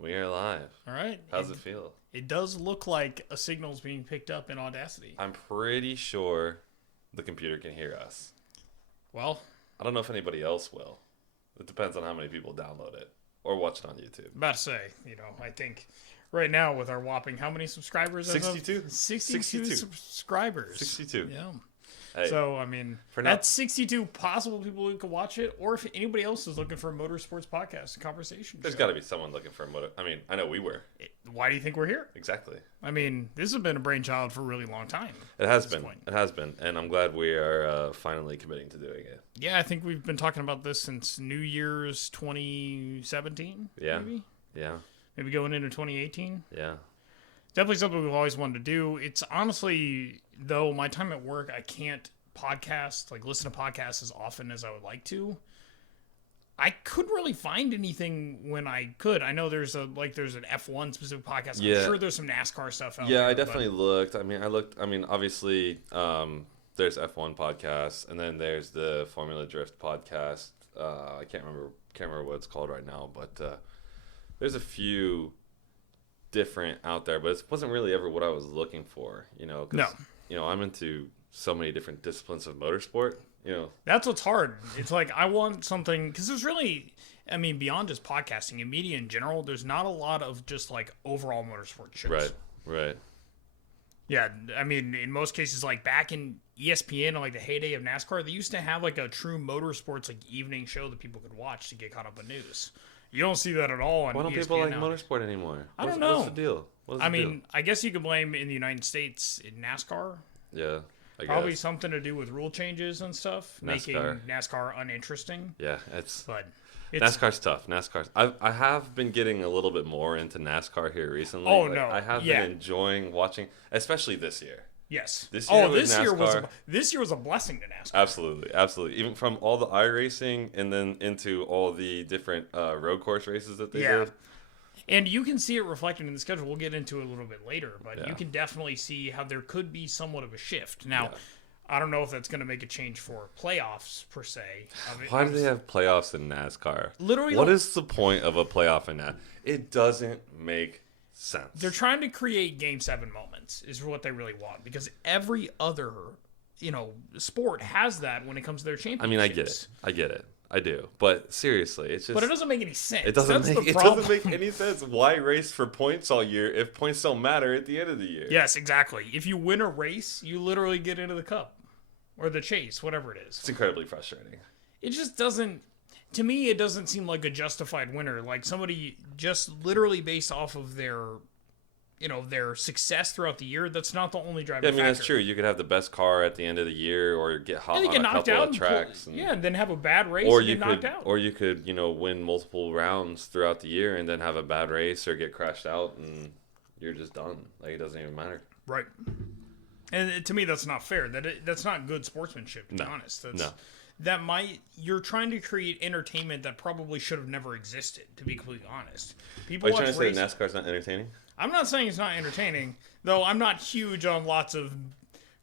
We are live. All right. How's it feel? It does look like a signal's being picked up in Audacity. I'm pretty sure the computer can hear us. Well, I don't know if anybody else will. It depends on how many people download it or watch it on YouTube. about to say, I think right now with our whopping, how many subscribers? 62? 62 subscribers. 62. Yeah. Hey, So, for now, that's 62 possible people who could watch it, or if anybody else is looking for a motorsports podcast, a conversation there's show. got to be someone looking for a motor. I know we were. Why do you think we're here? Exactly. This has been a brainchild for a really long time. It has been. It has been. And I'm glad we are finally committing to doing it. Yeah, I think we've been talking about this since New Year's 2017. Yeah. Maybe? Yeah. Maybe going into 2018. Yeah. Definitely something we've always wanted to do. It's honestly, though, my time at work, I can't listen to podcasts as often as I would like to. I couldn't really find anything when I could. I know there's an F1 specific podcast. Yeah. I'm sure there's some NASCAR stuff out Yeah, there. I definitely looked. Obviously, there's F1 podcasts, and then there's the Formula Drift podcast. I can't remember what it's called right now, but there's a few different out there, but it wasn't really ever what I was looking for, because, I'm into so many different disciplines of motorsport, That's what's hard. It's like, I want something, because there's really, beyond just podcasting and media in general, there's not a lot of just like overall motorsport shows. Right. Yeah, in most cases, like back in ESPN, like the heyday of NASCAR, they used to have like a true motorsports like evening show that people could watch to get caught up in news. You don't see that at all on ESPN. Why don't people like now. motorsport anymore? I don't know. What's the deal? I guess you could blame in the United States in NASCAR. Yeah, Probably something to do with rule changes and stuff, making NASCAR. NASCAR uninteresting. Yeah, But NASCAR's tough. I have been getting a little bit more into NASCAR here recently. Oh, no. I have been enjoying watching, especially this year. Yes. This year was a blessing to NASCAR. Absolutely. Even from all the iRacing and then into all the different road course races that they did. And you can see it reflected in the schedule. We'll get into it a little bit later, but you can definitely see how there could be somewhat of a shift. Now, I don't know if that's going to make a change for playoffs per se. Why do they have playoffs in NASCAR? Literally, what is the point of a playoff in that? It doesn't make sense. They're trying to create Game 7 moments is what they really want, because every other, sport has that when it comes to their championships. I get it. I do. But seriously, it's just... But it doesn't make any sense. It doesn't make any sense. Why race for points all year if points don't matter at the end of the year? Yes, exactly. If you win a race, you literally get into the cup. Or the chase, whatever it is. It's incredibly frustrating. It just doesn't... To me, it doesn't seem like a justified winner. Like somebody just literally based off of their success throughout the year. That's not the only driving factor. That's true. You could have the best car at the end of the year, or get hot on a couple of tracks, and then have a bad race and get knocked out. Or you could, win multiple rounds throughout the year and then have a bad race or get crashed out, and you're just done. Like, it doesn't even matter. Right. And to me, that's not fair. That's not good sportsmanship, to be honest. You're trying to create entertainment that probably should have never existed, to be completely honest. Are you trying to say that NASCAR's not entertaining? I'm not saying it's not entertaining, though I'm not huge on lots of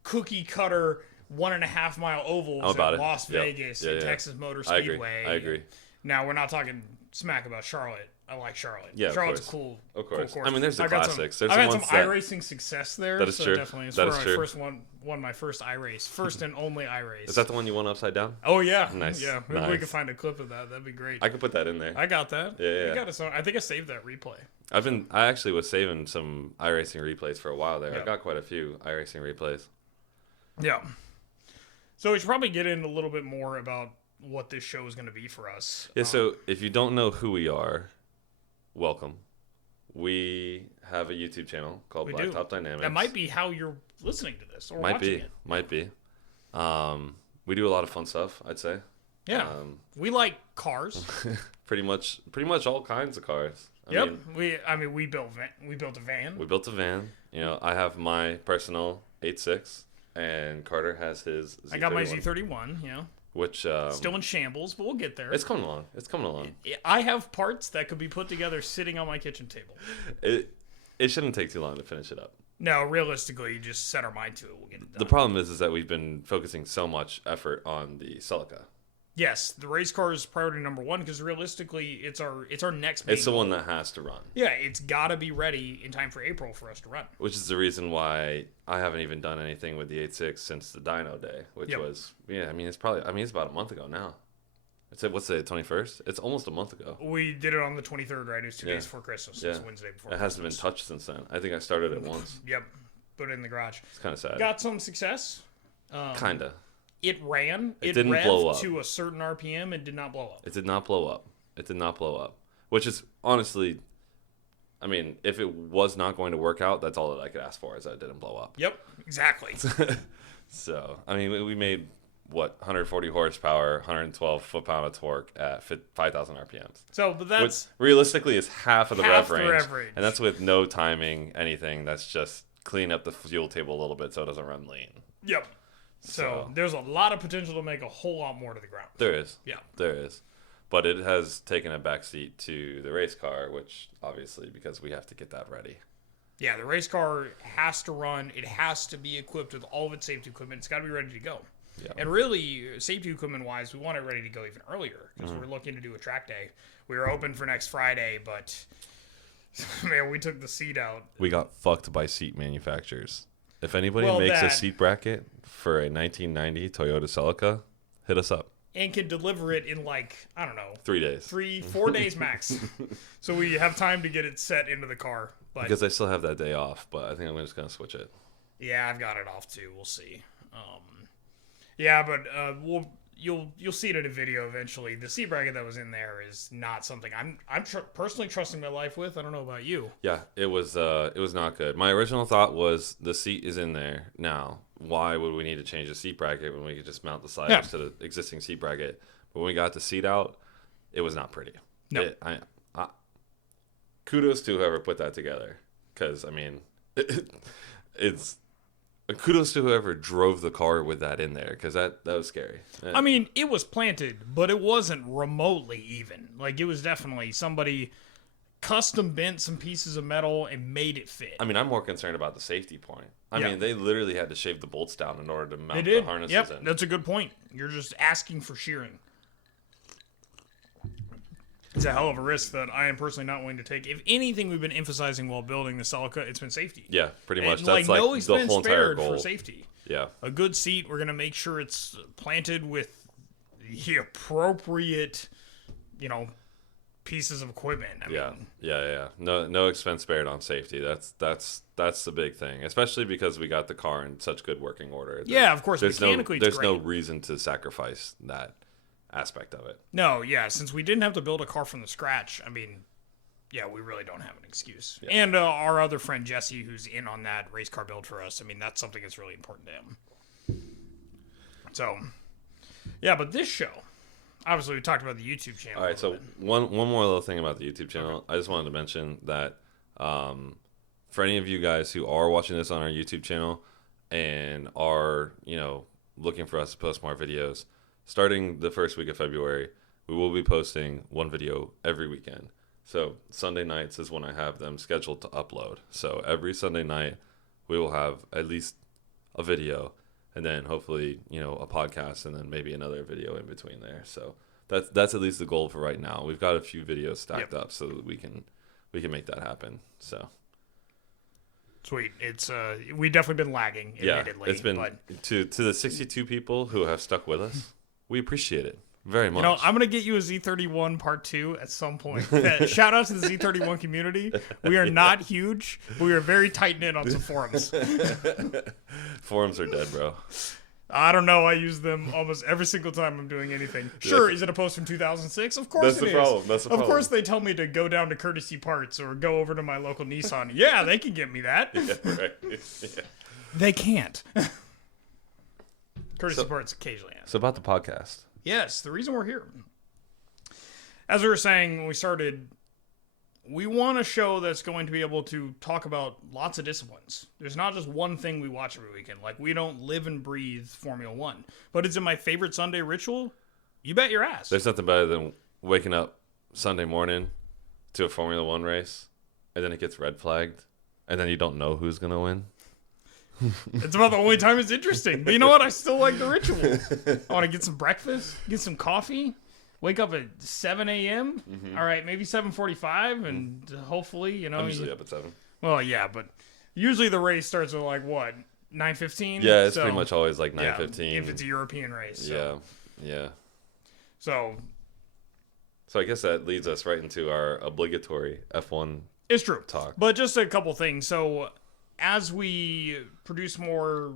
cookie cutter 1.5 mile ovals at Las Vegas and Texas Motor Speedway. I agree. Now, we're not talking smack about Charlotte. I like Charlotte. Yeah, Charlotte's cool. Of course. Cool course. There's the classics. I've had some iRacing success there. That is true. Definitely. That is true. First won my first iRace. First and only iRace. Is that the one you won upside down? Oh, yeah. Nice. Yeah. Maybe we could find a clip of that. That'd be great. I could put that in there. I got that. Yeah. I think I saved that replay. I actually was saving some iRacing replays for a while there. Yeah. I got quite a few iRacing replays. Yeah. So we should probably get in a little bit more about what this show is going to be for us. Yeah, so if you don't know who we are, welcome. We have a YouTube channel called Blacktop Dynamics. That might be how you're listening to this or watching it. Might be. We do a lot of fun stuff, I'd say. Yeah. We like cars. pretty much all kinds of cars. We built a van. We built a van. I have my personal 8.6, and Carter has his Z31. I got my Z31, Which still in shambles, but we'll get there. It's coming along. I have parts that could be put together sitting on my kitchen table. It shouldn't take too long to finish it up. No, realistically, you just set our mind to it. We'll get it done. The problem is that we've been focusing so much effort on the Celica. Yes, the race car is priority number one because realistically, it's our next. It's the one that has to run. Yeah, it's got to be ready in time for April for us to run. Which is the reason why I haven't even done anything with the 8.6 since the dyno day, which was it's about a month ago now. What's the 21st? It's almost a month ago. We did it on the 23rd, right? It was 2 days before Christmas. It was Wednesday before Christmas. It hasn't been touched since then. I think I started it once. Yep, put it in the garage. It's kind of sad. Got some success. Kinda. It ran. It didn't blow up to a certain RPM and did not blow up. It did not blow up. Which is honestly, I mean, if it was not going to work out, that's all that I could ask for is that it didn't blow up. Yep, exactly. So, I mean, we made 140 horsepower, 112 foot-pound of torque at 5,000 RPMs. So, but that's which realistically is half of the rev range, and that's with no timing, anything. That's just clean up the fuel table a little bit so it doesn't run lean. Yep. So there's a lot of potential to make a whole lot more to the ground. There is. Yeah. There is. But it has taken a backseat to the race car, which obviously because we have to get that ready. Yeah, the race car has to run. It has to be equipped with all of its safety equipment. It's got to be ready to go. Yeah. And really, safety equipment-wise, we want it ready to go even earlier because we're looking to do a track day. We were open for next Friday, but man, we took the seat out. We got fucked by seat manufacturers. If anybody makes a seat bracket for a 1990 Toyota Celica, hit us up. And can deliver it in 3 days. 4 days max. So we have time to get it set into the car. But because I still have that day off, but I think I'm just going to switch it. Yeah, I've got it off too. We'll see. Yeah, but you'll see it in a video eventually. The seat bracket that was in there is not something I'm personally trusting my life with. I don't know about you. Yeah, it was not good. My original thought was the seat is in there now. Why would we need to change the seat bracket when we could just mount the sliders to the existing seat bracket? But when we got the seat out, it was not pretty. No. Kudos to whoever put that together, because I mean, it's. Kudos to whoever drove the car with that in there, because that was scary. I mean, it was planted, but it wasn't remotely even. Like, it was definitely somebody custom bent some pieces of metal and made it fit. I mean, I'm more concerned about the safety point. I mean, they literally had to shave the bolts down in order to mount the harnesses in. That's a good point. You're just asking for shearing. It's a hell of a risk that I am personally not willing to take. If anything we've been emphasizing while building the Celica, it's been safety. Yeah, pretty much. And that's no the expense whole entire spared goal. for safety. Yeah. A good seat, we're going to make sure it's planted with the appropriate, pieces of equipment. I mean, Yeah. No expense spared on safety. That's the big thing, especially because we got the car in such good working order. Yeah, of course. Mechanically, there's no reason to sacrifice that aspect of it. No, yeah, since we didn't have to build a car from the scratch, I mean, yeah, we really don't have an excuse. Yeah. And our other friend Jesse, who's in on that race car build for us, I mean, that's something that's really important to him. So, yeah, but this show, obviously we talked about the YouTube channel. All right, so one more little thing about the YouTube channel. Okay. I just wanted to mention that for any of you guys who are watching this on our YouTube channel and are, looking for us to post more videos, starting the first week of February, we will be posting one video every weekend. So Sunday nights is when I have them scheduled to upload. So every Sunday night, we will have at least a video, and then hopefully, a podcast, and then maybe another video in between there. So that's at least the goal for right now. We've got a few videos stacked up so that we can make that happen. So sweet. It's we've definitely been lagging, admittedly. It's been to the 62 people who have stuck with us. We appreciate it very much. I'm going to get you a Z31 Part 2 at some point. Shout out to the Z31 community. We are not huge, but we are very tight-knit on some forums. Forums are dead, bro. I don't know. I use them almost every single time I'm doing anything. Sure, is it a post from 2006? Of course it is. That's the problem. Of course they tell me to go down to Courtesy Parts or go over to my local Nissan. Yeah, they can get me that. Yeah, right. Yeah. They can't. Courtesy Parts occasionally. So about the podcast. Yes, the reason we're here. As we were saying when we started, we want a show that's going to be able to talk about lots of disciplines. There's not just one thing we watch every weekend. Like, we don't live and breathe Formula One. But is it my favorite Sunday ritual? You bet your ass. There's nothing better than waking up Sunday morning to a Formula One race, and then it gets red flagged, and then you don't know who's going to win. It's about the only time it's interesting. But you know what? I still like the ritual. I want to get some breakfast, get some coffee, wake up at 7 a.m. All right, maybe 7:45, and hopefully, you know. I'm usually up at 7. Well, yeah, but usually the race starts at like what, 9:15? Yeah, it's pretty much always like 9:15. If it's a European race. So. Yeah. So I guess that leads us right into our obligatory F1 it's true. talk. But just a couple things. So as we produce more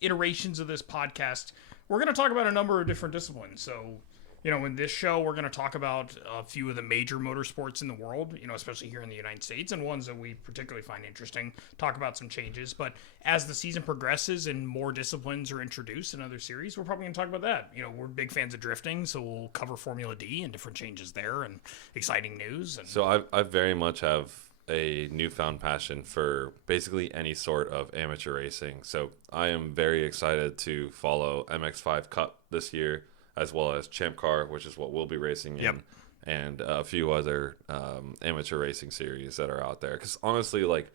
iterations of this podcast, we're going to talk about a number of different disciplines. So, you know, in this show, we're going to talk about a few of the major motorsports in the world, you know, especially here in the United States, and ones that we particularly find interesting, talk about some changes. But as the season progresses and more disciplines are introduced in other series, we're probably going to talk about that. You know, we're big fans of drifting, so we'll cover Formula D and different changes there and exciting news. And So I very much have a newfound passion for basically any sort of amateur racing. So I am very excited to follow MX5 Cup this year, as well as Champ Car, which is what we'll be racing in, and a few other amateur racing series that are out there. Because honestly, like,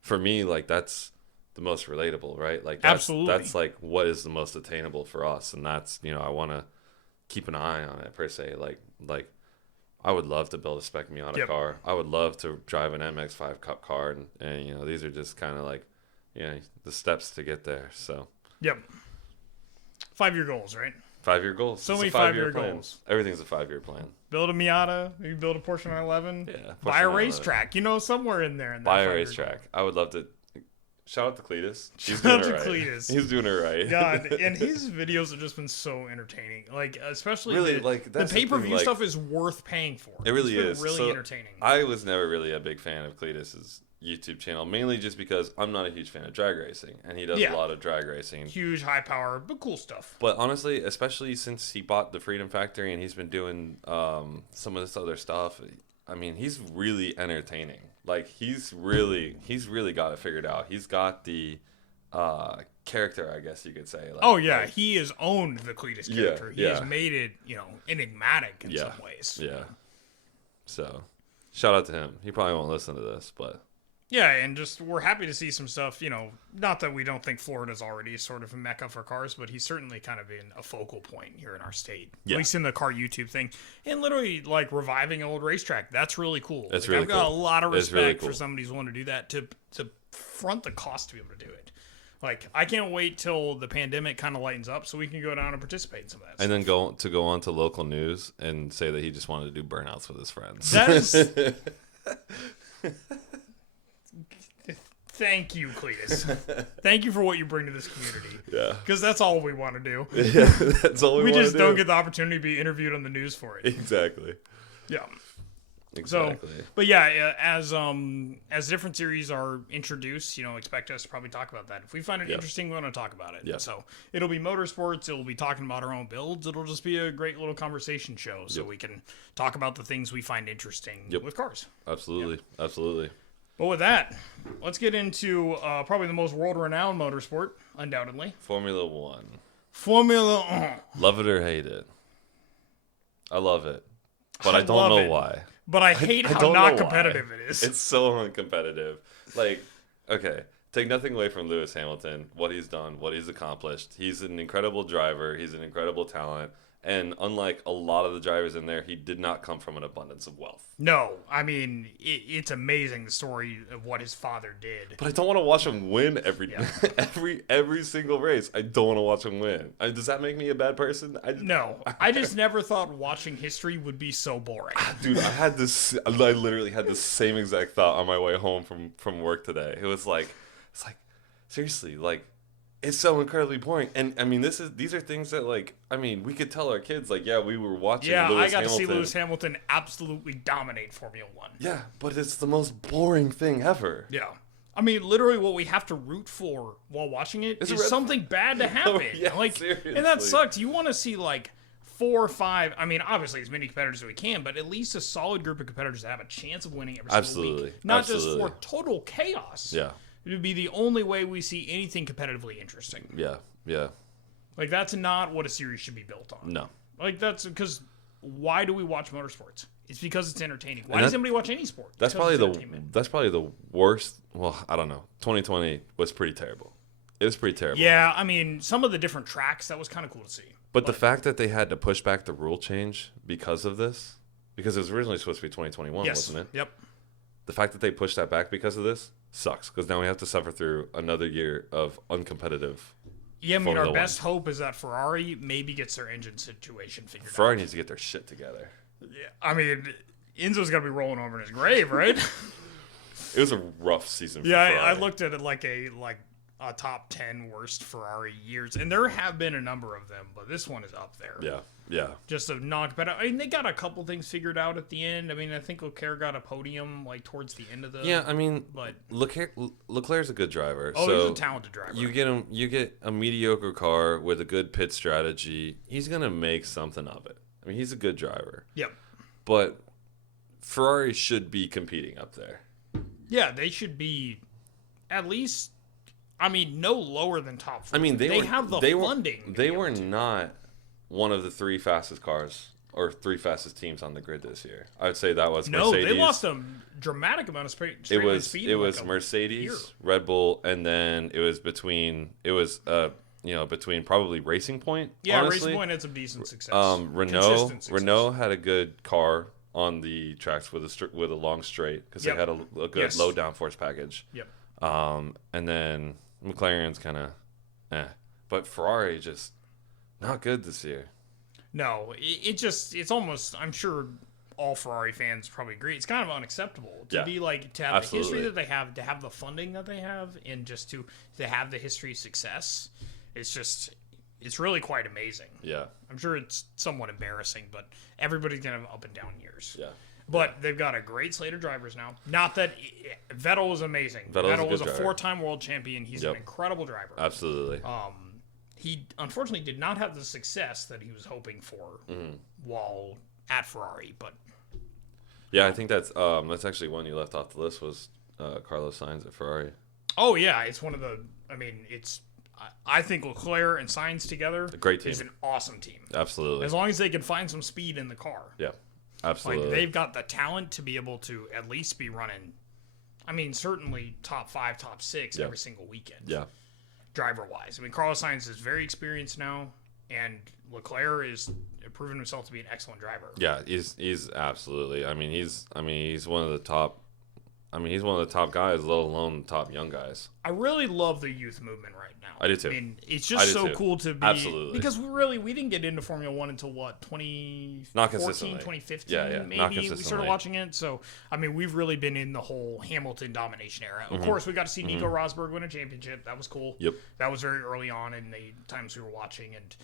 for me, like, that's the most relatable, right? Like, that's like what is the most attainable for us, and that's, you know, I want to keep an eye on it per se. Like I would love to build a Spec Miata car. I would love to drive an MX5 Cup car, and you know, these are just kind of like, you know, the steps to get there. So 5-year goals, right? 5-year goals. So it's many a 5-year five-year plan. goals. Everything's a 5-year plan. Build a Miata, maybe build a Porsche 911. Yeah. Buy a racetrack, you know, somewhere in there. Buy a racetrack. I would love to. Shout out to Cletus. Shout out to Cletus. He's doing it right. God, and his videos have just been so entertaining. Like, especially really, the pay-per-view stuff is worth paying for. It really is. Really entertaining. I was never really a big fan of Cletus's YouTube channel, mainly just because I'm not a huge fan of drag racing, and he does a lot of drag racing. Huge, high power, but cool stuff. But honestly, especially since he bought the Freedom Factory and he's been doing some of this other stuff, I mean, he's really entertaining. Like, he's really got it figured out. He's got the character, I guess you could say. Like, he has owned the Cletus character. He has made it, you know, enigmatic in some ways. Yeah. So, shout out to him. He probably won't listen to this, but... Yeah, and just we're happy to see some stuff, you know, not that we don't think Florida's already sort of a mecca for cars, but he's certainly kind of been a focal point here in our state. Yeah. At least in the car YouTube thing. And literally, like, reviving an old racetrack. That's really cool. That's like, really I've got a lot of respect cool for somebody who's willing to do that, to front the cost to be able to do it. Like, I can't wait till the pandemic kind of lightens up so we can go down and participate in some of that and stuff. Then go on to local news and say that he just wanted to do burnouts with his friends. That is... Thank you, Cletus. Thank you for what you bring to this community. Yeah. Because that's all we want to do. Yeah, that's all we just don't get the opportunity to be interviewed on the news for it. Exactly. Yeah. Exactly. So, but yeah, as different series are introduced, you know, expect us to probably talk about that. If we find it interesting, we're going to talk about it. Yeah. So it'll be motorsports. It'll be talking about our own builds. It'll just be a great little conversation show, so we can talk about the things we find interesting with cars. Absolutely. Absolutely. But with that, let's get into probably the most world-renowned motorsport, undoubtedly. Formula One. Formula One. Love it or hate it. I love it. But I don't know why. But I hate how not competitive it is. It's so uncompetitive. Like, okay, take nothing away from Lewis Hamilton, what he's done, what he's accomplished. He's an incredible driver. He's an incredible talent. And unlike a lot of the drivers in there, he did not come from an abundance of wealth. No, I mean, it's amazing the story of what his father did. But I don't want to watch him win every single race. I don't want to watch him win. Does that make me a bad person? No, I just never thought watching history would be so boring. Dude, I literally had the same exact thought on my way home from work today. It's like, seriously, like, it's so incredibly boring. And I mean, these are things that, like, I mean, we could tell our kids, like, yeah, we were watching Lewis Hamilton. I got to see Lewis Hamilton absolutely dominate Formula One. Yeah, but it's the most boring thing ever. Yeah. I mean, literally what we have to root for while watching it is something bad to happen. Yeah, like, seriously. And that sucks. You want to see, like, 4 or 5, I mean, obviously as many competitors as we can, but at least a solid group of competitors that have a chance of winning every single week. Not just for total chaos. Yeah. It would be the only way we see anything competitively interesting. Yeah, yeah. Like, that's not what a series should be built on. No. Like, that's because why do we watch motorsports? It's because it's entertaining. Why does anybody watch any sport? That's probably the worst. Well, I don't know. 2020 was pretty terrible. It was pretty terrible. Yeah, I mean, some of the different tracks, that was kind of cool to see. But the fact that they had to push back the rule change because of this, because it was originally supposed to be 2021, wasn't it? Yep. The fact that they pushed that back because of this sucks, because now we have to suffer through another year of uncompetitive. Yeah, I mean, Formula our best One. hope is that Ferrari maybe gets their engine situation figured Ferrari out. needs to get their shit together. Yeah, I mean, Enzo's got to be rolling over in his grave, right? It was a rough season for Yeah, Ferrari. I looked at it like a top 10 worst Ferrari years, and there have been a number of them, but this one is up there. Yeah. Just a knock, but I mean, they got a couple things figured out at the end. I mean, I think Leclerc got a podium like towards the end of the. Yeah, I mean, but Leclerc's a good driver. oh, so he's a talented driver. You get a mediocre car with a good pit strategy. He's gonna make something of it. I mean, he's a good driver. Yep. But Ferrari should be competing up there. Yeah, they should be at least. I mean, no lower than top 4. I mean, they have the funding. They were not one of the 3 fastest cars or 3 fastest teams on the grid this year. I would say that was Mercedes. No, they lost a dramatic amount of straight line speed. It was Mercedes, Red Bull, and then it was between probably Racing Point. Yeah, honestly. Racing Point had some decent success. Renault had a good car on the tracks with a long straight because they had a good low downforce package. Yep. And then McLaren's kind of, but Ferrari just not good this year. No, it's almost, I'm sure all Ferrari fans probably agree, it's kind of unacceptable to be like, to have Absolutely. the history that they have, to have the funding that they have, and just to have the history of success. It's really quite amazing. Yeah. I'm sure it's somewhat embarrassing, but everybody's going to have up and down years. Yeah. But they've got a great slate of drivers now. Not that Vettel was amazing. Vettel was a driver. 4-time world champion. He's an incredible driver. Absolutely. He unfortunately did not have the success that he was hoping for while at Ferrari. But yeah, I think that's actually one you left off the list was Carlos Sainz at Ferrari. oh yeah, it's one of the. I mean, I think Leclerc and Sainz together A great team. is an awesome team. Absolutely. As long as they can find some speed in the car. Yeah. Absolutely. Like, they've got the talent to be able to at least be running, I mean, certainly top 5, top 6 every single weekend. Yeah. Driver-wise. I mean, Carlos Sainz is very experienced now, and Leclerc is proven himself to be an excellent driver. Yeah, he's absolutely. He's one of the top. He's one of the top guys, let alone top young guys. I really love the youth movement right now. I do too. I mean, it's just so cool to be. Absolutely. Because we didn't get into Formula One until what, 2014, Not consistently. 2015? Yeah, maybe not we consistently. started watching it. So, I mean, we've really been in the whole Hamilton domination era. Of course, we got to see Nico Rosberg win a championship. That was cool. Yep. That was very early on in the times we were watching. And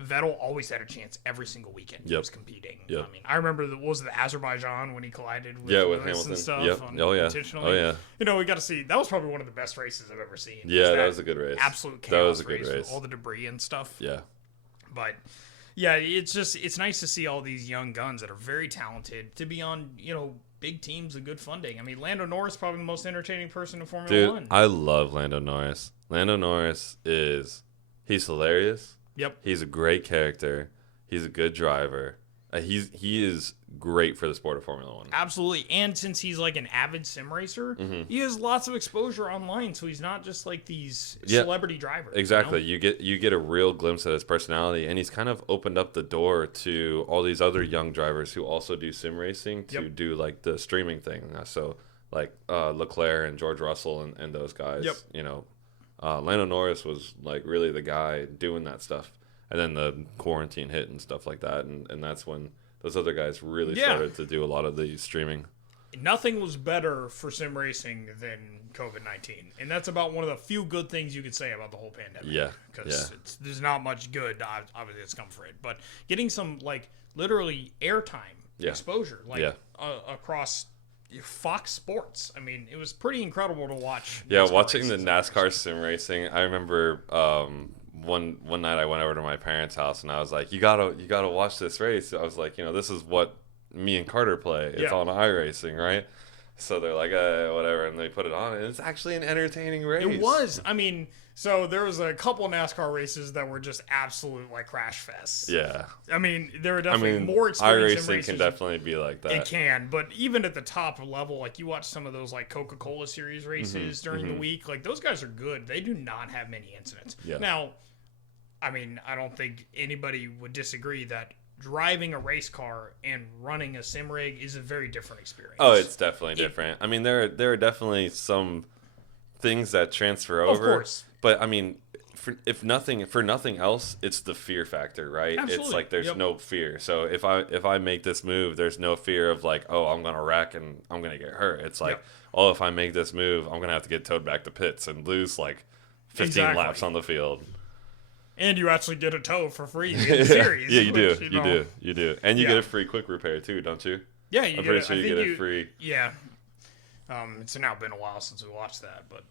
Vettel always had a chance every single weekend he was competing. Yep. I mean, I remember what was the Azerbaijan when he collided with with Lewis Hamilton and stuff. Yep. Oh yeah. Intentionally. Oh yeah. You know, we got to see. That was probably one of the best races I've ever seen. Yeah, that was a good race. Absolute chaos That was a good race. with all the debris and stuff. Yeah. But yeah, it's nice to see all these young guns that are very talented to be on, big teams with good funding. I mean, Lando Norris is probably the most entertaining person in Formula One. I love Lando Norris. Lando Norris he's hilarious. Yep. He's a great character. He's a good driver. He is great for the sport of Formula One. Absolutely. And since he's like an avid sim racer, he has lots of exposure online, so he's not just like these celebrity drivers. Exactly. You get a real glimpse at his personality, and he's kind of opened up the door to all these other young drivers who also do sim racing to do like the streaming thing. So like Leclerc and George Russell and those guys. Yep. Lando Norris was like really the guy doing that stuff. And then the quarantine hit and stuff like that, and that's when those other guys really started to do a lot of the streaming. Nothing was better for sim racing than COVID-19, and that's about one of the few good things you could say about the whole pandemic. Yeah, because there's not much good obviously that's come for it, but getting some like literally airtime exposure across Fox Sports. I mean, it was pretty incredible to watch. Yeah, NASCAR watching the races. NASCAR sim racing, I remember. One night I went over to my parents' house and I was like, you gotta watch this race. I was like, this is what me and Carter play. It's on iRacing, right? So they're like, whatever, and they put it on, and it's actually an entertaining race. It was. I mean, So there was a couple NASCAR races that were just absolute like crash fests. Yeah. I mean, there are definitely more experienced iRacing can definitely be like that. It can, but even at the top level, like you watch some of those like Coca-Cola Series races during the week, like those guys are good. They do not have many incidents. Yeah. Now, I mean, I don't think anybody would disagree that driving a race car and running a sim rig is a very different experience. Oh, it's definitely different. I mean, there are definitely some things that transfer over. Of course. But I mean, for nothing else, it's the fear factor, right? Absolutely. It's like there's no fear. So if I make this move, there's no fear of like, oh, I'm gonna wreck and I'm gonna get hurt. It's like, oh, if I make this move, I'm gonna have to get towed back to pits and lose like 15 laps on the field. And you actually get a tow for free in the series. Yeah, you do. And you get a free quick repair too, don't you? Yeah, I'm pretty sure you get a free. Yeah. It's now been a while since we watched that, but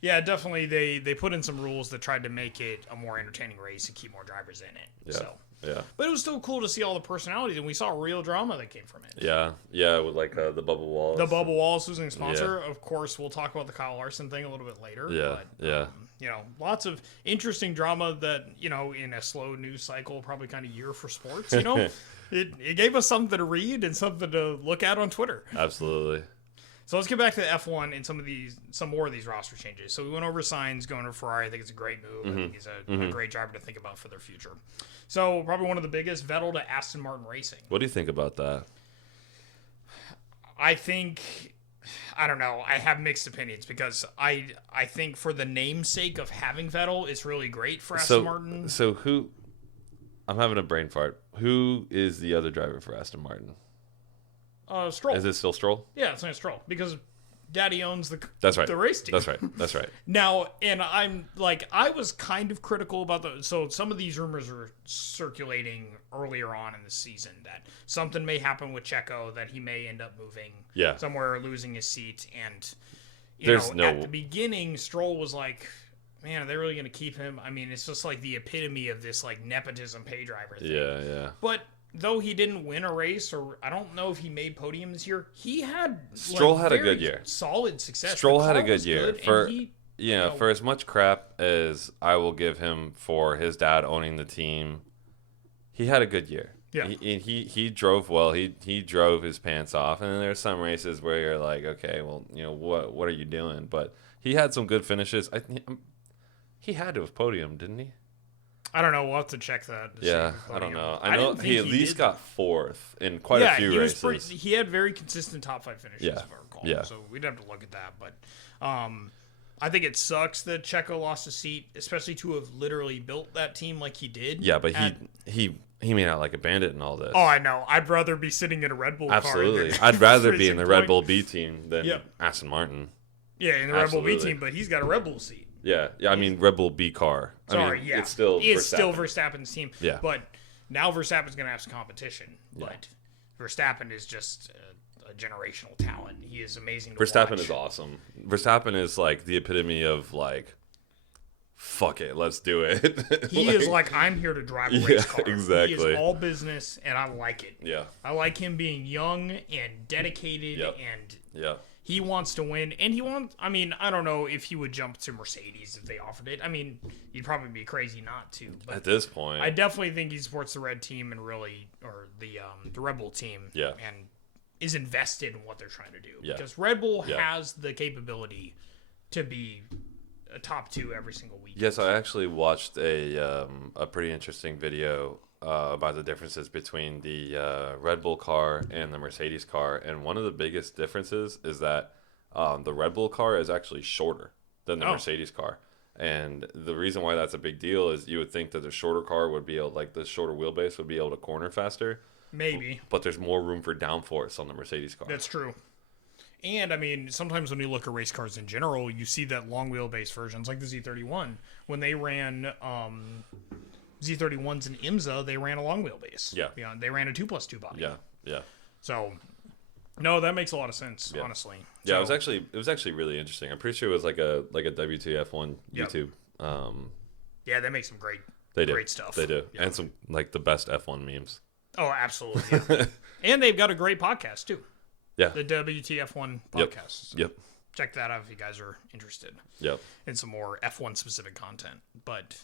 yeah, definitely they put in some rules that tried to make it a more entertaining race and keep more drivers in it. Yeah. So. Yeah. But it was still cool to see all the personalities, and we saw real drama that came from it. Yeah, with like the Bubba Wallace. The Bubba Wallace losing sponsor. Yeah. Of course, we'll talk about the Kyle Larson thing a little bit later. Yeah, but, lots of interesting drama that, in a slow news cycle, probably kind of year for sports, it gave us something to read and something to look at on Twitter. Absolutely. So let's get back to the F1 and some more of these roster changes. So we went over Sainz going to Ferrari. I think it's a great move. I think he's a great driver to think about for their future. So probably one of the biggest, Vettel to Aston Martin Racing. What do you think about that? I don't know. I have mixed opinions because I think for the namesake of having Vettel, it's really great for Aston Martin. So who? I'm having a brain fart. Who is the other driver for Aston Martin? Stroll. Is it still Stroll? Yeah, it's not Stroll because Daddy owns the race team. That's right. Now, and I'm like, I was kind of critical about so some of these rumors were circulating earlier on in the season that something may happen with Checo, that he may end up moving somewhere or losing his seat. And, at the beginning, Stroll was like, man, are they really going to keep him? I mean, it's just like the epitome of this like nepotism pay driver thing. Yeah. But though he didn't win a race, or I don't know if he made podiums this year, he had Stroll had a good year. Solid success. Stroll had a good year. For as much crap as I will give him for his dad owning the team, he had a good year. Yeah. He drove well. He drove his pants off. And then there's some races where you're like, okay, well, what are you doing? But he had some good finishes. He had to have podiumed, didn't he? I don't know. We'll have to check that. I don't know. I know he at least got fourth in quite a few races. He had very consistent top 5 finishes, if I recall. Yeah. So we'd have to look at that. But I think it sucks that Checo lost a seat, especially to have literally built that team like he did. Yeah, but he made out like a bandit in all this. Oh, I know. I'd rather be sitting in a Red Bull car. Absolutely. I'd rather be in the Red Bull B team than Aston Martin. Yeah, in the Red Bull B team, but he's got a Red Bull seat. Yeah. I mean, Red Bull B car. It's still Verstappen's team. Yeah. But now Verstappen's going to have some competition. Yeah. But Verstappen is just a generational talent. He is amazing to Verstappen watch. is awesome. Verstappen is like the epitome of like, fuck it, let's do it. He is like, I'm here to drive a race car. Exactly. He is all business, and I like it. Yeah. I like him being young and dedicated, and he wants to win. And I don't know if he would jump to Mercedes if they offered it. I mean, you'd probably be crazy not to. But at this point, I definitely think he supports the red team and the Red Bull team. Yeah. And is invested in what they're trying to do. Yeah. Because Red Bull has the capability to be a top 2 every single week. Yes, I actually watched a pretty interesting video about the differences between the Red Bull car and the Mercedes car, and one of the biggest differences is that the Red Bull car is actually shorter than the Mercedes car, and the reason why that's a big deal is you would think that the shorter car would be able, like the shorter wheelbase would be able to corner faster. Maybe, but there's more room for downforce on the Mercedes car. That's true. And, I mean, sometimes when you look at race cars in general, you see that long wheelbase versions, like the Z31. When they ran Z31s in Imsa, they ran a long wheelbase. Yeah. They ran a 2+2 body. Yeah. So, no, that makes a lot of sense, honestly. Yeah, it was actually really interesting. I'm pretty sure it was like a WTF1 YouTube. Yeah, they make some great stuff. They do. Yeah. And some, like, the best F1 memes. Oh, absolutely. Yeah. And they've got a great podcast, too. Yeah. The WTF1 podcast. Yep. check that out if you guys are interested. Yep. In some more F1 specific content. But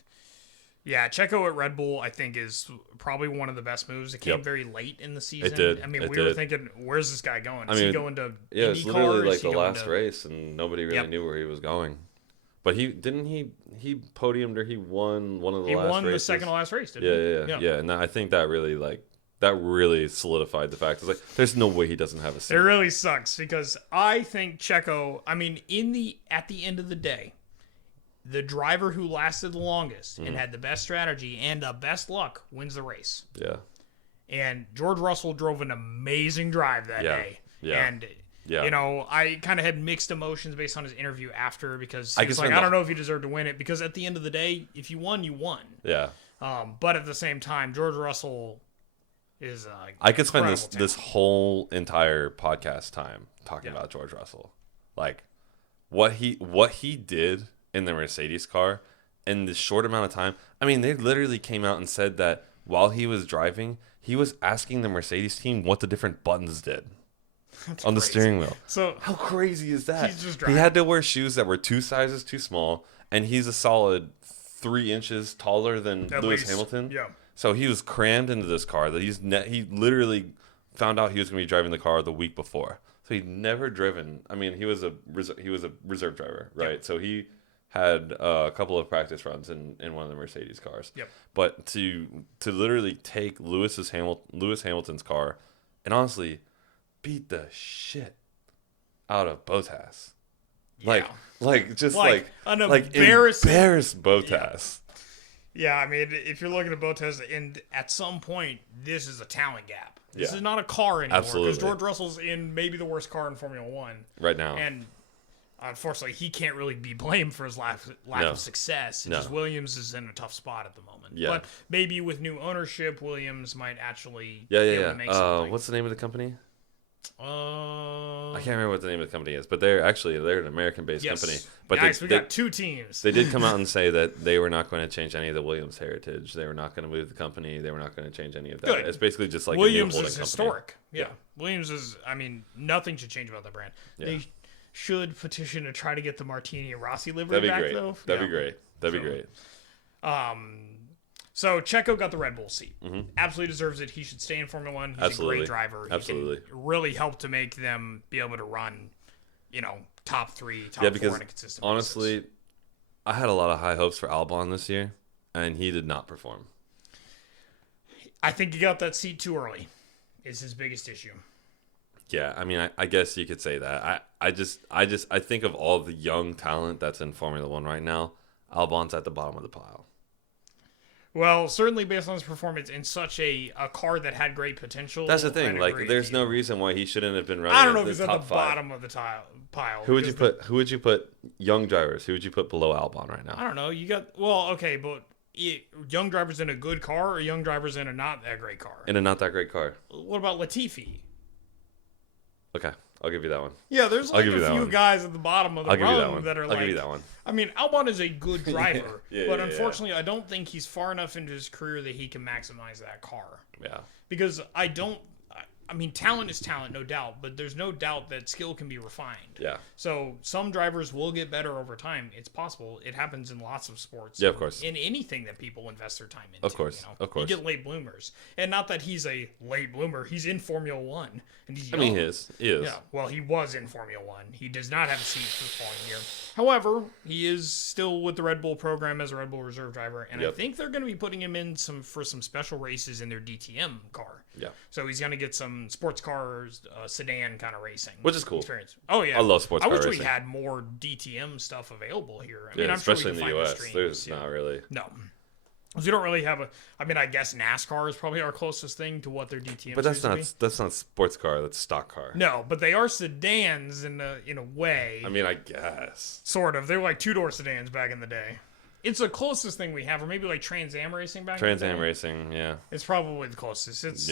yeah, Checo at Red Bull, I think, is probably one of the best moves. It came very late in the season. It did. I mean, we were thinking, where's this guy going? Is he going to yeah, it's IndyCar, literally like the last race, and nobody really knew where he was going. But he podiumed or he won one of the last races. He won the second to last race, didn't he? Yeah. And I think that really solidified the fact. It's like, there's no way he doesn't have a seat. It really sucks because I think Checo, I mean, at the end of the day, the driver who lasted the longest and had the best strategy and the best luck wins the race. Yeah. And George Russell drove an amazing drive that day. Yeah. And, you know, I kind of had mixed emotions based on his interview after because he was like, I don't know if he deserved to win it because at the end of the day, if you won, you won. Yeah. But at the same time, George Russell is I could spend this whole entire podcast time talking about George Russell. Like, what he did in the Mercedes car in this short amount of time. I mean, they literally came out and said that while he was driving, he was asking the Mercedes team what the different buttons did on the steering wheel. So how crazy is that? He's just driving. He had to wear shoes that were 2 sizes too small, and he's a solid 3 inches taller than Lewis Hamilton. Yeah. So he was crammed into this car that he literally found out he was going to be driving the car the week before. So he'd never driven. I mean, he was a reserve driver, right? Yep. So he had a couple of practice runs in one of the Mercedes cars. Yep. But to literally take Lewis Hamilton's car and honestly beat the shit out of Bottas. Yeah. An embarrass Bottas. Yeah, I mean, if you're looking at Bottas, and at some point, this is a talent gap. This is not a car anymore. Absolutely. Because George Russell's in maybe the worst car in Formula 1. Right now. And unfortunately, he can't really be blamed for his lack of success. It's just Williams is in a tough spot at the moment. Yeah. But maybe with new ownership, Williams might actually be able to make something. What's the name of the company? I can't remember what the name of the company is, but they're an American-based company. But we got 2 teams. They did come out and say that they were not going to change any of the Williams heritage. They were not going to move the company. They were not going to change any of that. Good. It's basically just like Williams a new is historic. Yeah. Williams is. I mean, nothing should change about the brand. Yeah. They should petition to try to get the Martini and Rossi livery back, though. That'd be great. That'd be great. So Checo got the Red Bull seat. Mm-hmm. Absolutely deserves it. He should stay in Formula 1. He's a great driver. He can really help to make them be able to run, top 3, top 4 on a consistent honestly, basis. I had a lot of high hopes for Albon this year, and he did not perform. I think he got that seat too early is his biggest issue. Yeah, I mean, I guess you could say that. I think of all the young talent that's in Formula 1 right now, Albon's at the bottom of the pile. Well, certainly based on his performance in such a car that had great potential. That's the thing. Like, there's no reason why he shouldn't have been running. I don't know if he's at the bottom of the pile. Who would you put young drivers? Who would you put below Albon right now? I don't know. But young drivers in a good car or young drivers in a not that great car? In a not that great car. What about Latifi? Okay, I'll give you that one. Yeah, there's like a few guys at the bottom of the rung that are like. I'll give you that one. I mean, Albon is a good driver, but unfortunately, I don't think he's far enough into his career that he can maximize that car. Yeah. Because I mean, talent is talent, no doubt, but there's no doubt that skill can be refined. Yeah. So some drivers will get better over time. It's possible. It happens in lots of sports. Yeah, of course. In anything that people invest their time into. Of course. Of course. You get late bloomers. And not that he's a late bloomer. He's in Formula 1. And he's young. I mean, he is. Yeah. Well, he was in Formula 1. He does not have a seat for the following year. However, he is still with the Red Bull program as a Red Bull reserve driver. And I think they're going to be putting him in for some special races in their DTM car. Yeah. So he's going to get some sports cars, sedan kind of racing. Which is cool. Experience. Oh, yeah. I love sports car racing. I wish we had more DTM stuff available here. I mean, I'm especially sure in the U.S. There's not really. No. Because we don't really have I guess NASCAR is probably our closest thing to what their DTM But that's not sports car. That's stock car. No, but they are sedans in a way. I mean, I guess. Sort of. They were like 2-door sedans back in the day. It's the closest thing we have, or maybe like Trans Am racing back in the day. Trans Am racing, yeah. It's probably the closest. It's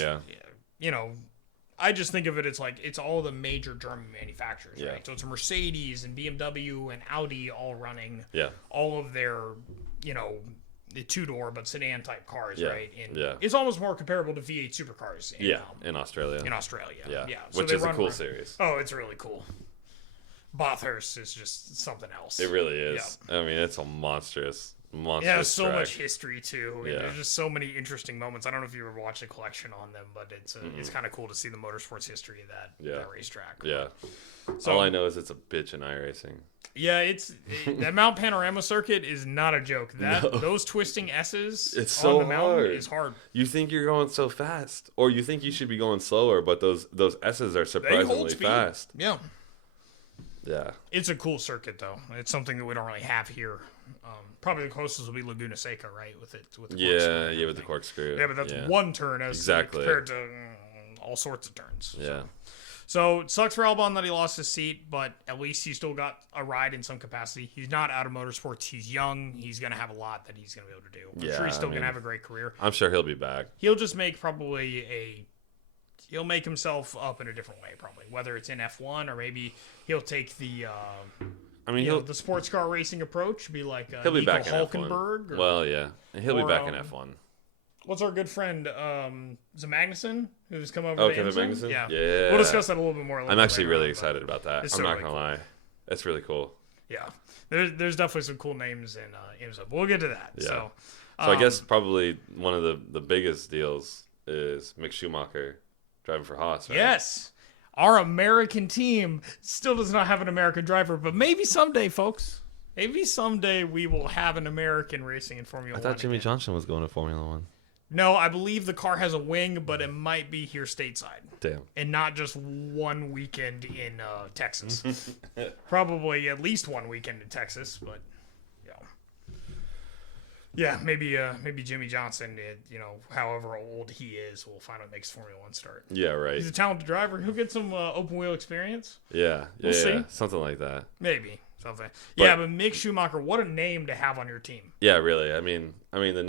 I just think of it as like it's all the major German manufacturers, right? So it's Mercedes and BMW and Audi all running all of their, the 2-door but sedan type cars, right? And it's almost more comparable to V8 supercars. In Australia. Yeah. Which so is a cool series. Oh, it's really cool. Bathurst is just something else. It really is. Yeah. I mean, it's a monstrous Yeah, so track. much history too. Yeah. There's just so many interesting moments. I don't know if you ever watched a collection on them, but it's kind of cool to see the motorsports history of that racetrack. Yeah. So, all I know is it's a bitch in iRacing. Yeah, that Mount Panorama circuit is not a joke. Those twisting S's on the mountain is hard. You think you're going so fast, or you think you should be going slower, but those S's are surprisingly fast. Yeah. Yeah. It's a cool circuit though. It's something that we don't really have here. Probably the closest will be Laguna Seca, right? With the corkscrew. With the corkscrew. Yeah, but that's one turn compared to all sorts of turns. Yeah. So it sucks for Albon that he lost his seat, but at least he still got a ride in some capacity. He's not out of motorsports. He's young. He's going to have a lot that he's going to be able to do. I'm sure he's still going to have a great career. I'm sure he'll be back. He'll just make he'll make himself up in a different way, probably. Whether it's in F1 or maybe he'll take the the sports car racing approach, be like he'll be Nico back in Hulkenberg. F1. Well, yeah. He'll be back in F1. What's our good friend, is it Magnussen, who's come over to Kevin Imsa? Magnussen? Yeah. Yeah. We'll discuss that a little bit more later. I'm actually really excited about that. I'm not going to cool. lie. That's really cool. Yeah. There's definitely some cool names in Imsa, but we'll get to that. Yeah. So I guess probably one of the biggest deals is Mick Schumacher driving for Haas, right? Yes. Our American team still does not have an American driver, but maybe someday, folks. Maybe someday we will have an American racing in Formula 1. I thought Jimmy Johnson was going to Formula 1. No, I believe the car has a wing, but it might be here stateside. Damn. And not just one weekend in Texas. Probably at least one weekend in Texas, but yeah, maybe Jimmy Johnson, however old he is, will finally make his Formula 1 start. Yeah, right. He's a talented driver. He'll get some open wheel experience. Yeah, we'll see. Something like that. Maybe. Something. But Mick Schumacher, what a name to have on your team. Yeah, really. I mean the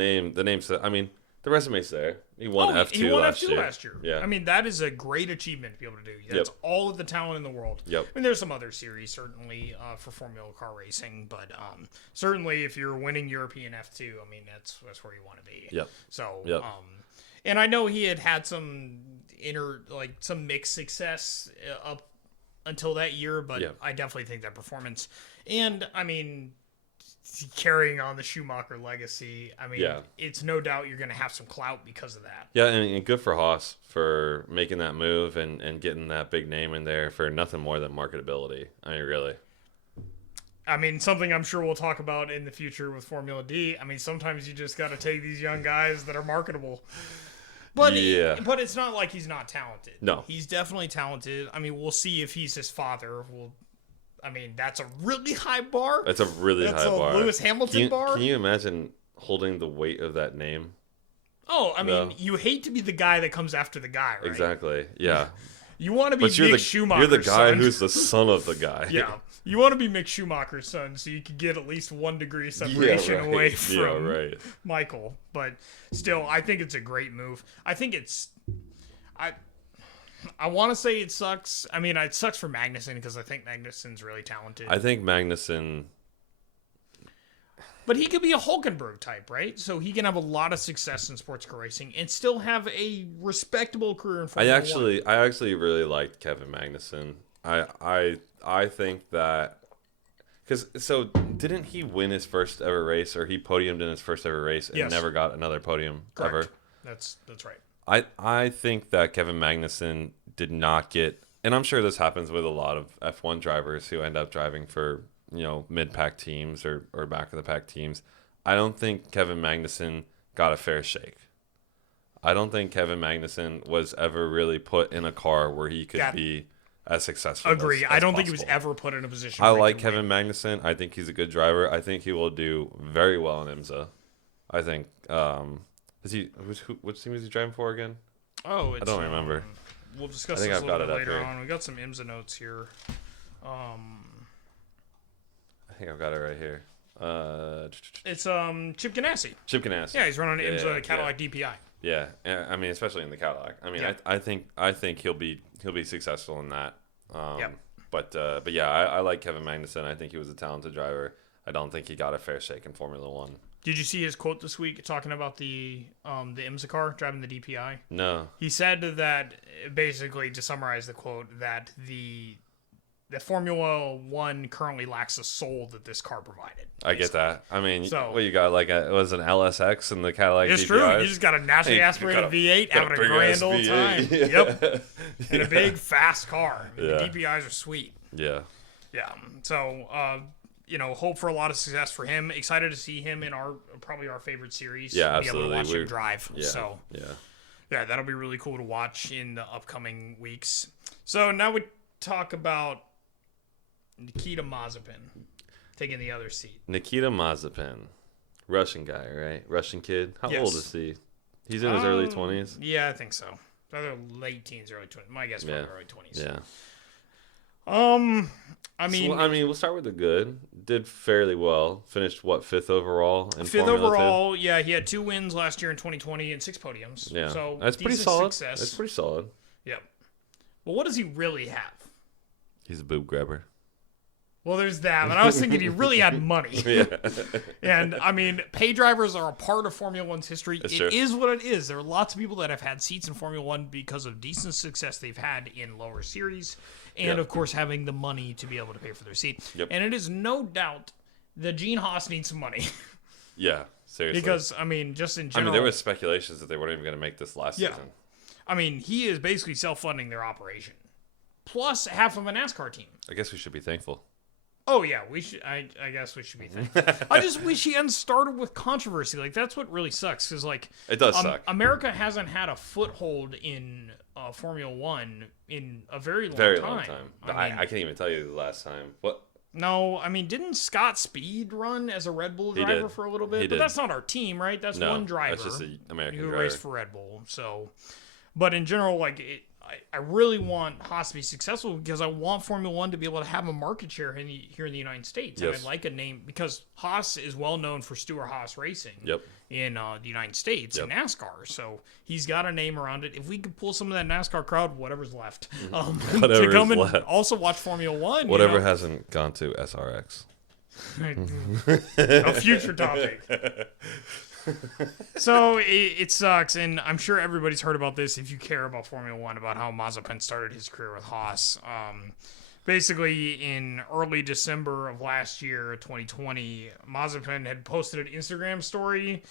name's. I mean, the resume's there. He won F2 he won last F2 year. last year. Yeah. I mean, that is a great achievement to be able to do. That's all of the talent in the world. Yep. I mean, there's some other series, certainly, for Formula car racing, but certainly if you're winning European F2, I mean, that's where you want to be. Yep. So, and I know he had some some mixed success up until that year, but I definitely think that performance, and I mean, carrying on the Schumacher legacy, I mean, it's no doubt you're going to have some clout because of that. Yeah, and good for Haas for making that move and getting that big name in there for nothing more than marketability. I mean, really. I mean, something I'm sure we'll talk about in the future with Formula D. I mean, sometimes you just got to take these young guys that are marketable. But but it's not like he's not talented. No. He's definitely talented. I mean, we'll see if he's his father. I mean, that's a really high bar. That's a really high bar. Lewis Hamilton bar. Can you imagine holding the weight of that name? Oh, I mean, you hate to be the guy that comes after the guy, right? Exactly. Yeah. You want to be Mick Schumacher's son. You're the guy son. who's the son of the guy. Yeah. You want to be Mick Schumacher's son so you can get at least 1 degree separation away from Michael. But still, I think it's a great move. I think I want to say it sucks. I mean, it sucks for Magnussen because I think Magnussen's really talented. I think Magnussen... But he could be a Hulkenberg type, right? So he can have a lot of success in sports car racing and still have a respectable career in Formula 1. I actually really liked Kevin Magnussen. I think that... So didn't he win his first ever race, or he podiumed in his first ever race and never got another podium ever? That's right. I think that Kevin Magnussen did not get, and I'm sure this happens with a lot of F1 drivers who end up driving for, mid-pack teams or back-of-the-pack teams. I don't think Kevin Magnussen got a fair shake. I don't think Kevin Magnussen was ever really put in a car where he could be as successful. Agree. As I don't possible. think he was ever put in a position. I like Kevin Magnussen. I think he's a good driver. I think he will do very well in IMSA. I think... Which team is he driving for again? Oh, I don't remember. We'll discuss this a little bit later on. We got some IMSA notes here. I think I've got it right here. It's Chip Ganassi. Chip Ganassi. Yeah, he's running IMSA Cadillac DPI. Yeah, I mean, especially in the Cadillac. I mean, I think he'll be successful in that. But yeah, I like Kevin Magnussen. I think he was a talented driver. I don't think he got a fair shake in Formula 1. Did you see his quote this week talking about the IMSA car driving the DPI? No. He said that, basically, to summarize the quote, that the Formula One currently lacks the soul that this car provided. I get that. I mean, So- what you got? Like it was an LSX and the Cadillac It's DPIs? true. You just got a naturally aspirated V8 having a grand old time. Yep. And a big, fast car. I mean, Yeah. The DPIs are sweet. Yeah. Yeah. So, hope for a lot of success for him. Excited to see him in probably our favorite series. Yeah, Be able to watch absolutely. him drive. Yeah. So, Yeah. yeah, that'll be really cool to watch in the upcoming weeks. So now we talk about Nikita Mazepin taking the other seat. Nikita Mazepin, Russian guy, right? Russian kid. How Yes. old is he? He's in his early 20s. Yeah, I think so. Either late teens, early 20s. My guess probably early 20s. Yeah. I mean, we'll start with the good. Did fairly well. Finished fifth overall in fifth Formula overall. Yeah, he had 2 wins last year in 2020 and 6 podiums. 2? Yeah. So That's pretty decent solid. Success. That's pretty solid. Yep. Well, what does he really have? He's a boob grabber. Well, there's that, but I was thinking he really had money. Yeah. And, I mean, pay drivers are a part of Formula One's history. That's It true. is what it is. There are lots of people that have had seats in Formula One because of decent success they've had in lower series and, Yep. of course, having the money to be able to pay for their seat. Yep. And it is no doubt that Gene Haas needs some money Yeah. Seriously. because, I mean, just in general. there was speculations that they weren't even going to make this last Yeah. season. I mean, he is basically self-funding their operation. Plus half of a NASCAR team. I guess we should be thankful. Oh yeah, we should. I guess we should be thankful. I just wish he hadn't started with controversy. Like that's what really sucks. Because like It does suck. America hasn't had a foothold in Formula One in a very long Very time. long time. I mean, I can't even tell you the last time. What? no, I mean, didn't Scott Speed run as a Red Bull He driver did. for a little bit? He But did. that's not our team, right? That's No, one driver. that's just an American who driver. raced for Red Bull. So, but in general, like I really want Haas to be successful because I want Formula One to be able to have a market share here in the United States. Yes. And I'd like a name because Haas is well known for Stewart Haas Racing. Yep. In the United States in Yep. NASCAR, so he's got a name around it. If we could pull some of that NASCAR crowd, whatever's left, Whatever's to come and left. also watch Formula One, Whatever hasn't gone to SRX. a future topic. So it sucks, and I'm sure everybody's heard about this if you care about Formula One, about how Mazepin started his career with Haas. Basically, in early December of last year, 2020, Mazepin had posted an Instagram story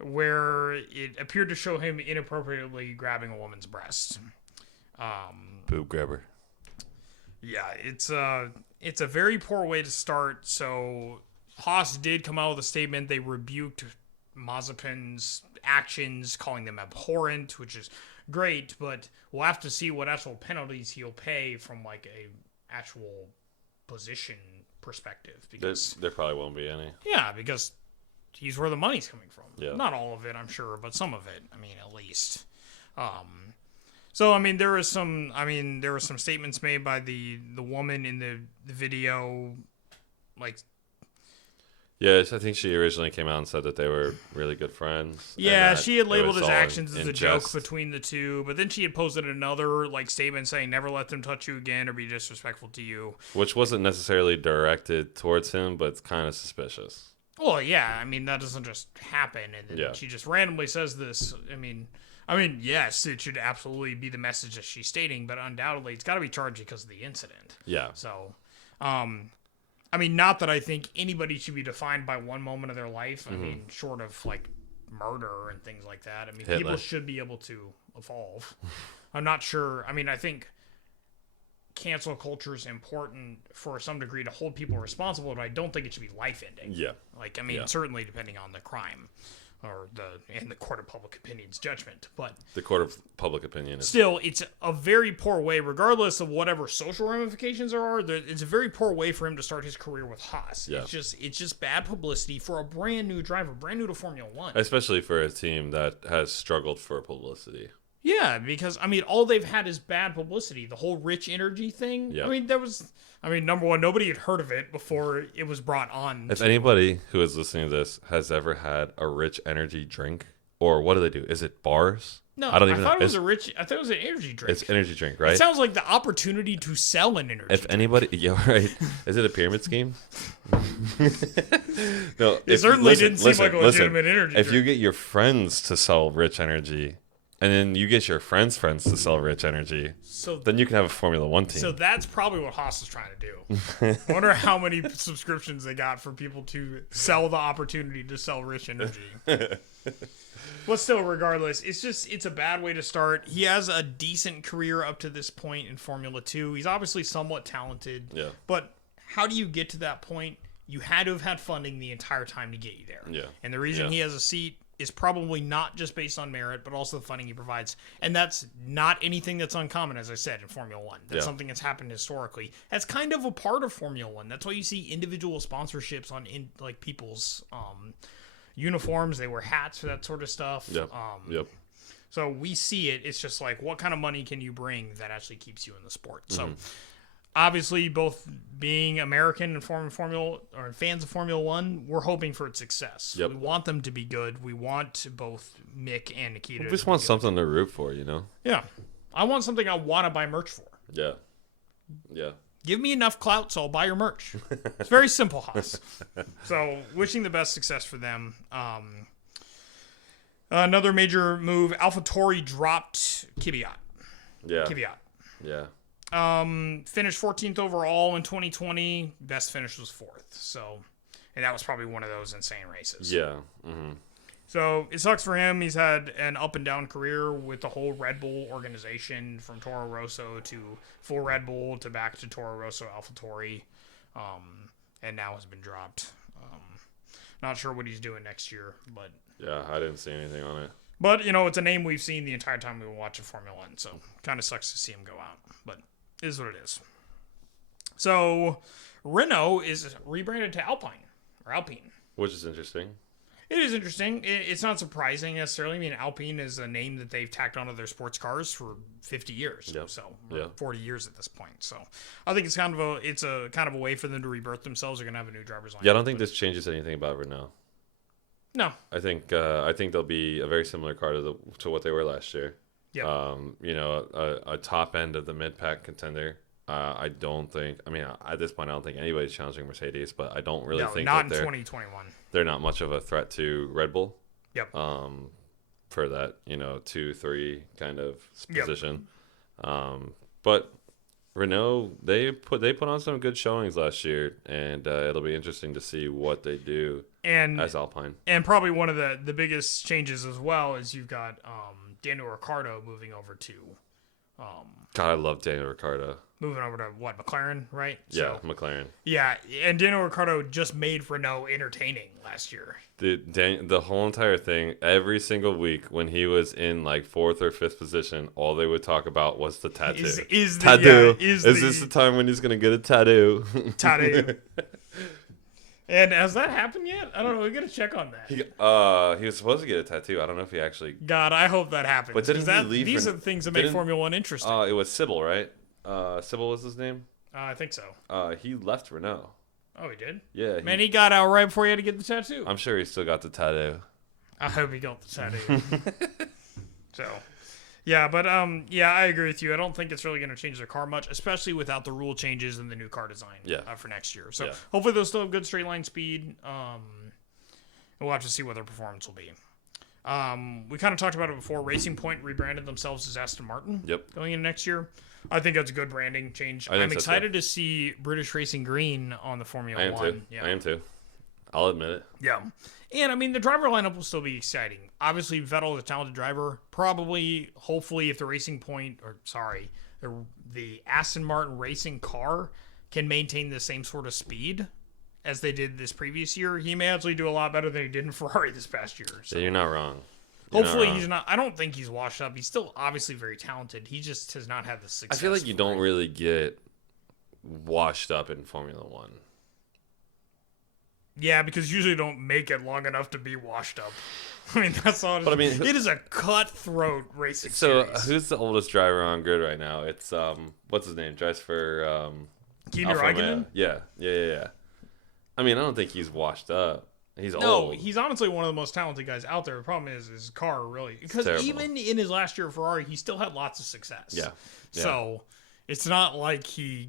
where it appeared to show him inappropriately grabbing a woman's breast. Boob grabber. Yeah, it's a very poor way to start. So Haas did come out with a statement. They rebuked Mazepin's actions, calling them abhorrent, which is great, but we'll have to see what actual penalties he'll pay from like a actual position perspective, because There probably won't be any. because he's where the money's coming from. Yeah. Not all of it, I'm sure, but some of it. I mean, at least. So I mean, there were some statements made by the woman in the video, like. Yes, I think she originally came out and said that they were really good friends. Yeah, and that she had it labeled was his all actions as in a joke jest. between the two, but then she had posted another like statement saying, "Never let them touch you again or be disrespectful to you." Which wasn't necessarily directed towards him, but it's kind of suspicious. Well, yeah, I mean that doesn't just happen, and then Yeah. she just randomly says this. I mean, yes, it should absolutely be the message that she's stating, but undoubtedly it's got to be charged because of the incident. Yeah. So, I mean, not that I think anybody should be defined by one moment of their life. I mean, short of like murder and things like that. I mean, Hitler. people should be able to evolve. I'm not sure. I mean, I think cancel culture is important for some degree to hold people responsible, but I don't think it should be life ending. Yeah. Like, I mean, Yeah. certainly depending on the crime or the court of public opinion's judgment, but The court of public opinion is. still, it's a very poor way, regardless of whatever social ramifications there are. It's a very poor way for him to start his career with Haas. Yeah. It's just bad publicity for a brand new driver, brand new to Formula One. Especially for a team that has struggled for publicity. Yeah, because I mean, all they've had is bad publicity. The whole rich energy thing. Yeah. I mean, number one, nobody had heard of it before it was brought on. If anybody who is listening to this has ever had a rich energy drink, or what do they do? Is it bars? No, I don't even thought know. it was I thought it was an energy drink. It's energy drink, right? It sounds like the opportunity to sell an energy If drink. anybody, yeah, right. Is it a pyramid scheme? No, It certainly didn't seem like a legitimate energy If you drink. get your friends to sell rich energy, and then you get your friends' friends to sell Rich Energy. So Then you can have a Formula One team. So that's probably what Haas is trying to do. I wonder how many subscriptions they got for people to sell the opportunity to sell Rich Energy. But still, regardless, it's a bad way to start. He has a decent career up to this point in Formula 2. He's obviously somewhat talented. Yeah. But how do you get to that point? You had to have had funding the entire time to get you there. Yeah. And the reason he has a seat is probably not just based on merit, but also the funding he provides. And that's not anything that's uncommon, as I said, in Formula One. That's something that's happened historically. That's kind of a part of Formula One. That's why you see individual sponsorships on like people's uniforms. They wear hats for that sort of stuff. Yep. So we see it. It's just like, what kind of money can you bring that actually keeps you in the sport? So obviously, both being American and fans of Formula One, we're hoping for its success. Yep. We want them to be good. We want both Mick and Nikita. We just want something to root for, you know? Yeah. I want something I want to buy merch for. Yeah. Yeah. Give me enough clout so I'll buy your merch. It's very simple, Haas. So, wishing the best success for them. Another major move, AlphaTauri dropped Kvyat. Yeah. Kvyat. Yeah. Finished 14th overall in 2020. Best finish was 4th. So, and that was probably one of those insane races. Yeah. Mm-hmm. So it sucks for him. He's had an up and down career with the whole Red Bull organization, from Toro Rosso to full Red Bull to back to Toro Rosso AlphaTauri, and now has been dropped. Not sure what he's doing next year, but Yeah, I didn't see anything on it. But, you know, it's a name we've seen the entire time we've been watching Formula One, so kind of sucks to see him go out. But it is what it is. So, Renault is rebranded to Alpine. Which is interesting. It is interesting. It's not surprising necessarily. I mean, Alpine is a name that they've tacked onto their sports cars for 50 years. Yep. So, Yeah. 40 years at this point. So, I think it's kind of a way for them to rebirth themselves. They're going to have a new driver's line. Yeah, I don't think this changes anything about Renault. No. I think they'll be a very similar car to what they were last year. Yeah. You know, a top end of the mid pack contender. I don't think. I mean, at this point, I don't think anybody's challenging Mercedes, but I don't really think not that in 2021. They're not much of a threat to Red Bull. Yep. For that, 2-3 kind of Yep. position. But Renault, they put on some good showings last year, and it'll be interesting to see what they do as Alpine. And probably one of the biggest changes as well is you've got Daniel Ricciardo moving over to God, I love Daniel Ricciardo. moving over to McLaren, right? Yeah, McLaren. Yeah, and Daniel Ricciardo just made Renault entertaining last year. The whole entire thing, every single week when he was in like 4th or 5th position, all they would talk about was the tattoo. Is this the time when he's gonna get a tattoo? Tattoo. And has that happened yet? I don't know. We gotta check on that. He was supposed to get a tattoo. I don't know if he actually. God, I hope that happens. But didn't he leave? These are the things that make Formula One interesting. It was Sybil, right? Sybil was his name. I think so. He left Renault. Oh, he did? Yeah. Man, he got out right before he had to get the tattoo. I'm sure he still got the tattoo. I hope he got the tattoo. So, yeah, but I agree with you. I don't think it's really going to change their car much, especially without the rule changes and the new car design for next year. So hopefully they'll still have good straight line speed. We'll have to see what their performance will be. We kind of talked about it before. Racing Point rebranded themselves as Aston Martin. Yep. Going into next year. I think that's a good branding change. I'm excited to see British Racing Green on the Formula One. Too. Yeah. I am too. I'll admit it. Yeah. And, I mean, the driver lineup will still be exciting. Obviously, Vettel is a talented driver. Probably, hopefully, if the the Aston Martin racing car can maintain the same sort of speed as they did this previous year, he may actually do a lot better than he did in Ferrari this past year. So. Yeah, you're not wrong. Hopefully he's not. I don't think he's washed up. He's still obviously very talented. He just has not had the success. I feel like you don't really get washed up in Formula One. Yeah, because you usually don't make it long enough to be washed up. I mean, that's all. But I mean, it is a cutthroat racing. So, series. Who's the oldest driver on grid right now? It's what's his name? Drives for Kimi Räikkönen? Yeah. I mean, I don't think he's washed up. He's old. No, he's honestly one of the most talented guys out there. The problem is his car, really. Because even in his last year at Ferrari, he still had lots of success. Yeah. So, it's not like he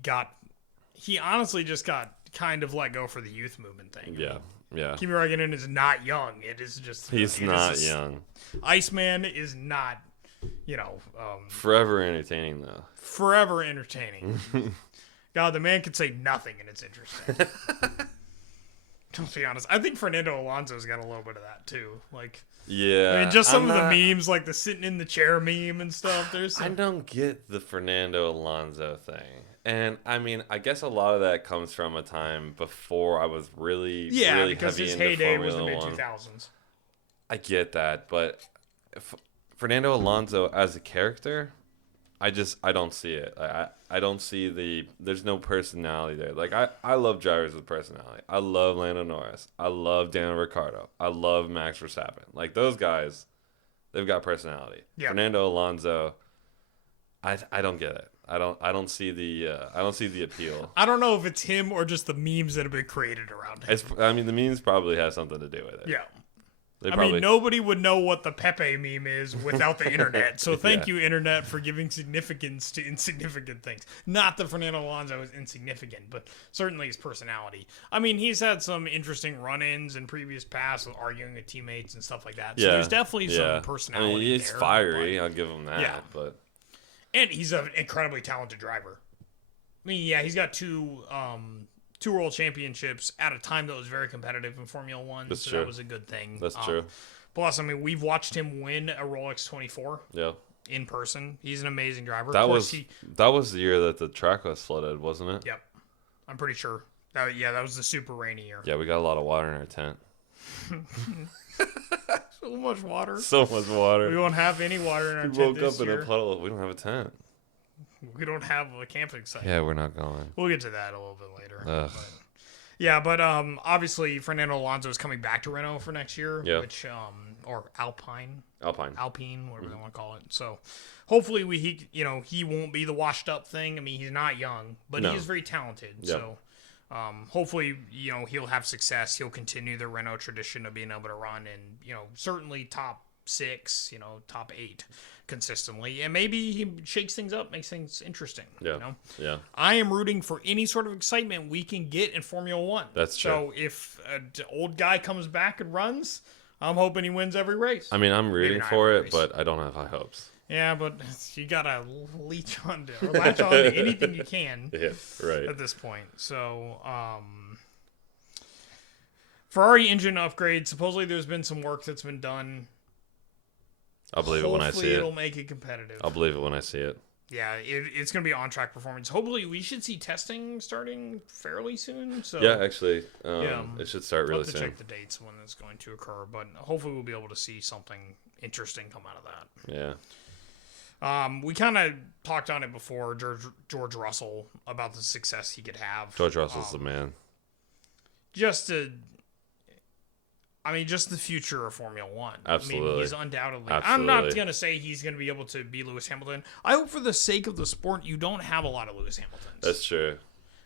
honestly just got kind of let go for the youth movement thing. Yeah. Kimi Räikkönen is not young. It is just... He's not young. Iceman is not Forever entertaining, though. Forever entertaining. God, the man could say nothing and it's interesting. To be honest, I think Fernando Alonso's got a little bit of that too. Like, yeah, I mean, just some of the memes, like the sitting in the chair meme and stuff. I don't get the Fernando Alonso thing. And I mean, I guess a lot of that comes from a time before I was really because heavy his into heyday was Formula the mid 1. 2000s. I get that, but Fernando Alonso as a character, I don't see it. I don't see there's no personality there. Like I love drivers with personality. I love Lando Norris. I love Daniel Ricciardo. I love Max Verstappen. Like those guys, they've got personality. Yeah. Fernando Alonso, I don't get it. I don't see the appeal. I don't know if it's him or just the memes that have been created around him. I mean, the memes probably have something to do with it. Yeah. I mean, nobody would know what the Pepe meme is without the internet. So thank you, internet, for giving significance to insignificant things. Not that Fernando Alonso is insignificant, but certainly his personality. I mean, he's had some interesting run-ins in previous past with arguing with teammates and stuff like that. So there's definitely some personality. I mean, he's there, fiery. I'll give him that. Yeah. But and he's an incredibly talented driver. I mean, yeah, he's got two world championships at a time that was very competitive in Formula 1. That's so true. That was a good thing. That's true. Plus, I mean, we've watched him win a Rolex 24 in person. He's an amazing driver. That was the year that the track was flooded, wasn't it? Yep. I'm pretty sure. That was the super rainy year. Yeah, we got a lot of water in our tent. So much water. So much water. We won't have any water in our tent woke this up year. in a puddle. We don't have a tent. We don't have a camping site. Yeah, we're not going. We'll get to that a little bit later. Ugh. But obviously Fernando Alonso is coming back to Renault for next year, which or Alpine, whatever they want to call it. So hopefully he won't be the washed up thing. I mean, he's not young, but he is very talented. Yep. So hopefully he'll have success. He'll continue the Renault tradition of being able to run in certainly top 6, top 8 consistently, and maybe he shakes things up, makes things interesting. Yeah. I am rooting for any sort of excitement we can get in Formula 1. That's true. So if an old guy comes back and runs, I'm hoping he wins every race. I mean, I'm rooting for it, but I don't have high hopes. Yeah, but you gotta latch on to anything you can. Yeah, right. At this point, so Ferrari engine upgrade. Supposedly, there's been some work that's been done. I'll believe it when I see it. It'll make it competitive. I'll believe it when I see it. Yeah, it's going to be on-track performance. Hopefully, we should see testing starting fairly soon. So yeah, actually, it should start really soon. We'll have to check the dates when it's going to occur, but hopefully we'll be able to see something interesting come out of that. Yeah. We kind of talked on it before, George Russell, about the success he could have. George Russell's the man. Just the future of Formula 1. Absolutely. I mean, he's undoubtedly. Absolutely. I'm not going to say he's going to be able to be Lewis Hamilton. I hope for the sake of the sport, you don't have a lot of Lewis Hamiltons. That's true.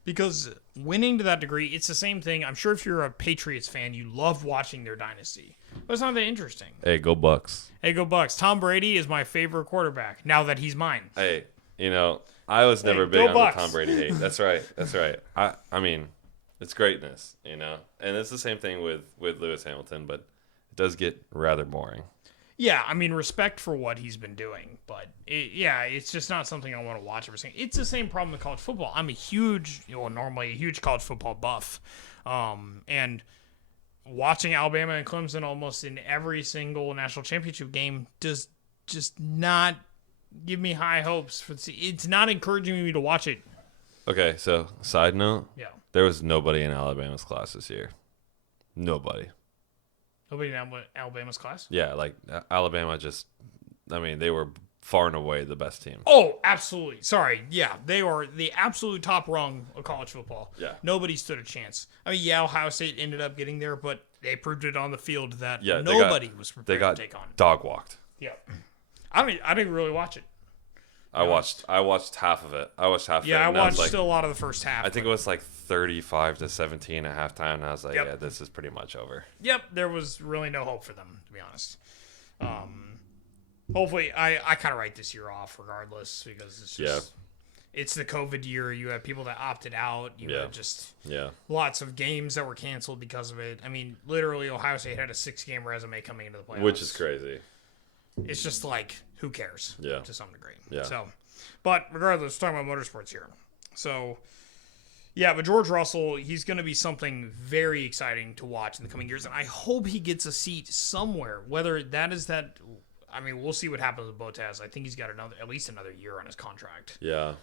Because winning to that degree, it's the same thing. I'm sure if you're a Patriots fan, you love watching their dynasty. But it's not that interesting. Hey, go Bucks. Hey, go Bucks. Tom Brady is my favorite quarterback, now that he's mine. Hey, I was never big on the Tom Brady hate. That's right. I mean, it's greatness, and it's the same thing with Lewis Hamilton, but it does get rather boring. Yeah, I mean, respect for what he's been doing, but it's just not something I want to watch every single. It's the same problem with college football. I'm normally a huge college football buff, and watching Alabama and Clemson almost in every single national championship game does just not give me high hopes. It's not encouraging me to watch it. Okay, so side note. Yeah. There was nobody in Alabama's class this year. Nobody. Nobody in Alabama's class? Yeah, like Alabama they were far and away the best team. Oh, absolutely. Sorry. Yeah, they are the absolute top rung of college football. Yeah. Nobody stood a chance. I mean, Ohio State ended up getting there, but they proved it on the field that nobody was prepared to take on. Dog walked. Yeah. I didn't really watch it. I watched half of it. I watched a lot of the first half. I think it was like 35-17 at halftime, and I was like, yeah, this is pretty much over. Yep, there was really no hope for them, to be honest. Hopefully, I kind of write this year off regardless, because it's just it's the COVID year. You have people that opted out. You have just lots of games that were canceled because of it. I mean, literally, Ohio State had a 6-game resume coming into the playoffs. Which is crazy. It's just like, who cares? Yeah. To some degree. Yeah. So, but regardless, we're talking about motorsports here. So, yeah, but George Russell, he's going to be something very exciting to watch in the coming years, and I hope he gets a seat somewhere. Whether that is that, I mean, we'll see what happens with Bottas. I think he's got at least another year on his contract. Yeah.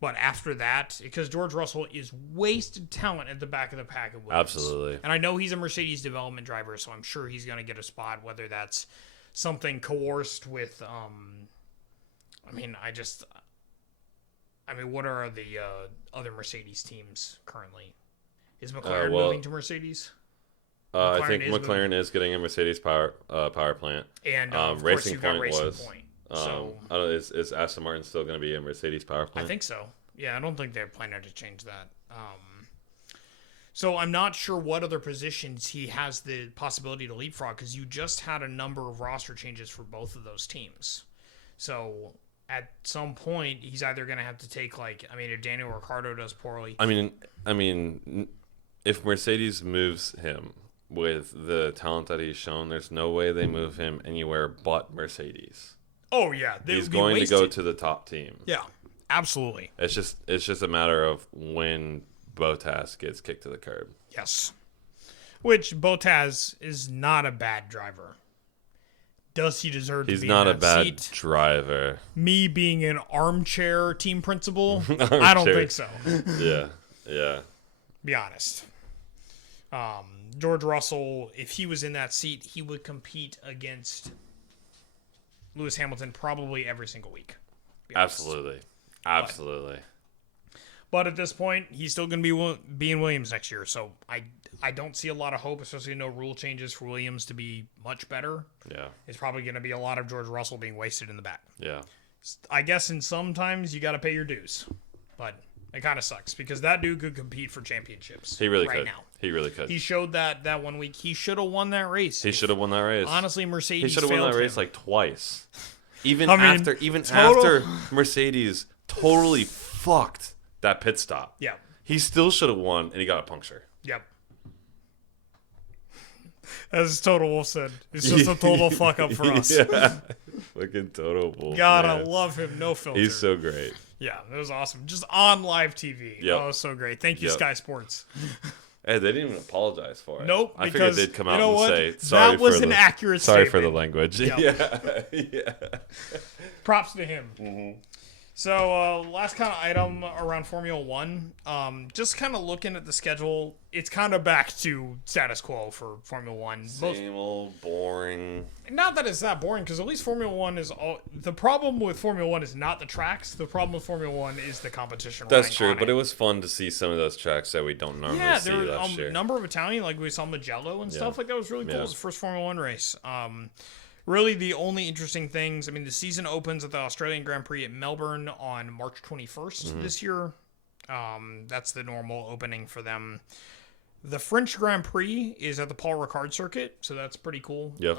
But after that, because George Russell is wasted talent at the back of the pack of Williams. Absolutely. And I know he's a Mercedes development driver, so I'm sure he's going to get a spot, whether that's something coerced with, what are the other Mercedes teams currently? Is McLaren moving to Mercedes? I think McLaren is getting a Mercedes power plant. And of course you've got Racing Point. So I don't know, is Aston Martin still going to be a Mercedes power plant? I think so. Yeah, I don't think they're planning to change that. So I'm not sure what other positions he has the possibility to leapfrog, because you just had a number of roster changes for both of those teams. So at some point, he's either going to have to take, if Daniel Ricciardo does poorly. I mean, if Mercedes moves him with the talent that he's shown, there's no way they move him anywhere but Mercedes. Oh yeah, he's going to go to the top team. Yeah, absolutely. It's just a matter of when Bottas gets kicked to the curb. Yes, which Bottas is not a bad driver. Does he deserve to be in that seat? He's not a bad driver. Me being an armchair team principal, I don't think so. Yeah. Be honest. George Russell, if he was in that seat, he would compete against Lewis Hamilton probably every single week. Absolutely. But at this point, he's still going to be in Williams next year, so I don't see a lot of hope, especially no rule changes for Williams to be much better. Yeah. It's probably going to be a lot of George Russell being wasted in the back. Yeah. I guess in sometimes you got to pay your dues, but it kind of sucks because that dude could compete for championships. He really right could. Now. He really could. He showed that 1 week. He should have won that race. He should have won that race. Honestly, Mercedes. He should have won that race like twice. Even after Mercedes totally fucked that pit stop. Yeah. He still should have won, and he got a puncture. Yep. As Total Wolf said, it's just a total fuck up for us. Yeah. Fucking Total Wolf. God, man. I love him. No filter. He's so great. Yeah, it was awesome. Just on live TV. Yep. Oh, so great. Thank you, Sky Sports. Hey, they didn't even apologize for it. Nope. I figured they'd come out and say, sorry that was an accurate sorry statement. for the language. Yep. Yeah. Props to him. Mm-hmm. So, last kind of item around Formula 1, just kind of looking at the schedule, it's kind of back to status quo for Formula 1. Same old boring. Not that it's that boring, because at least Formula 1 is all... The problem with Formula 1 is not the tracks. The problem with Formula 1 is the competition. That's true, but it was fun to see some of those tracks that we don't normally see last year. Yeah, there were a number of Italian, like we saw Mugello and stuff. Like, that was really cool. It was the first Formula 1 race. Really, the only interesting things, the season opens at the Australian Grand Prix at Melbourne on March 21st this year. That's the normal opening for them. The French Grand Prix is at the Paul Ricard circuit, so that's pretty cool. Yep.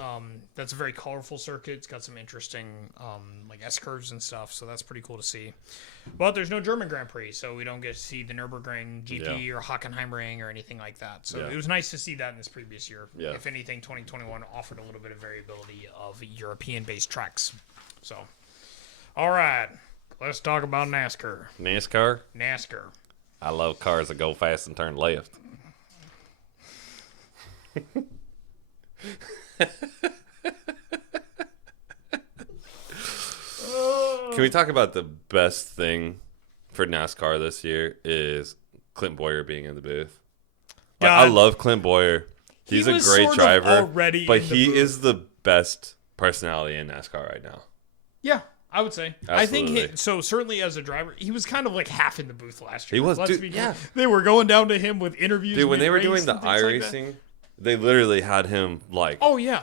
That's a very colorful circuit. It's got some interesting S-curves and stuff, so that's pretty cool to see. But there's no German Grand Prix, so we don't get to see the Nürburgring GP or Hockenheimring or anything like that. So it was nice to see that in this previous year. Yeah. If anything, 2021 offered a little bit of variability of European-based tracks. So, all right, let's talk about NASCAR. NASCAR. I love cars that go fast and turn left. Can we talk about the best thing for NASCAR this year is Clint Boyer being in the booth? I love Clint Boyer. He's a great driver, but he is the best personality in NASCAR right now. Yeah, I would say. Absolutely. I think so. Certainly as a driver, he was kind of like half in the booth last year. He was, dude. Yeah, they were going down to him with interviews. Dude, when they were doing the iRacing, they literally had him like. Oh yeah.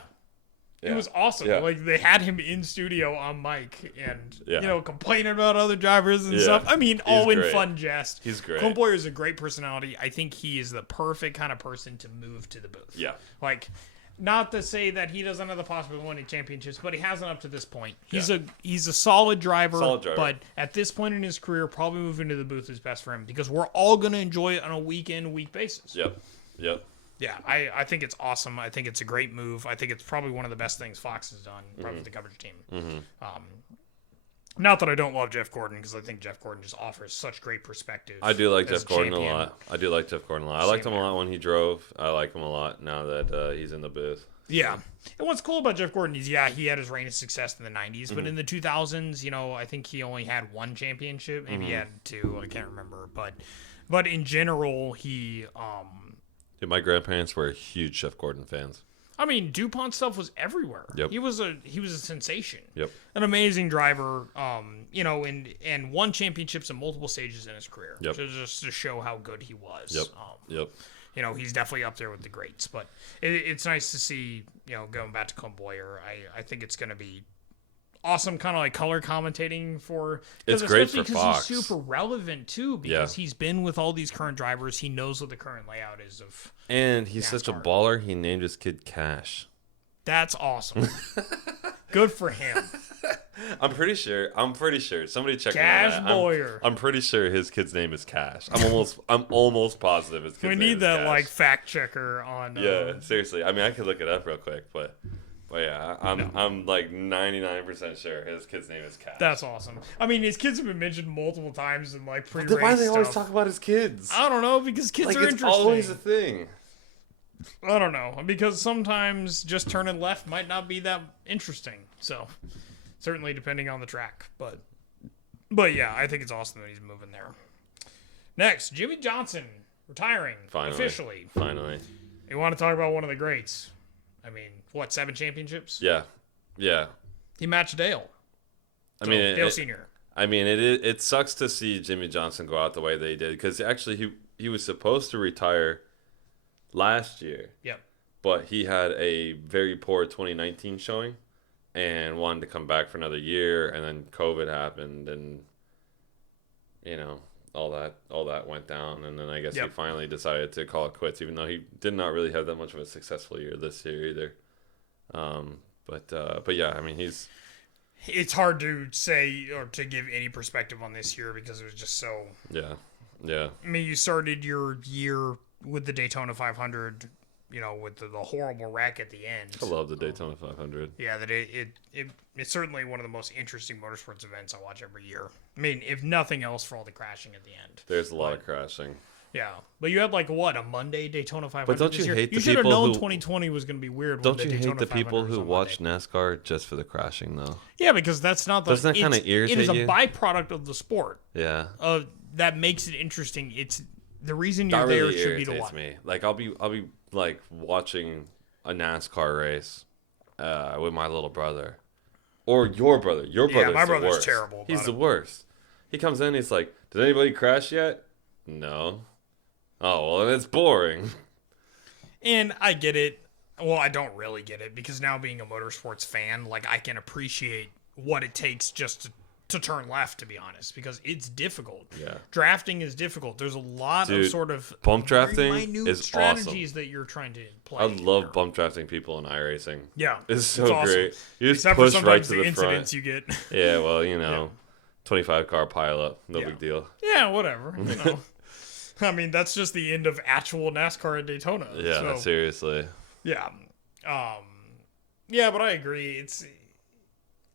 It was awesome. Yeah. Like they had him in studio on mic and complaining about other drivers and stuff. All in fun jest. He's great. Clint Boyer is a great personality. I think he is the perfect kind of person to move to the booth. Yeah. Like, not to say that he doesn't have the possibility of winning championships, but he hasn't up to this point. He's a solid driver. But at this point in his career, probably moving to the booth is best for him because we're all going to enjoy it on a week-in, week basis. Yep. Yeah, I think it's awesome. I think it's a great move. I think it's probably one of the best things Fox has done, probably with the coverage team. Not that I don't love Jeff Gordon, because I think Jeff Gordon just offers such great perspective. I do like as Jeff a Gordon champion. a lot. I liked him a lot when he drove. I like him a lot now that he's in the booth. Yeah. And what's cool about Jeff Gordon is, yeah, he had his reign of success in the 90s, but in the 2000s, I think he only had one championship. Maybe he had two. I can't remember. But in general, he... Dude, my grandparents were huge Jeff Gordon fans. I mean, DuPont stuff was everywhere. Yep. He was a sensation. Yep. An amazing driver, and won championships in multiple stages in his career. Yep. Just to show how good he was. Yep. He's definitely up there with the greats. But it's nice to see, going back to Clint Boyer, I think it's going to be awesome, kind of like color commentating for. It's great for because Fox. he's super relevant too, because he's been with all these current drivers. He knows what the current layout is of. And he's NASCAR. such a baller. He named his kid Cash. That's awesome. Good for him. I'm pretty sure. Somebody check Cash on that. Boyer. I'm pretty sure his kid's name is Cash. I'm almost positive his kid's name is Cash. We need that fact checker on. Yeah, seriously. I mean, I could look it up real quick, but yeah, I'm like 99% sure his kid's name is Cash. That's awesome. I mean, his kids have been mentioned multiple times in pre-race Then why do they always stuff. talk about his kids? I don't know, because kids Like are it's interesting. always a thing. I don't know, because sometimes just turning left might not be that interesting. So, certainly depending on the track, but yeah, I think it's awesome that he's moving there. Next, Jimmy Johnson retiring officially. Finally. You want to talk about one of the greats? I mean, 7 championships? Yeah. He matched Dale. Dale Senior. I mean, it sucks to see Jimmy Johnson go out the way that he did, because actually he was supposed to retire last year. Yep. But he had a very poor 2019 showing and wanted to come back for another year, and then COVID happened, and all that went down, and then I guess he finally decided to call it quits, even though he did not really have that much of a successful year this year either. But yeah, I mean, it's hard to say or to give any perspective on this year, because it was just so. Yeah. I mean, you started your year with the Daytona 500, with the horrible wreck at the end. I love the Daytona 500. Yeah, that it's certainly one of the most interesting motorsports events I watch every year. I mean, if nothing else, for all the crashing at the end. There's a lot of crashing. Yeah, but you had a Monday Daytona 500. But don't you this year? hate the You should have people known who 2020 was going to be weird. Don't when you the hate Daytona the people 500 was who on watch Monday. NASCAR just for the crashing though? Yeah, because that's not the. Doesn't that kind of irritate It is a you? byproduct of the sport. Yeah. That makes it interesting. It's the reason you're That there really should be to irritates watch. me. Like I'll be like watching a NASCAR race with my little brother, or your brother. Your brother's my the brother's worst. terrible He's about the it. worst. He comes in. He's like, "Did anybody crash yet?" No. Oh well, then it's boring. And I get it. Well, I don't really get it, because now being a motorsports fan, I can appreciate what it takes just to turn left, to be honest, because it's difficult. Yeah. Drafting is difficult. There's a lot of sort of bump drafting very minute is strategies that you're trying to play. I love here. bump drafting people in iRacing. Yeah. It's so awesome. great. You just Except for push right sometimes to the the incidents front. you get. Yeah, well, 25 car pileup, no big deal. Yeah, whatever. I mean, that's just the end of actual NASCAR at Daytona. Yeah, so, seriously. Yeah. Yeah, but I agree. It's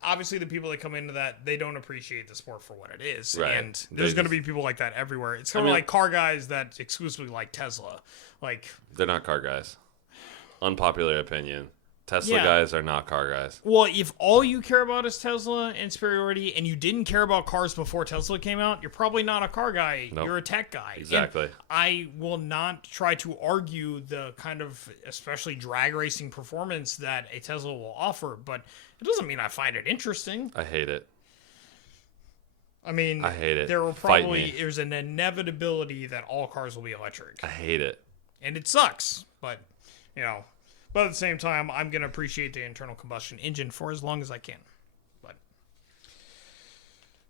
obviously the people that come into that, they don't appreciate the sport for what it is. Right. And there's going to be people like that everywhere. It's kind of like car guys that exclusively like Tesla. They're not car guys. Unpopular opinion. Tesla Yeah. guys are not car guys. Well, if all you care about is Tesla and superiority, and you didn't care about cars before Tesla came out, you're probably not a car guy. Nope. You're a tech guy. Exactly. And I will not try to argue the kind of, especially drag racing performance that a Tesla will offer, but it doesn't mean I find it interesting. I hate it. I mean, I hate it. There will Fight probably me. there's an inevitability that all cars will be electric, I hate it. and it sucks. But but at the same time, I'm gonna appreciate the internal combustion engine for as long as I can. But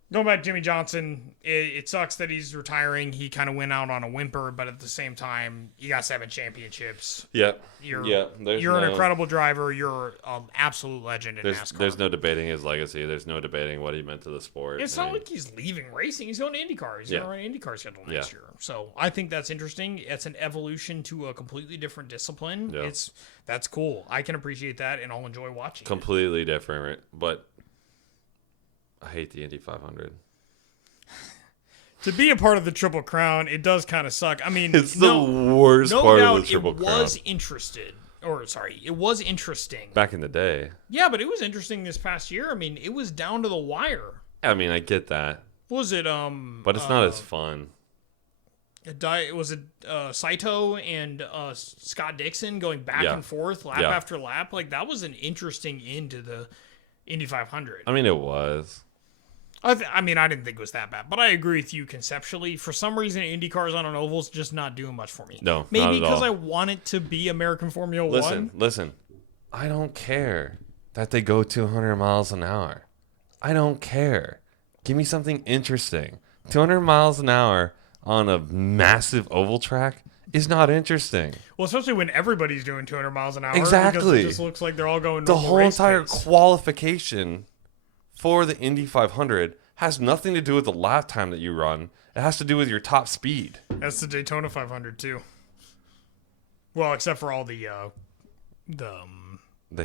Going back to Jimmy Johnson, it sucks that he's retiring. He kind of went out on a whimper, but at the same time, you got 7 championships. Yep. You're an incredible driver. You're an absolute legend in NASCAR. There's no debating his legacy. There's no debating what he meant to the sport. It's not like he's leaving racing. He's going to IndyCar. He's going to run an IndyCar schedule next year. So I think that's interesting. It's an evolution to a completely different discipline. Yeah. That's cool. I can appreciate that, and I'll enjoy watching it. Completely different, but I hate the Indy 500. To be a part of the Triple Crown, it does kind of suck. I mean, it's the worst part of the Triple Crown. It was interesting. Back in the day. Yeah, but it was interesting this past year. I mean, it was down to the wire. I mean, I get that. What was it? But it's not as fun. Was it Saito and Scott Dixon going back and forth lap after lap? Like, that was an interesting end to the Indy 500. I mean, it was. I didn't think it was that bad, but I agree with you conceptually. For some reason, IndyCars on an oval is just not doing much for me. No, maybe not at because all. I want it to be American Formula 1. Listen. I don't care that they go 200 miles an hour. I don't care. Give me something interesting. 200 miles an hour on a massive oval track is not interesting. Well, especially when everybody's doing 200 miles an hour. Exactly. Because it just looks like they're all going the normal whole race entire pace. qualification for the Indy 500 has nothing to do with the lap time that you run. It has to do with your top speed. That's the Daytona 500 too. Well, except for all the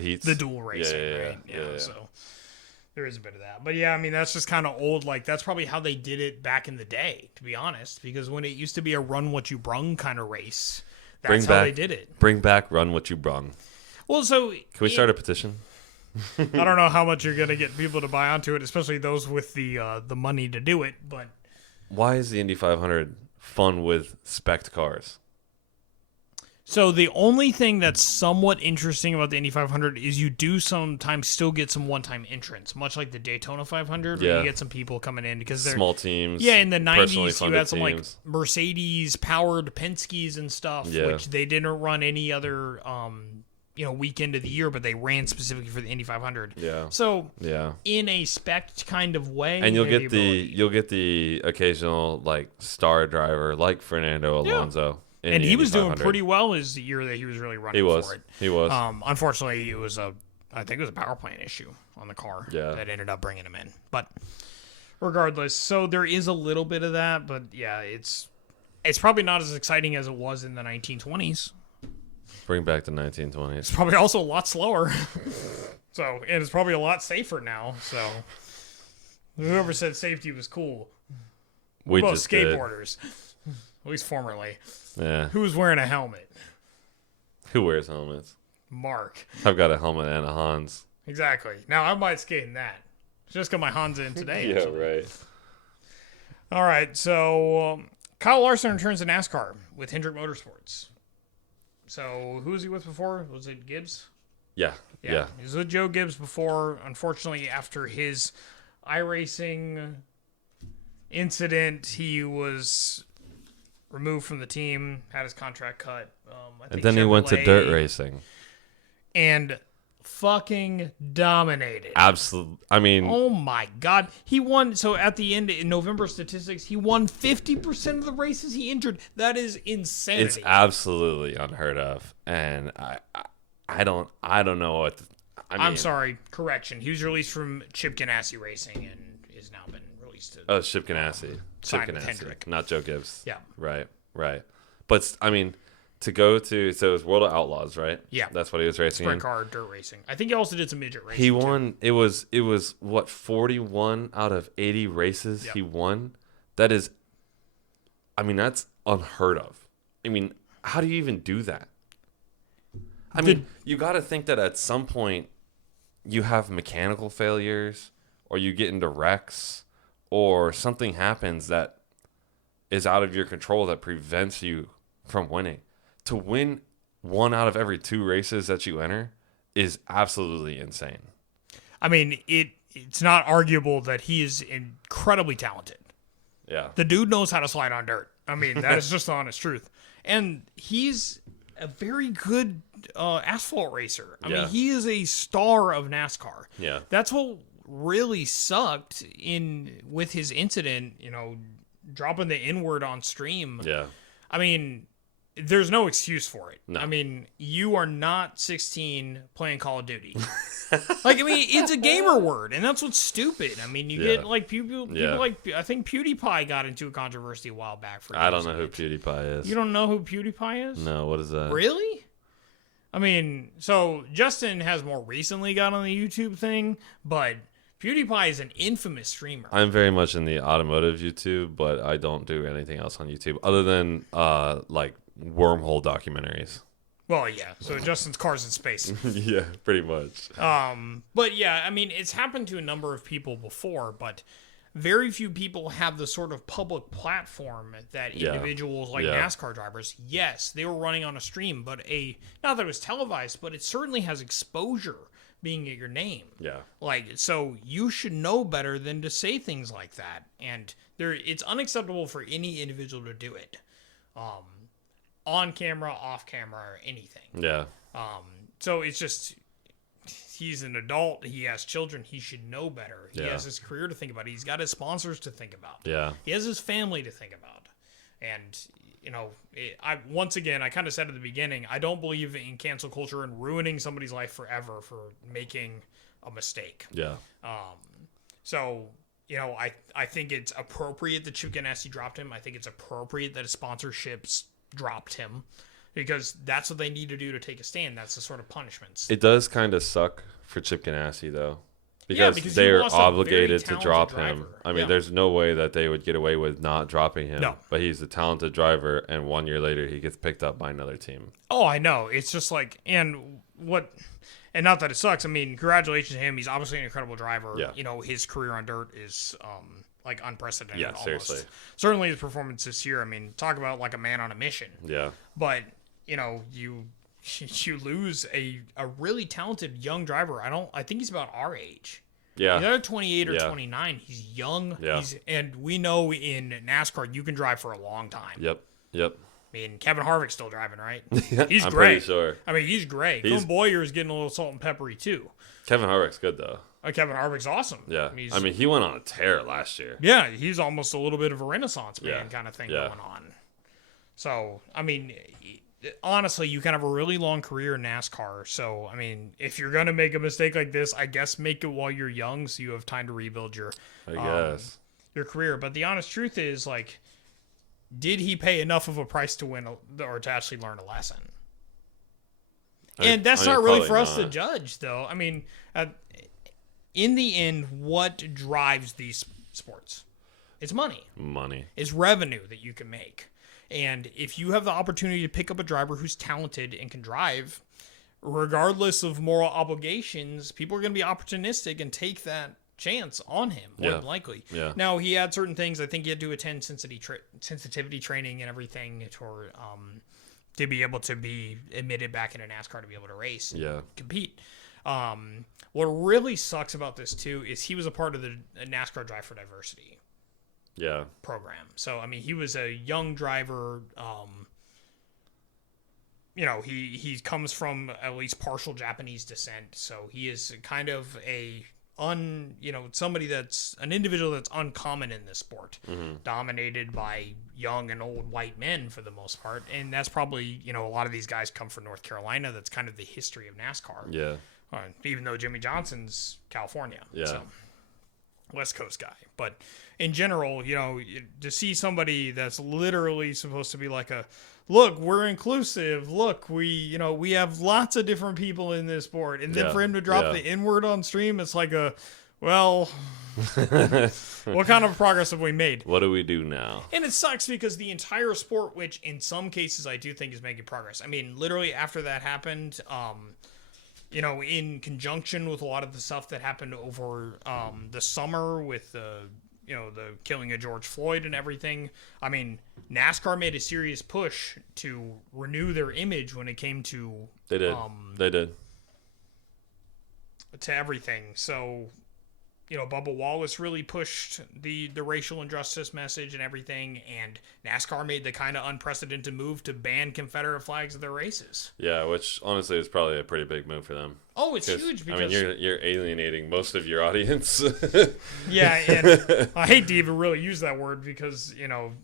heats, the dual racing, right? Yeah. So there is a bit of that, but yeah, I mean that's just kind of old. Like that's probably how they did it back in the day, to be honest. Because when it used to be a run what you brung kind of race, that's how they did it. Bring back run what you brung. Well, so can we start a petition? I don't know how much you're gonna get people to buy onto it, especially those with the money to do it. But why is the Indy 500 fun with spec'd cars? So the only thing that's somewhat interesting about the Indy 500 is you do sometimes still get some one-time entrants, much like the Daytona 500, where you get some people coming in because they're small teams. Yeah, in the 90s you had some teams. like Mercedes-powered Penske's and stuff, which they didn't run any other weekend of the year, but they ran specifically for the Indy 500. Yeah. So in a spec kind of way, and you'll get the occasional like star driver like Fernando Alonso. And he was doing pretty well his year that he was really running for it. He was. Unfortunately, I think it was a power plant issue on the car that ended up bringing him in. But regardless, so there is a little bit of that, but yeah, it's probably not as exciting as it was in the 1920s. Bring back the 1920s. It's probably also a lot slower. And it's probably a lot safer now. So whoever said safety was cool. We both just skateboarders. At least formerly. Yeah. Who was wearing a helmet? Who wears helmets? Mark. I've got a helmet and a Hans. Exactly. Now I might skate in that. Just got my Hansa in today. Yeah, right. All right. So Kyle Larson returns to NASCAR with Hendrick Motorsports. So who was he with before? Was it Gibbs? Yeah. He was with Joe Gibbs before. Unfortunately, after his iRacing incident, he was removed from the team, had his contract cut. And then he went to dirt racing. And fucking dominated. Absolutely. I mean... Oh my God. He won... So at the end, in November statistics, he won 50% of the races he entered. That is insanity. It's absolutely unheard of. And I don't know what... I'm sorry. Correction. He was released from Chip Ganassi Racing and has now been released to... Chip Ganassi. Chip Ganassi. Not Joe Gibbs. Yeah. Right. But, I mean... To go to, so it was World of Outlaws, right? Yeah. That's what he was racing Sprint car, dirt racing. I think he also did some midget racing. He won, it was what, 41 out of 80 races he won? That is, I mean, that's unheard of. I mean, how do you even do that? I mean, you got to think that at some point you have mechanical failures or you get into wrecks or something happens that is out of your control that prevents you from winning. To win 1 out of every 2 races that you enter is absolutely insane. I mean, it's not arguable that he is incredibly talented. Yeah. The dude knows how to slide on dirt. I mean, that is just the honest truth. And he's a very good asphalt racer. I mean, he is a star of NASCAR. Yeah. That's what really sucked with his incident, dropping the N-word on stream. Yeah. I mean, there's no excuse for it. No. I mean, you are not 16 playing Call of Duty. It's a gamer word, and that's what's stupid. I mean, you get people like, I think PewDiePie got into a controversy a while back for. I don't know who PewDiePie is. You don't know who PewDiePie is? No, what is that? Really? I mean, so Justin has more recently got on the YouTube thing, but PewDiePie is an infamous streamer. I'm very much in the automotive YouTube, but I don't do anything else on YouTube other than like wormhole documentaries. Well, yeah. So Justin's Cars in Space. Yeah, pretty much. But yeah, I mean, it's happened to a number of people before, but very few people have the sort of public platform that individuals like NASCAR drivers. Yes, they were running on a stream, but not that it was televised, but it certainly has exposure being at your name. Yeah. So you should know better than to say things like that. And it's unacceptable for any individual to do it. On camera, off camera, or anything. Yeah. So it's just, he's an adult. He has children. He should know better. He has his career to think about. He's got his sponsors to think about. Yeah. He has his family to think about. And, once again, I kind of said at the beginning, I don't believe in cancel culture and ruining somebody's life forever for making a mistake. Yeah. So, I think it's appropriate that Chip Ganassi dropped him. I think it's appropriate that his sponsorships dropped him, because that's what they need to do to take a stand. That's the sort of punishments. It does kind of suck for Chip Ganassi, though, because because they're lost a obligated very to drop talented him. driver. I mean, there's no way that they would get away with not dropping him. No. But he's a talented driver, and 1 year later, he gets picked up by another team. Oh, I know. It's just like, and not that it sucks. I mean, congratulations to him. He's obviously an incredible driver. Yeah. His career on dirt is unprecedented. Yeah, almost. seriously. Certainly his performance this year. I mean, talk about like a man on a mission. Yeah. But you lose a really talented young driver. I think he's about our age. Yeah. He's either 28 or 29. He's young. Yeah. And we know in NASCAR you can drive for a long time. Yep. I mean, Kevin Harvick's still driving, right? He's I'm great. pretty sure. I mean, he's great. Colin Boyer is getting a little salt and peppery too. Kevin Harvick's good though. Kevin Harvick's awesome. Yeah. I mean, he went on a tear last year. Yeah, he's almost a little bit of a renaissance man kind of thing going on. So, I mean, honestly, you can have a really long career in NASCAR. So, I mean, if you're going to make a mistake like this, I guess make it while you're young so you have time to rebuild your career. But the honest truth is, like, did he pay enough of a price to win or to actually learn a lesson? And that's not really for us to judge, though. I mean, in the end, what drives these sports? It's money. It's revenue that you can make. And if you have the opportunity to pick up a driver who's talented and can drive, regardless of moral obligations, people are going to be opportunistic and take that chance on him, more than likely. Yeah. Now, he had certain things. I think he had to attend sensitivity training and everything to be able to be admitted back into NASCAR to be able to race and compete. What really sucks about this, too, is he was a part of the NASCAR Drive for Diversity program. So, I mean, he was a young driver. He comes from at least partial Japanese descent. So he is kind of somebody that's an individual that's uncommon in this sport, dominated by young and old white men for the most part. And that's probably, a lot of these guys come from North Carolina. That's kind of the history of NASCAR. Yeah. Even though Jimmy Johnson's California. Yeah. So, West Coast guy. But in general, to see somebody that's literally supposed to be like look, we're inclusive. Look, we have lots of different people in this sport. And then for him to drop the N-word on stream, it's like what kind of progress have we made? What do we do now? And it sucks because the entire sport, which in some cases I do think is making progress. I mean, literally after that happened, in conjunction with a lot of the stuff that happened over the summer with the killing of George Floyd and everything. I mean, NASCAR made a serious push to renew their image when it came to they did to everything. So, Bubba Wallace really pushed the racial injustice message and everything, and NASCAR made the kind of unprecedented move to ban Confederate flags at their races. Yeah, which honestly is probably a pretty big move for them. Oh, it's huge because you're alienating most of your audience. Yeah, and I hate to even really use that word because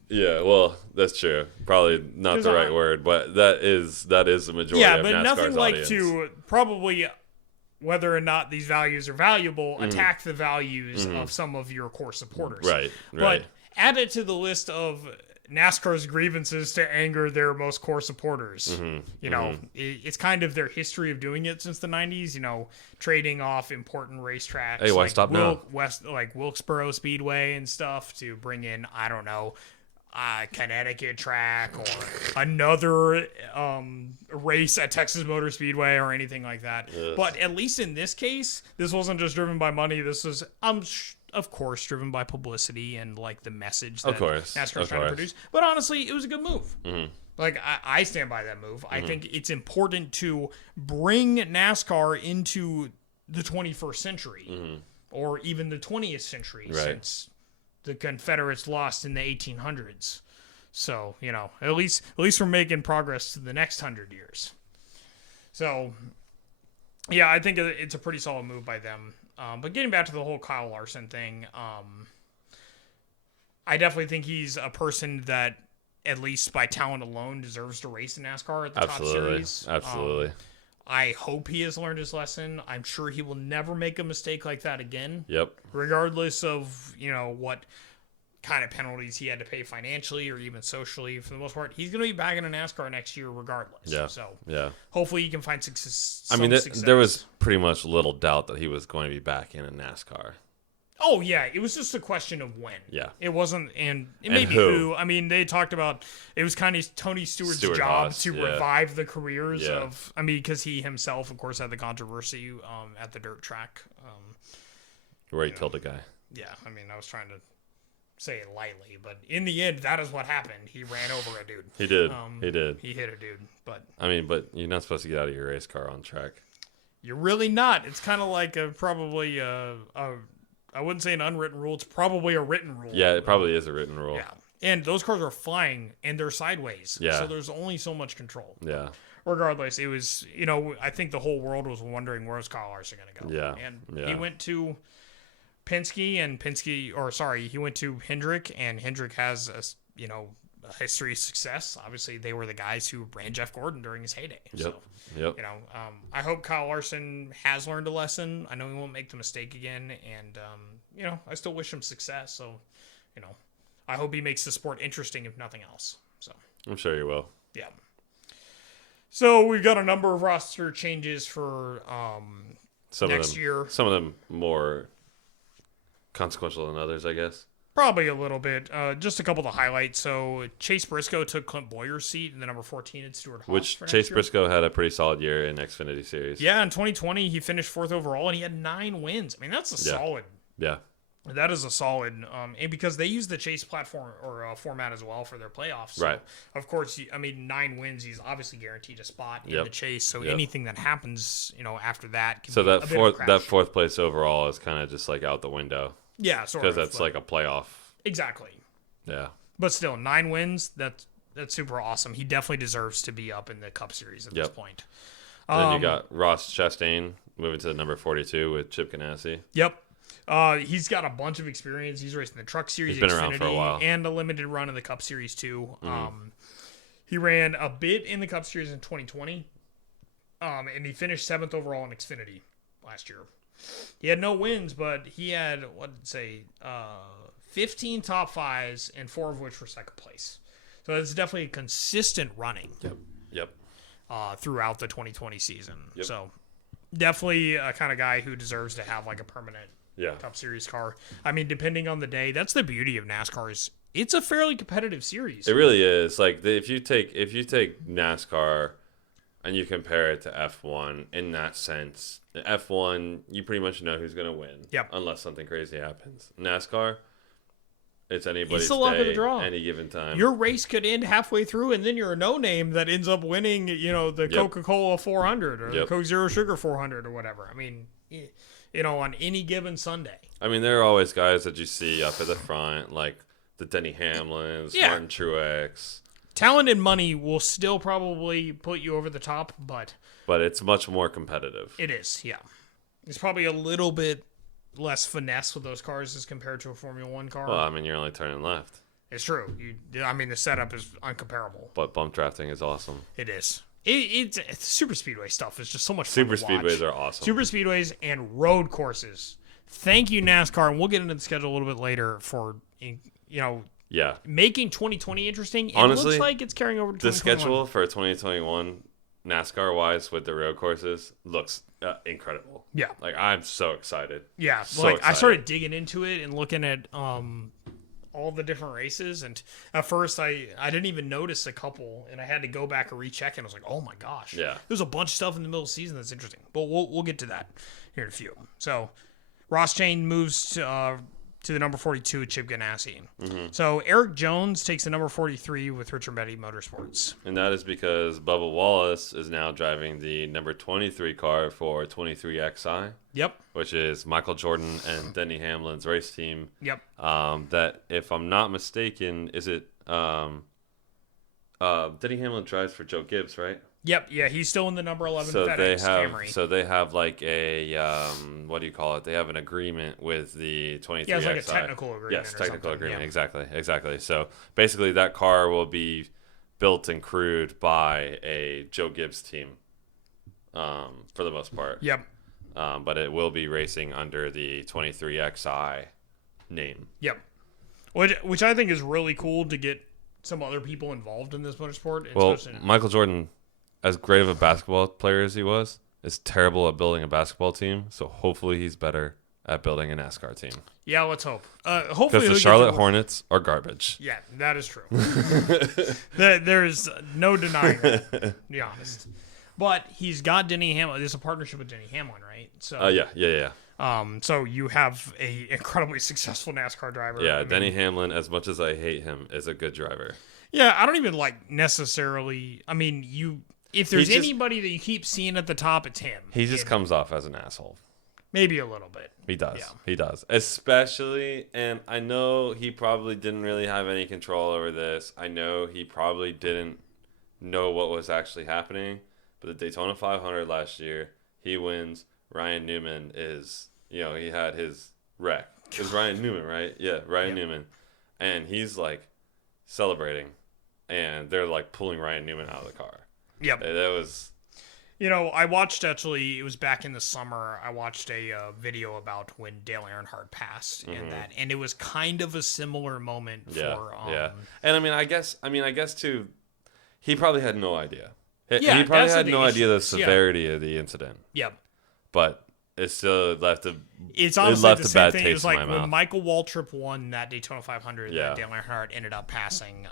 Yeah, well, that's true. Probably not the right word, but that is the majority. Yeah, of but NASCAR's nothing like audience. to probably, whether or not these values are valuable, attack the values of some of your core supporters. Right. But add it to the list of NASCAR's grievances to anger their most core supporters. It's kind of their history of doing it since the 90s, trading off important racetracks. Hey, why stop now? Like Wilkesboro Speedway and stuff to bring in, I don't know, Connecticut track or another race at Texas Motor Speedway or anything like that. Yes. But at least in this case, this wasn't just driven by money. This was, of course, driven by publicity and like the message that NASCAR's trying to produce. But honestly, it was a good move. Mm-hmm. Like I stand by that move. I think it's important to bring NASCAR into the 21st century or even the 20th century since the Confederates lost in the 1800s. So, at least we're making progress to the next 100 years. So, yeah, I think it's a pretty solid move by them. But getting back to the whole Kyle Larson thing, I definitely think he's a person that, at least by talent alone, deserves to race in NASCAR at the top series. Absolutely. I hope he has learned his lesson. I'm sure he will never make a mistake like that again. Yep. Regardless of, what kind of penalties he had to pay financially or even socially. For the most part, he's going to be back in a NASCAR next year regardless. Yeah. So hopefully he can find success. There was pretty much little doubt that he was going to be back in a NASCAR. Oh, yeah. It was just a question of when. Yeah. It wasn't, and it may be who. I mean, they talked about, it was kind of Tony Stewart's job to revive the careers of, because he himself, of course, had the controversy at the dirt track. Where he killed a guy. Yeah. I was trying to say it lightly, but in the end, that is what happened. He ran over a dude. He did. He did. He hit a dude, but but you're not supposed to get out of your race car on track. You're really not. It's kind of like I wouldn't say an unwritten rule. It's probably a written rule. Yeah, it probably is a written rule. Yeah, and those cars are flying and they're sideways. Yeah. So there's only so much control. Yeah. Regardless, it was I think the whole world was wondering where's Kyle Larson going to go. Yeah. And he went to he went to Hendrick, and Hendrick has a history of success. Obviously, they were the guys who ran Jeff Gordon during his heyday. Yep. So, I hope Kyle Larson has learned a lesson. I know he won't make the mistake again, and I still wish him success. So, I hope he makes the sport interesting, if nothing else. So I'm sure he will. Yeah. So we've got a number of roster changes for next year. Some of them more consequential than others, I guess. Probably a little bit. Just a couple of the highlights. So Chase Briscoe took Clint Boyer's seat in the number 14 at Stewart Haas. Which Chase Briscoe had a pretty solid year in Xfinity Series. Yeah, in 2020 he finished 4th overall and he had 9 wins. I mean, that's a solid. Yeah. That is a solid, and because they use the Chase platform or format as well for their playoffs. So right. Of course, 9 wins. He's obviously guaranteed a spot in the Chase. So anything that happens, after that. Can be that fourth place overall is kind of just like out the window. Yeah, sort of. Because that's like a playoff. Exactly. Yeah. But still, 9 wins. That's super awesome. He definitely deserves to be up in the Cup Series at this point. And then you got Ross Chastain moving to number 42 with Chip Ganassi. Yep. He's got a bunch of experience. He's racing the Truck Series, he's been around for a while, and a limited run in the Cup Series too. He ran a bit in the Cup Series in 2020, and he finished 7th overall in Xfinity last year. He had no wins, but he had 15 top 5s, and 4 of which were second place. So it's definitely consistent running. Yep. Throughout the 2020 season. Yep. So definitely a kind of guy who deserves to have like a permanent Cup Series car. I mean, depending on the day, that's the beauty of NASCAR is it's a fairly competitive series. It really is. Like if you take NASCAR and you compare it to F1 in that sense, F1 you pretty much know who's going to win. Yep. Unless something crazy happens. NASCAR, it's anybody's it's the luck day, of the draw. Any given time. Your race could end halfway through, and then you're a no-name that ends up winning, the Coca-Cola 400 or the Coke Zero Sugar 400 or whatever. I mean, on any given Sunday. I mean, there are always guys that you see up at the front, like the Denny Hamlins, Martin Truex. Talent and money will still probably put you over the top, but it's much more competitive. It is, yeah. It's probably a little bit less finesse with those cars as compared to a Formula One car. Well, I mean, you're only turning left. It's true. The setup is uncomparable. But bump drafting is awesome. It is. It's super speedway stuff is just so much fun to watch. Super speedways are awesome. Super speedways and road courses. Thank you, NASCAR, and we'll get into the schedule a little bit later for making 2020 interesting. Honestly, it looks like it's carrying over to 2021. The schedule for 2021, NASCAR wise, with the road courses, looks incredible. Yeah, like I'm so excited. Yeah, so excited. I started digging into it and looking at all the different races, and at first I didn't even notice a couple, and I had to go back and recheck, and I was like, oh my gosh, there's a bunch of stuff in the middle of the season that's interesting, but we'll get to that here in a few. So Ross Chain moves to the number 42 with Chip Ganassi. Mm-hmm. So Eric Jones takes the number 43 with Richard Petty Motorsports. And that is because Bubba Wallace is now driving the number 23 car for 23XI. Yep. Which is Michael Jordan and Denny Hamlin's race team. Yep. That, if I'm not mistaken, is it Denny Hamlin drives for Joe Gibbs, right? Yep, yeah, he's still in the number 11 so FedEx Camry. So they have like a, what do you call it? They have an agreement with the 23XI. Yeah, it's like a technical agreement. Yes, technical agreement, yeah. exactly. So basically that car will be built and crewed by a Joe Gibbs team for the most part. Yep. But it will be racing under the 23XI name. Yep. Which I think is really cool to get some other people involved in this motorsport. Well, Michael Jordan, as great of a basketball player as he was, is terrible at building a basketball team. So hopefully he's better at building a NASCAR team. Yeah, let's hope. Hopefully, because the Charlotte Hornets are garbage. Yeah, that is true. There's no denying that, to be honest. But he's got Denny Hamlin. There's a partnership with Denny Hamlin, right? So yeah. So you have a incredibly successful NASCAR driver. Yeah, Denny Hamlin, as much as I hate him, is a good driver. Yeah, I don't even necessarily. I mean, if there's anybody that you keep seeing at the top, it's him. He just comes off as an asshole. Maybe a little bit. He does. Yeah. He does. Especially, and I know he probably didn't really have any control over this. I know he probably didn't know what was actually happening. But the Daytona 500 last year, he wins. Ryan Newman is, he had his wreck. It was Ryan Newman, right? Yeah, Ryan Newman. And he's like celebrating. And they're like pulling Ryan Newman out of the car. Yep. That was... I watched it was back in the summer, I watched a video about when Dale Earnhardt passed and it was kind of a similar moment for... Yeah. And I guess too, he probably had no idea. He probably had no idea the severity of the incident. Yep. But it still left a bad taste It was like in my mouth. when Michael Waltrip won that Daytona 500 that Dale Earnhardt ended up passing.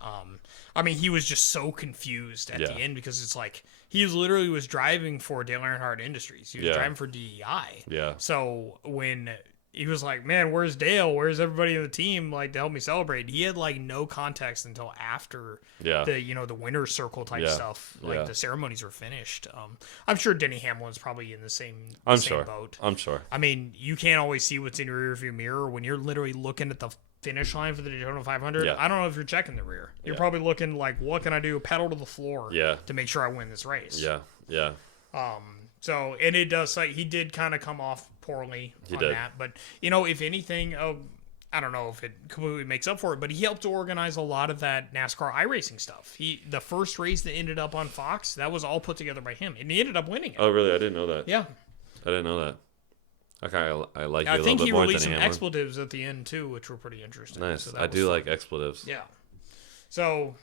He was just so confused at the end because it's like he literally was driving for Dale Earnhardt Industries. He was driving for DEI. Yeah. So when he was like, man, where's Dale? Where's everybody in the team to help me celebrate? He had no context until after the winner's circle type stuff. The ceremonies were finished. I'm sure Denny Hamlin's probably in the same boat. I'm sure. You can't always see what's in your rearview mirror when you're literally looking at the finish line for the Daytona 500. Yeah. I don't know if you're checking the rear. You're probably looking like, what can I do? Pedal to the floor to make sure I win this race. Yeah. So, and it does, he did kind of come off poorly that. But, if anything, I don't know if it completely makes up for it, but he helped to organize a lot of that NASCAR iRacing stuff. The first race that ended up on Fox, that was all put together by him, and he ended up winning it. Oh, really? I didn't know that. Yeah. I didn't know that. Okay, I like you a little bit more. I think he released some expletives at the end, too, which were pretty interesting. Nice. So I do like expletives. Yeah. So,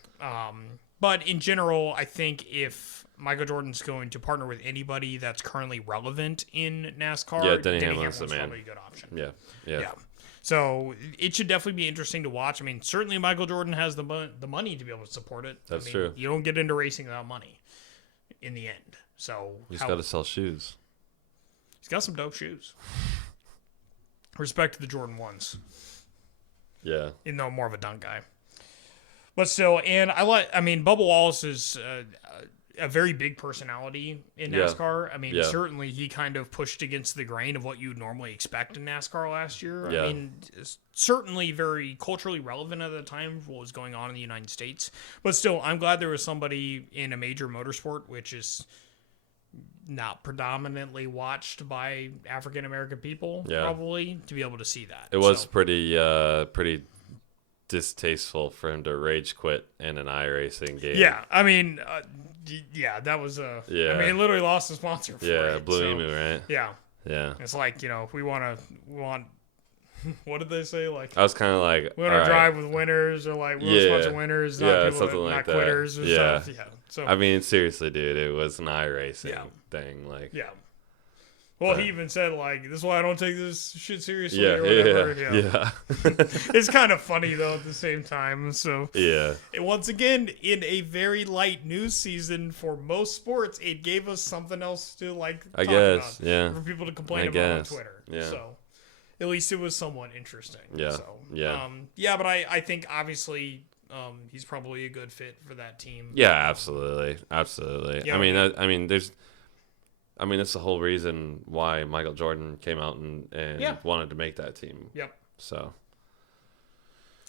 but in general, I think if Michael Jordan's going to partner with anybody that's currently relevant in NASCAR, Denny Hamlin's the man. Probably a good option. Yeah. So it should definitely be interesting to watch. Certainly Michael Jordan has the money to be able to support it. That's true. You don't get into racing without money in the end. So he's got to sell shoes. He's got some dope shoes. Respect to the Jordan 1s. Yeah. Even though I'm more of a dunk guy. But still, and Bubba Wallace is a very big personality in Yeah. NASCAR. I mean, Yeah. certainly he kind of pushed against the grain of what you'd normally expect in NASCAR last year. Yeah. I mean, certainly very culturally relevant at the time for what was going on in the United States. But still, I'm glad there was somebody in a major motorsport, which is not predominantly watched by African American people, Yeah. probably, to be able to see that. It was So, pretty distasteful for him to rage quit in an iRacing game. yeah, I mean, that was Yeah. I mean, he literally lost the sponsor for Yeah, it. Blue so, Emu, right? Yeah. Yeah. It's like, we want, what did they say? Like, I was kind of like, we want to drive with winners, or like, we want to Yeah. sponsor winners, not Yeah, people something that, like not that. quitters or Yeah. stuff. Yeah. So, I mean, seriously, dude, it was an iRacing Yeah. thing. Like, yeah. Well, he even said, like, this is why I don't take this shit seriously yeah, or whatever. yeah. It's kind of funny, though, at the same time. So, Yeah. and once again, in a very light news season for most sports, it gave us something else to, like, I talk guess, about. yeah. For people to complain I about on guess, Twitter. yeah. So, at least it was somewhat interesting. Yeah, So, yeah. but I think, obviously, he's probably a good fit for that team. Yeah, absolutely. Absolutely. Yeah, I mean, that's the whole reason why Michael Jordan came out and Yeah. wanted to make that team. Yep. So,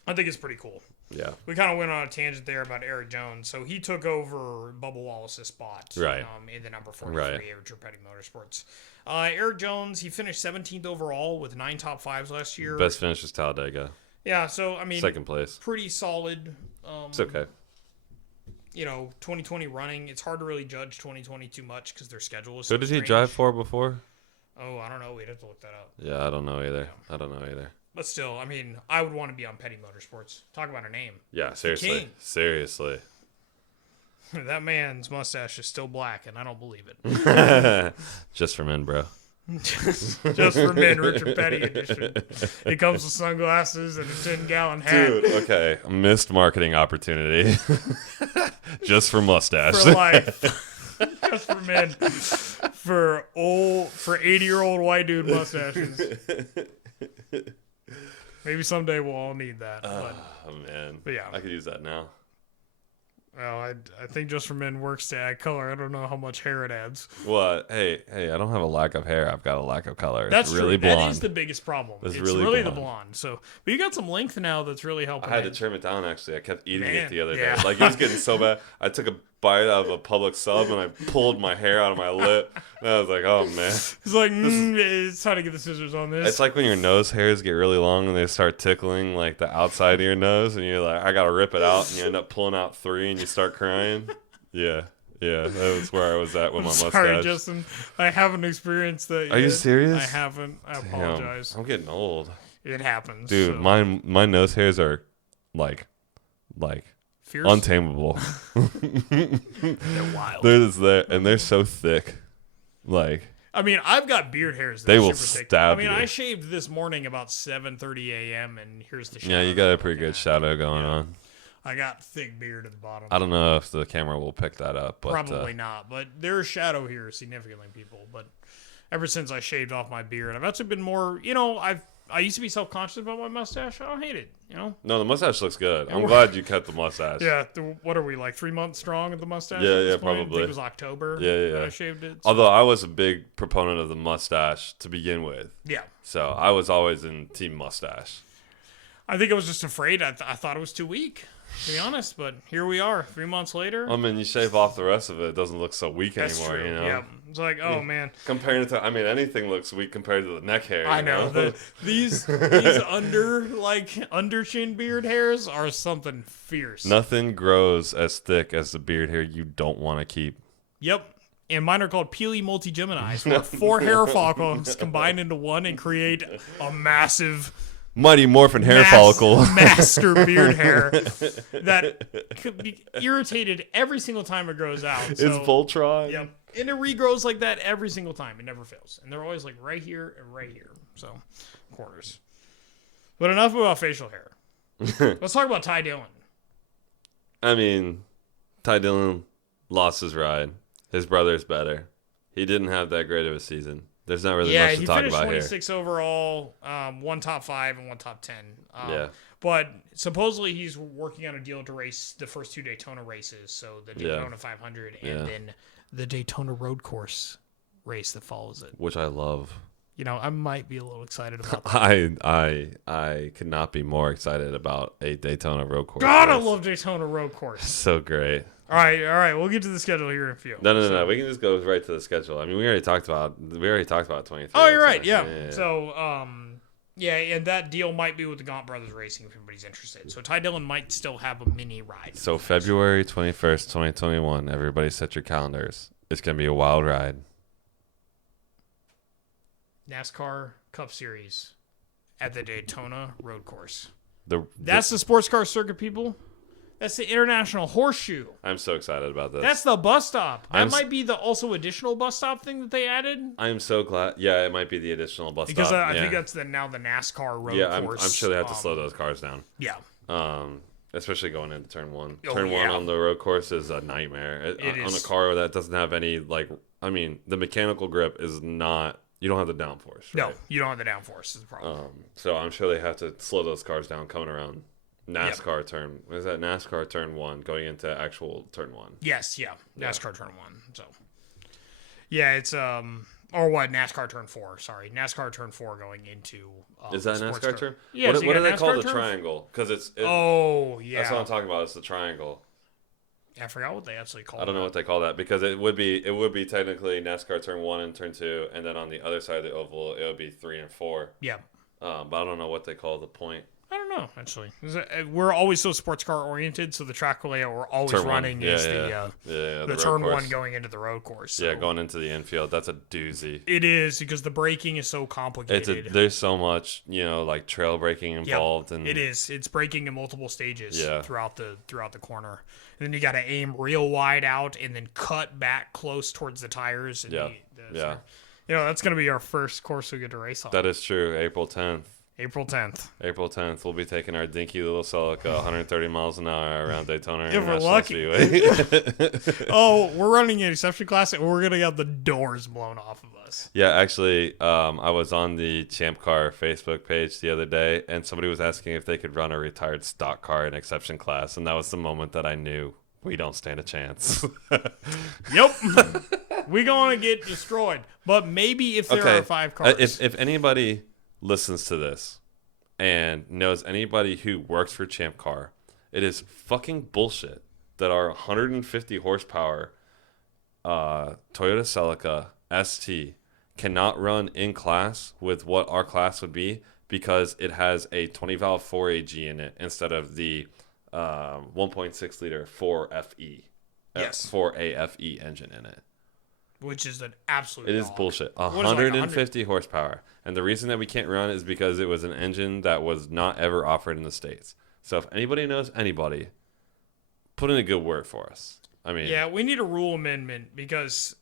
I think it's pretty cool. yeah. We kind of went on a tangent there about Eric Jones. So he took over Bubba Wallace's spot Right. In the number 43 Right. Richard Petty Motorsports. Eric Jones, he finished 17th overall with 9 top 5s last year. Best finish was Talladega. Yeah, so, I mean, Second place. pretty solid. It's okay. 2020 running. It's hard to really judge 2020 too much because their schedule is Who so did he strange. drive for before? Oh, I don't know. We'd have to look that up. Yeah, I don't know either. But still, I mean, I would want to be on Petty Motorsports. Talk about a name. Yeah, seriously. king. Seriously. That man's mustache is still black, and I don't believe it. Just for men, bro. just for men, Richard Petty edition. It comes with sunglasses and a 10-gallon hat. Dude, okay. Missed marketing opportunity. Just for mustache. For life. Just for men. For 80-year-old white dude mustaches. Maybe someday we'll all need that. But man. But yeah. I could use that now. well, I think just for men works to add color. I don't know how much hair it adds. What? Hey, I don't have a lack of hair. I've got a lack of color. That's it's really true. blonde. That is the biggest problem. It's It's really really the blonde. blonde. So, but you got some length now that's really helping. I had to it. trim it down, actually. I kept eating Man, it the other yeah. day. Like, it was getting so bad. I took a bite out of a public sub, and I pulled my hair out of my lip. And I was like, oh, man. It's like, it's time to get the scissors on this. It's like when your nose hairs get really long and they start tickling, like, the outside of your nose, and you're like, I got to rip it out, and you end up pulling out 3, and you start crying. Yeah, that was where I was at with my mustache. Sorry, Justin. I haven't experienced that yet. Are you serious? I haven't. I Damn, apologize. I'm getting old. It happens. Dude, so. my nose hairs are, like Fierce? untamable. They're wild. They're just there, and they're so thick. Like, I mean, I've got beard hairs. That They are will super thick. stab I mean, you. I shaved this morning about 7:30 a.m. and here's the shadow. yeah, you got a that I'm pretty looking good at. shadow going on. I got thick beard at the bottom. I don't know if the camera will pick that up, but Probably not, but there's shadow here significantly, people. But ever since I shaved off my beard, I've actually been more. I used to be self-conscious about my mustache. I don't hate it. no, the mustache looks good. I'm glad you cut the mustache. Yeah. What are we, like 3 months strong at the mustache? Yeah, at this yeah, point? I probably. think it was October. Yeah. When I shaved it. So, Although I was a big proponent of the mustache to begin with, yeah. so I was always in team mustache. I think I was just afraid. I thought it was too weak, to be honest. But here we are, 3 months later. I mean, you shave off the rest of it, it doesn't look so weak That's anymore. true. You know. Yeah. It's like, oh man. Comparing it to, I mean, anything looks weak compared to the neck hair. I you know these under chin beard hairs are something fierce. Nothing grows as thick as the beard hair you don't want to keep. Yep. And mine are called Peely Multi-Geminis, where 4 hair follicles combine into one and create a massive Mighty Morphin hair follicle. master beard hair that could be irritated every single time it grows out. It's So, Voltron. yep. And it regrows like that every single time. It never fails. And they're always like right here and right here. So, corners. But enough about facial hair. Let's talk about Ty Dillon. I mean, Ty Dillon lost his ride. His brother's better. He didn't have that great of a season. There's not really much to talk about here. He finished 26 overall, 1 top 5 and 1 top 10. Yeah. But supposedly he's working on a deal to race the first 2 Daytona races, so the Daytona 500 and then the Daytona Road Course race that follows it. Which I love. You know, I might be a little excited about that. I could not be more excited about a Daytona Road Course. God, race. I love Daytona Road Course. So great. All right. We'll get to the schedule here in a few. No. We can just go right to the schedule. I mean, we already talked about 23. Oh, you're right. Yeah. So, and that deal might be with the Gaunt Brothers Racing if anybody's interested. So Ty Dillon might still have a mini ride. So February 21st, 2021. Everybody set your calendars. It's gonna be a wild ride. NASCAR Cup Series at the Daytona Road Course. That's the sports car circuit, people. That's the International Horseshoe. I'm so excited about this. That's the bus stop. That might be the also additional bus stop thing that they added. I'm so glad. Yeah, it might be the additional bus because stop. I think that's now the NASCAR road course. I'm sure they have to slow those cars down. Yeah. Especially going into turn 1. Oh, Turn 1 on the road course is a nightmare. On a car that doesn't have any, the mechanical grip is not, you don't have the downforce. Right? No, you don't have the downforce is the problem. So I'm sure they have to slow those cars down coming around NASCAR turn. What is that? NASCAR turn 1 going into actual turn 1. Yes, yeah. NASCAR turn 1. So, yeah, it's, or what? NASCAR turn 4. Sorry. NASCAR turn 4 going into. Is that NASCAR turn? Yeah. What do they call the turn? triangle? Because it's. Oh, yeah. That's what I'm talking about. It's the triangle. Yeah, I forgot what they actually call it. I don't know what they call that because it would be technically NASCAR turn 1 and turn 2, and then on the other side of the oval it would be 3 and 4. Yeah. But I don't know what they call the point. I don't know, actually. We're always so sports car oriented, so the track layout we're always turn running is the turn course. 1 going into the road course. So. Yeah, going into the infield. That's a doozy. It is because the braking is so complicated. There's so much, trail braking involved. Yep, and it is. It's braking in multiple stages Yeah. throughout the corner. And then you got to aim real wide out and then cut back close towards the tires. And yeah. That's going to be our first course we get to race on. That is true. April 10th. April 10th. We'll be taking our dinky little Celica 130 miles an hour around Daytona If we're International lucky. Speedway. Oh, we're running an exception class and we're going to get the doors blown off of us. Yeah, actually, I was on the Champ Car Facebook page the other day, and somebody was asking if they could run a retired stock car in exception class, and that was the moment that I knew we don't stand a chance. Yep. We're going to get destroyed. But maybe if there are 5 cars. If anybody listens to this and knows anybody who works for Champ Car, it is fucking bullshit that our 150 horsepower Toyota Celica ST cannot run in class with what our class would be because it has a 20 valve 4AG in it instead of the 1.6 liter 4FE. Yes. 4AFE engine in it. Which is an absolute It is bullshit. 150 horsepower. And the reason that we can't run is because it was an engine that was not ever offered in the States. So if anybody knows anybody, put in a good word for us. I mean, yeah, we need a rule amendment because,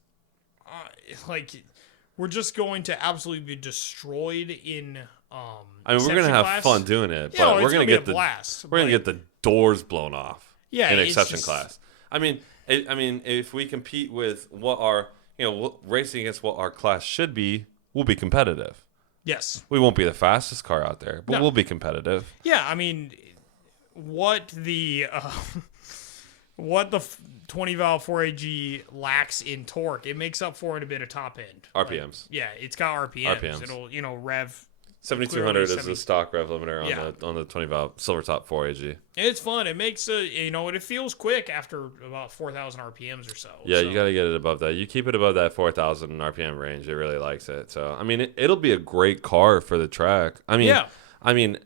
we're just going to absolutely be destroyed in. I mean, we're gonna have fun doing it, but we're gonna get the doors blown off. Yeah, in exception class. I mean, if we compete with what our racing against what our class should be, we'll be competitive. Yes. We won't be the fastest car out there, but we'll be competitive. Yeah, I mean, what the 20 valve 4AG lacks in torque, it makes up for in a bit of top end. RPMs. It's got RPMs. It'll rev. 7200 is the stock rev limiter on the 20 valve silver top 4AG. It's fun. It makes it feels quick after about 4,000 RPMs or so. Yeah, you got to get it above that. You keep it above that 4,000 RPM range, it really likes it. So I mean, it'll be a great car for the track. I mean,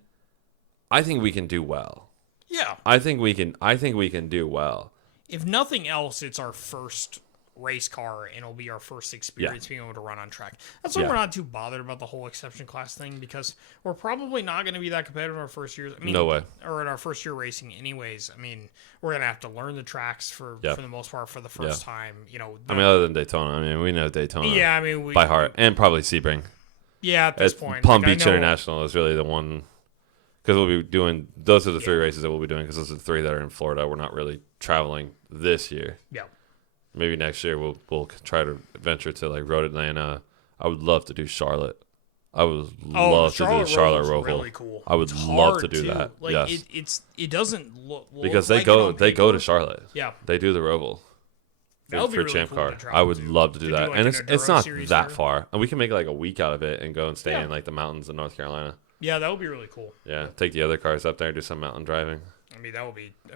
I think we can do well. Yeah, I think we can do well. If nothing else, it's our first race car and it'll be our first experience being able to run on track. That's why we're not too bothered about the whole exception class thing because we're probably not going to be that competitive in our first year. No way. Or in our first year racing anyways. I mean, we're going to have to learn the tracks for the most part for the first time. Other than Daytona, we know Daytona by heart and probably Sebring. Yeah, at this point. Palm Beach International is really the one because we'll be doing, those are the 3 races that we'll be doing because those are the 3 that are in Florida. We're not really traveling this year. Yeah. Maybe next year we'll try to venture to Road Atlanta. I would love to do Charlotte. I would love to do the Charlotte Roval. Really cool. I would love to do too. that. Like yes. it doesn't look because they go to Charlotte. Yeah, they do the Roval. That would be really Champ cool Car. to travel I would to. love to do that, like and an it's not Series that there. far, and we can make like a week out of it and go and stay in like the mountains in North Carolina. Yeah, that would be really cool. Yeah, take the other cars up there, do some mountain driving. I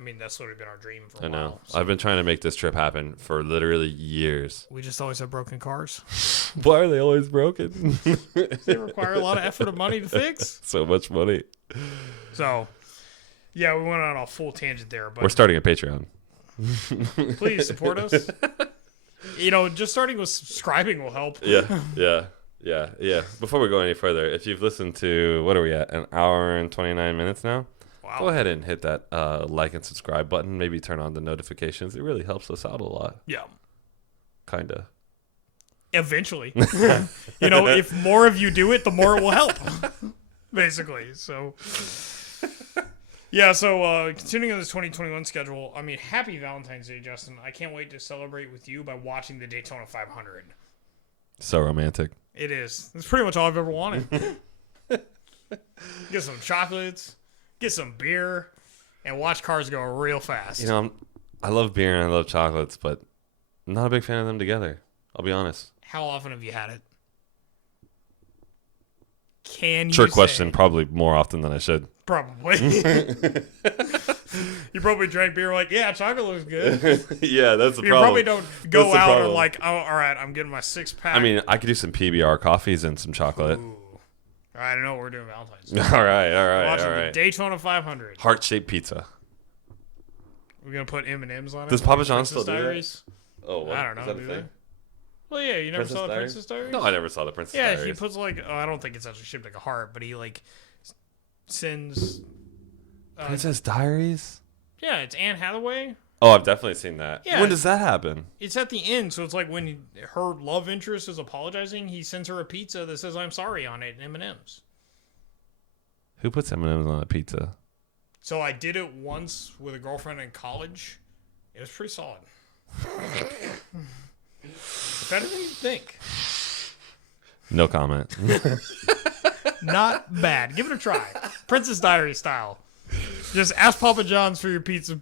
mean, that's literally been our dream for a I know. while. So. I've been trying to make this trip happen for literally years. We just always have broken cars. Why are they always broken? They require a lot of effort and money to fix. So much money. So, yeah, we went on a full tangent there. But we're starting a Patreon. Please support us. Just starting with subscribing will help. Yeah. Before we go any further, if you've listened to, what are we at, an hour and 29 minutes now? Wow. Go ahead and hit that like and subscribe button. Maybe turn on the notifications. It really helps us out a lot. Yeah. Kinda. Eventually. If more of you do it, the more it will help. Basically. So, yeah, so continuing on this 2021 schedule, I mean, happy Valentine's Day, Justin. I can't wait to celebrate with you by watching the Daytona 500. So romantic. It is. It's pretty much all I've ever wanted. Get some chocolates, get some beer, and watch cars go real fast. I love beer and I love chocolates, but I'm not a big fan of them together. I'll be honest. How often have you had it? Can you Trick say? question, probably more often than I should. Probably. You probably drank beer like, yeah, chocolate looks good. Yeah, that's the you problem. probably don't go That's the out problem. and like, oh, all right, I'm getting my 6-pack. I mean, I could do some PBR coffees and some chocolate. Ooh. All right, I know what we're doing Valentine's Day. All right. Watching the Daytona 500. Heart-shaped pizza. We're going to put M&Ms on it. Does Papa John still do Diaries? that? Oh, what? I don't know. Is that Do a they? thing? Well, yeah, you never Princess saw the Diaries? Princess Diaries? No, I never saw the Princess Yeah, Diaries. he puts like, I don't think it's actually shaped like a heart, but he like sends. Princess Diaries? Yeah, it's Anne Hathaway. Oh, I've definitely seen that. Yeah. When does that happen? It's at the end, so it's like when her love interest is apologizing, he sends her a pizza that says "I'm sorry" on it and M&Ms. Who puts M&Ms on a pizza? So I did it once with a girlfriend in college. It was pretty solid. Better than you think. No comment. Not bad. Give it a try. Princess Diary style. Just ask Papa John's for your pizza.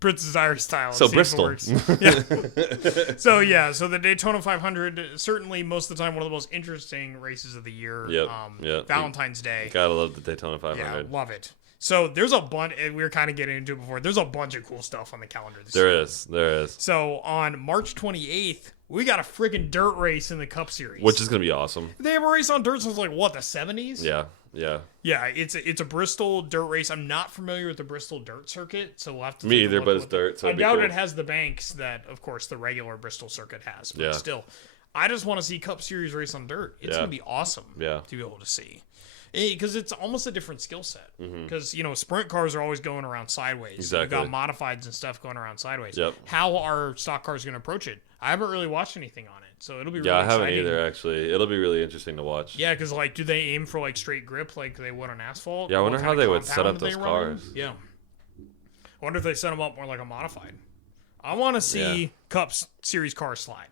Princess Diary style. So Bristol. Yeah. So the Daytona 500, certainly most of the time one of the most interesting races of the year. Yep. Valentine's Day. Gotta love the Daytona 500. Yeah, love it. So there's a bunch, we were kind of getting into it before, there's a bunch of cool stuff on the calendar this year. There is. So on March 28th, we got a freaking dirt race in the Cup Series. Which is going to be awesome. They have a race on dirt since like, what, the 70s? Yeah. Yeah, it's a Bristol dirt race. I'm not familiar with the Bristol dirt circuit, so we'll have to Me take a either, look but at it's what the- dirt, so I it'd be doubt cool. it has the banks that, of course, the regular Bristol circuit has. But Yeah. still, I just want to see Cup Series race on dirt. It's Yeah. going to be awesome Yeah. to be able to see. Because it's almost a different skill set. Mm-hmm. Because, sprint cars are always going around sideways. Exactly. You've got modifieds and stuff going around sideways. Yep. How are stock cars going to approach it? I haven't really watched anything on it, so it'll be really Yeah, I exciting. haven't either, actually. It'll be really interesting to watch. Yeah, because, do they aim for, straight grip like they would on asphalt? Yeah, I Or wonder what how kind they of would set up compound those they run? cars. Yeah. I wonder if they set them up more like a modified. I want to see Yeah. Cup Series cars slide.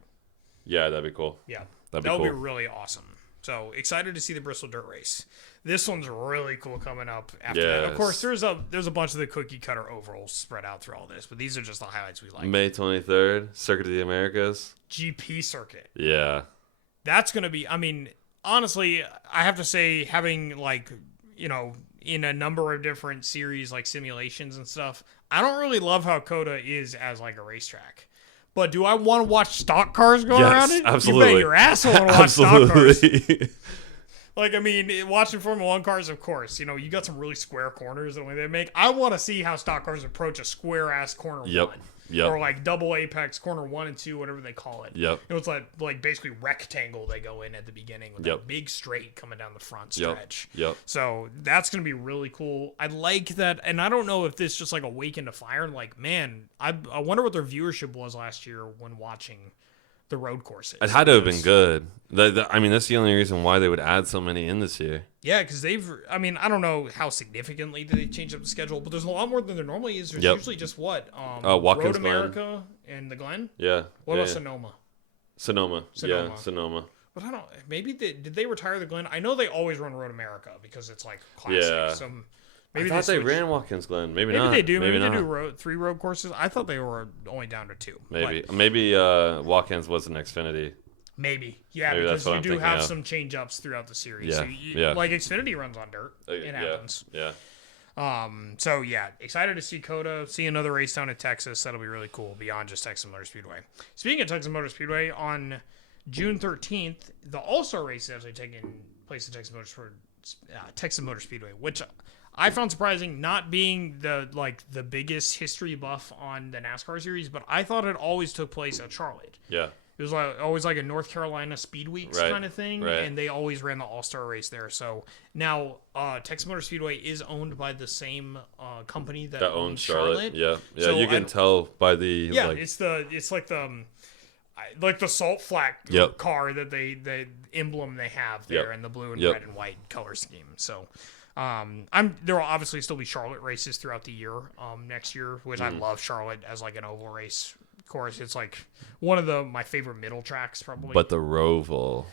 Yeah, that'd be cool. Yeah. That'd be That would cool. be really awesome. So, excited to see the Bristol Dirt Race. This one's really cool coming up after that. Of Yes. course, there's a bunch of the cookie cutter ovals spread out through all this, but these are just the highlights we like. May 23rd, Circuit of the Americas. GP circuit. Yeah. That's going to be, honestly, I have to say, having, in a number of different series, like simulations and stuff, I don't really love how COTA is as, a racetrack. But do I want to watch stock cars go around it? Absolutely. You bet your ass I want to watch stock cars. Absolutely. Watching Formula 1 cars, of course, you got some really square corners the way they make. I want to see how stock cars approach a square-ass corner Yep. one. Yep. Or double apex, corner 1 and 2, whatever they call it. Yep. It's like basically rectangle they go in at the beginning with Yep. that big straight coming down the front Yep. stretch. Yep. So that's going to be really cool. I like that. And I don't know if this just awakened a fire. Man, I wonder what their viewership was last year when watching the road courses. It had to have been good. That's the only reason why they would add so many in this year. Yeah, because I don't know how significantly they changed up the schedule, but there's a lot more than there normally is. There's Yep. usually just what? Watkins Road Glen. America and the Glen? Yeah. What yeah. about Sonoma? Sonoma? Sonoma. Yeah, Sonoma. But I don't. Maybe did they retire the Glen? I know they always run Road America because it's like classic. Yeah. So Maybe I thought they ran Watkins Glen. Maybe not. They do. Maybe not. they do 3 road courses. I thought they were only down to 2. Maybe Watkins was an Xfinity. Maybe. Yeah, Maybe because you do have of. some change-ups throughout the series. Yeah. So like Xfinity runs on dirt. It happens. Yeah. So yeah, excited to see COTA, see another race down in Texas. That'll be really cool beyond just Texas Motor Speedway. Speaking of Texas Motor Speedway, on June 13th, the All-Star race is actually taking place in Texas Motor Speedway, which I found surprising, not being the biggest history buff on the NASCAR series, but I thought it always took place at Charlotte. Yeah. It was always like a North Carolina Speed Weeks kind of thing, and they always ran the All-Star race there. So now Texas Motor Speedway is owned by the same company that owns Charlotte. Yeah, So you can tell by the it's like the salt flak car that the emblem they have there in the blue and red and white color scheme. So there will obviously still be Charlotte races throughout the year next year, which I love Charlotte as like an oval race course. It's like one of my favorite middle tracks probably. But the Roval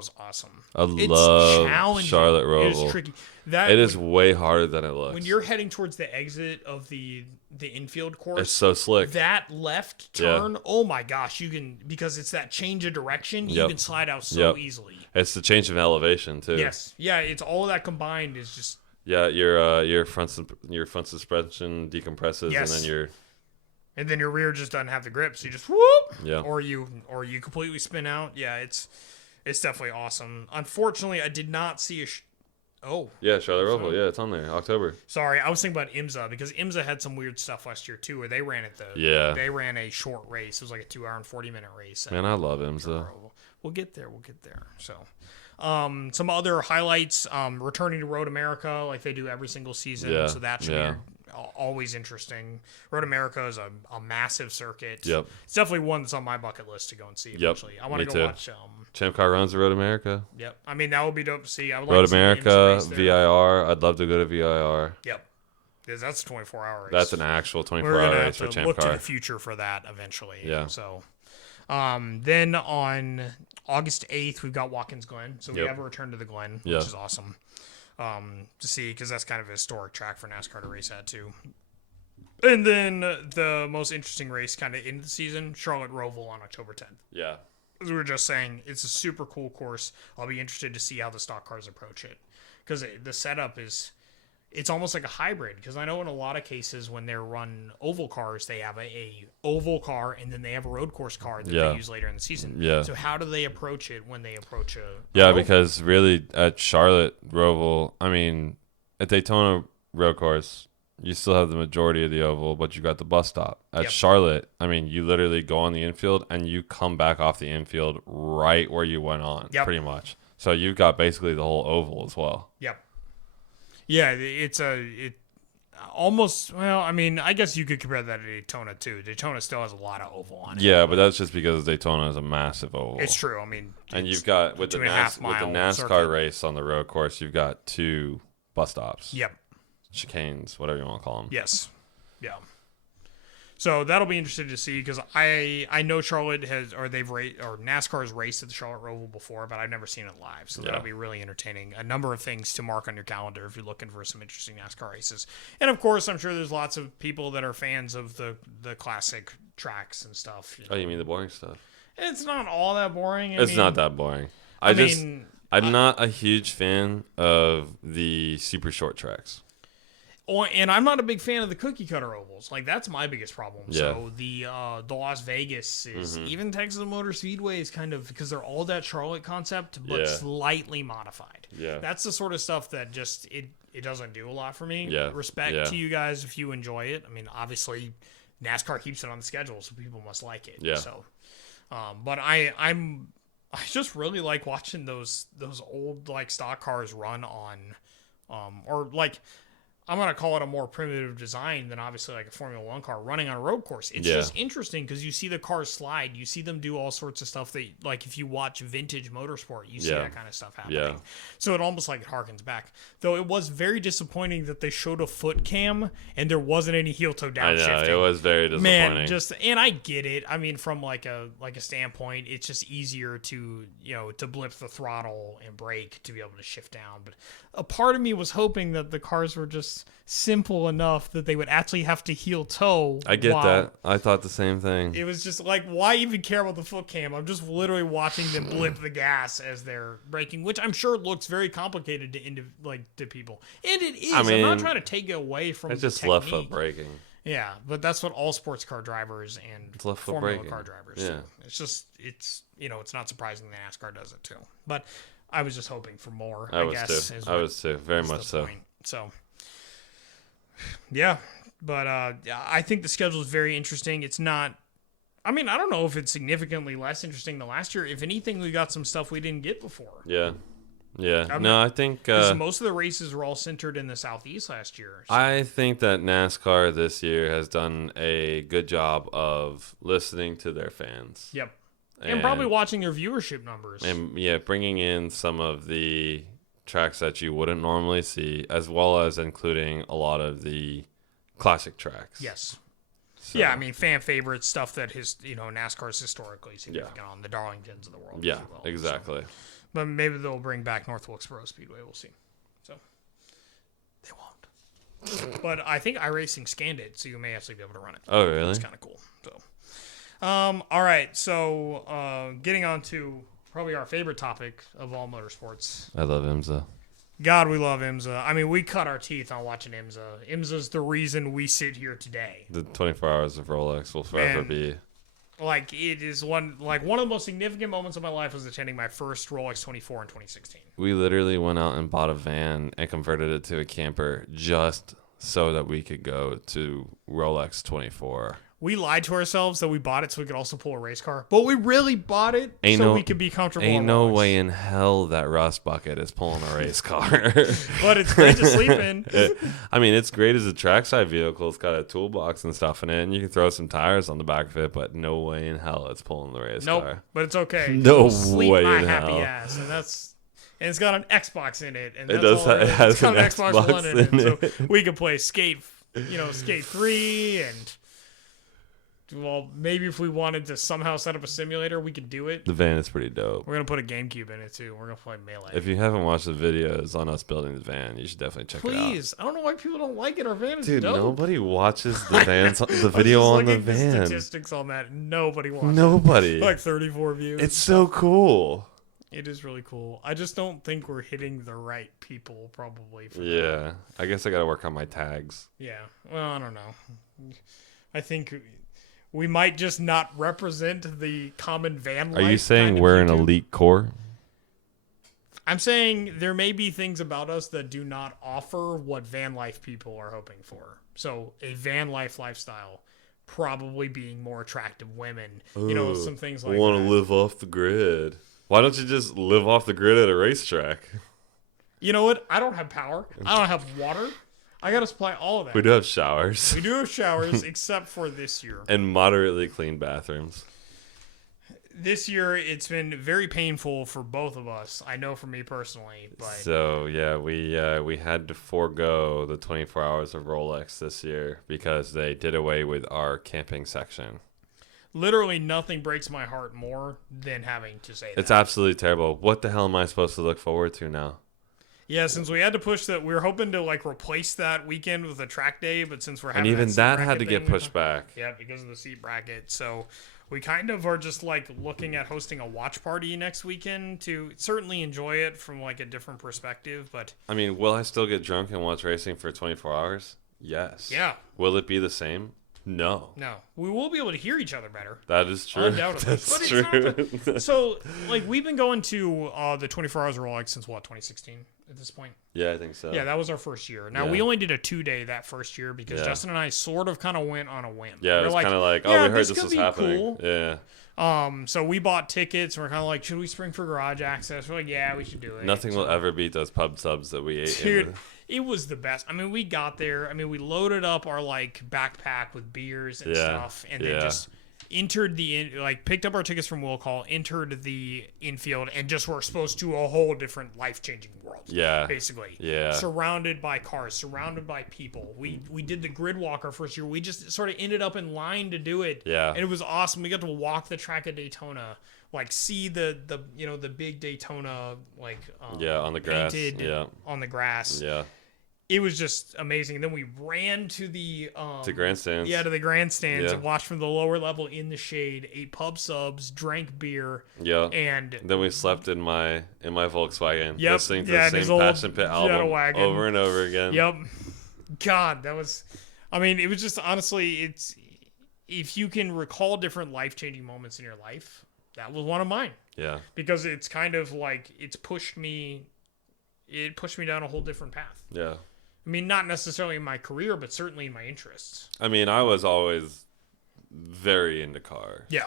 is awesome. It's love Charlotte Roval. It is tricky. It is way harder than it looks. When you're heading towards the exit of the infield course, it's so slick. That left turn, oh my gosh, you can, because it's that change of direction, you can slide out so easily. It's the change of elevation too. Yes. Yeah, it's all of that combined is just your front suspension decompresses and then your rear just doesn't have the grip, so you just whoop. Yeah. Or you completely spin out. Yeah, it's definitely awesome. Unfortunately, I did not see Charlotte Roval. Yeah, it's on there. October. Sorry, I was thinking about Imsa because Imsa had some weird stuff last year too, where they ran they ran a short race. It was like a 2 hour and 40-minute race. Man, I love Imsa. We'll get there. So, some other highlights: returning to Road America like they do every single season. Yeah. So that should be always interesting. Road America is a massive circuit. Yep. It's definitely one that's on my bucket list to go and see eventually. I want to go watch. Champ Car runs the Road America. Yep. I mean, that would be dope to see. I would Road like to America, see VIR. I'd love to go to VIR. Yep. Because that's a 24-hour race. That's an actual 24-hour race for Champ Car. Look to the future for that eventually. Yeah. So, then on August 8th, we've got Watkins Glen. So we have a return to the Glen, which is awesome to see because that's kind of a historic track for NASCAR to race at too. And then the most interesting race kind of in the season, Charlotte Roval on October 10th. Yeah. As we were just saying, it's a super cool course. I'll be interested to see how the stock cars approach it. Because the setup it's almost like a hybrid. Because I know in a lot of cases when they're run oval cars, they have a oval car and then they have a road course car that they use later in the season. Yeah. So how do they approach it when they approach a Yeah, because really at Charlotte Roval, I mean, at Daytona road course, you still have the majority of the oval, but you got the bus stop. At Charlotte, I mean, you literally go on the infield and you come back off the infield right where you went on, pretty much. So you've got basically the whole oval as well. Yep. Yeah, almost, well, I mean, I guess you could compare that to Daytona too. Daytona still has a lot of oval on it. Yeah, but that's just because Daytona is a massive oval. It's true. I mean, and you've got with the NASCAR circuit race on the road course, you've got 2 bus stops. Yep. Chicanes, whatever you want to call them. Yes. Yeah. So that'll be interesting to see because I know Charlotte NASCAR has raced at the Charlotte Roval before, but I've never seen it live. So that'll be really entertaining. A number of things to mark on your calendar if you're looking for some interesting NASCAR races. And of course, I'm sure there's lots of people that are fans of the classic tracks and stuff. Oh, you mean the boring stuff? It's not all that boring. It's not that boring. I'm not a huge fan of the super short tracks. And I'm not a big fan of the cookie cutter ovals. Like, that's my biggest problem. Yeah. So the Las Vegas is even Texas Motor Speedway is kind of, because they're all that Charlotte concept, but slightly modified. Yeah. That's the sort of stuff that just it doesn't do a lot for me. Yeah. Respect to you guys if you enjoy it. I mean, obviously NASCAR keeps it on the schedule, so people must like it. Yeah. So, but I just really like watching those old like stock cars run on, or like. I'm going to call it a more primitive design than obviously like a Formula One car running on a road course. It's just interesting because you see the cars slide. You see them do all sorts of stuff that, like, if you watch vintage motorsport, you see that kind of stuff happening. Yeah. So it almost like it harkens back. Though it was very disappointing that they showed a foot cam and there wasn't any heel toe downshifting. I know, it was very disappointing. Man, and I get it. I mean, from like a standpoint, it's just easier to, to blip the throttle and brake to be able to shift down. But a part of me was hoping that the cars were just simple enough that they would actually have to heel toe. I get that. I thought the same thing. It was just like, why even care about the foot cam? I'm just literally watching them blip the gas as they're braking, which I'm sure looks very complicated to people. And it is. I mean, I'm not trying to take it away from it's just left foot braking. Yeah, but that's what all sports car drivers and Formula car drivers do. It's it's not surprising that NASCAR does it too. But I was just hoping for more, I guess. I was too. Very much so. Point. So, yeah. But I think the schedule is very interesting. It's not... I mean, I don't know if it's significantly less interesting than last year. If anything, we got some stuff we didn't get before. Yeah. I think... most of the races were all centered in the Southeast last year. So. I think that NASCAR this year has done a good job of listening to their fans. Yep. And probably watching their viewership numbers. And, bringing in some of the tracks that you wouldn't normally see, as well as including a lot of the classic tracks. Yes. So. Yeah, I mean, fan favorite stuff that NASCAR is historically significant on, the Darlingtons of the world. Yeah, exactly. So. But maybe they'll bring back North Wilkesboro Speedway. We'll see. So they won't. But I think iRacing scanned it, so you may actually be able to run it. Oh, really? It's kind of cool. So, all right. So, getting on to probably our favorite topic of all motorsports. I love Imsa. God, we love Imsa. I mean, we cut our teeth on watching Imsa. Imsa's the reason we sit here today. The 24 hours of Rolex will forever be. Like, it is one of the most significant moments of my life was attending my first Rolex 24 in 2016. We literally went out and bought a van and converted it to a camper just so that we could go to Rolex 24. We lied to ourselves that we bought it so we could also pull a race car, but we really bought it we could be comfortable. Ain't no way in hell that Rust Bucket is pulling a race car. But it's great to sleep in. I mean, it's great as a trackside vehicle. It's got a toolbox and stuff in it, and you can throw some tires on the back of it, but no way in hell it's pulling the race car. But it's okay. No sleep way my in happy hell. ass, and it's got an Xbox in it, and it does. It has got an Xbox One in it, so we could play Skate 3 and. Well, maybe if we wanted to somehow set up a simulator, we could do it. The van is pretty dope. We're going to put a GameCube in it, too. We're going to play Melee. If you haven't watched the videos on us building the van, you should definitely check it out. Please. I don't know why people don't like it. Our van is dope. Dude, nobody watches the the video on the van. The statistics on that. Nobody watches it. Like 34 views. It's so cool. It is really cool. I just don't think we're hitting the right people, probably. For that. I guess I got to work on my tags. Yeah. Well, I don't know. I think... we might just not represent the common van life. Are you saying we're an elite core? I'm saying there may be things about us that do not offer what van life people are hoping for. So a van life lifestyle, probably being more attractive women. Some things like that. I want to live off the grid. Why don't you just live off the grid at a racetrack? You know what? I don't have power. I don't have water. I got to supply all of that. We do have showers. We do have showers, except for this year. And moderately clean bathrooms. This year, it's been very painful for both of us. I know for me personally. But so, yeah, we had to forego the 24 hours of Rolex this year because they did away with our camping section. Literally nothing breaks my heart more than having to say that. It's absolutely terrible. What the hell am I supposed to look forward to now? Yeah, since we had to push that, we were hoping to replace that weekend with a track day, but since we're having that had to get pushed back. Yeah, because of the seat bracket. So we kind of are just looking at hosting a watch party next weekend to certainly enjoy it from a different perspective. But I mean, will I still get drunk and watch racing for 24 hours? Yes. Yeah. Will it be the same? No. We will be able to hear each other better. That is true. Undoubtedly. That's true. So, we've been going to the 24 Hours of Rolex since, 2016 at this point? Yeah, I think so. Yeah, that was our first year. Now, we only did a 2-day that first year because Justin and I sort of kind of went on a whim. Yeah, it was kind of we heard this was happening. Cool. Yeah. So we bought tickets, and we're kind of like, should we spring for garage access? We're like, yeah, we should do it. Nothing will ever beat those pub subs that we ate. Dude, it was the best. I mean, we got there. I mean, we loaded up our like backpack with beers and stuff, and then just entered picked up our tickets from will call, entered the infield, and just were exposed to a whole different life-changing world. Yeah, basically. Yeah, surrounded by cars, surrounded by people. We did the grid walk our first year. We just sort of ended up in line to do it. Yeah, and it was awesome. We got to walk the track of Daytona, like see the big Daytona on the grass. Painted on the grass. Yeah. It was just amazing. And then we ran to the grandstands. Yeah, to the grandstands and watched from the lower level in the shade, ate pub subs, drank beer. Yeah. And then we slept in my Volkswagen, listening to the the same Passion Pit album over and over again. Yep. God, that was it was just honestly, if you can recall different life-changing moments in your life, that was one of mine. Yeah. Because it's kind of like it pushed me down a whole different path. Yeah. I mean, not necessarily in my career, but certainly in my interests. I mean, I was always very into cars. Yeah.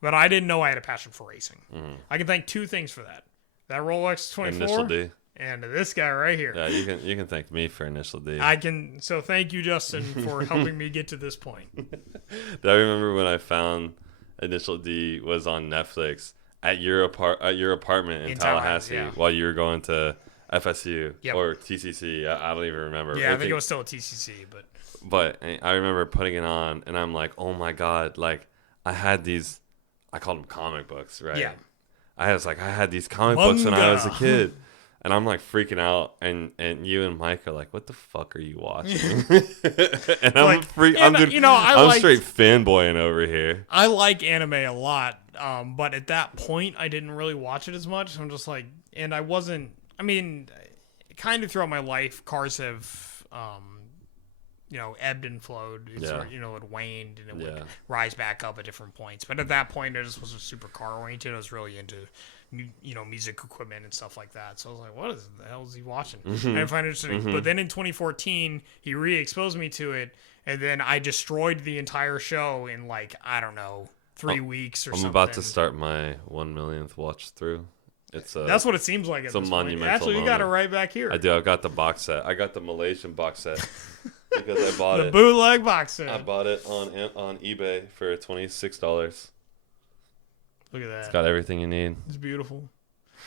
But I didn't know I had a passion for racing. Mm-hmm. I can thank two things for that. That Rolex 24 Initial D. And this guy right here. Yeah, you can thank me for Initial D. So thank you, Justin, for helping me get to this point. I remember when I found Initial D was on Netflix at your apartment in Tallahassee while you were going to FSU or TCC. I don't even remember. Yeah, I think it was still a TCC, but I remember putting it on, and I'm like, oh my god! Like I had these, I called them comic books, right? Yeah. I had these comic books when I was a kid, and I'm like freaking out, and you and Mike are like, what the fuck are you watching? And I'm straight fanboying over here. I like anime a lot, but at that point, I didn't really watch it as much. So I'm just like, and I wasn't. I mean, kind of throughout my life, cars have, ebbed and flowed. It waned and it would rise back up at different points. But at that point, I just wasn't super car oriented. I was really into, music equipment and stuff like that. So I was like, what the hell is he watching? Mm-hmm. And I find it interesting. Mm-hmm. But then in 2014, he re-exposed me to it. And then I destroyed the entire show in 3 weeks or something. I'm about to start my 1 millionth watch through. That's what it seems like. It's a monumental Actually, you moment. got it right back here. I do. I've got the box set. I got the Malaysian box set because I bought the bootleg box set. I bought it on eBay for $26. Look at that. It's got everything you need. It's beautiful.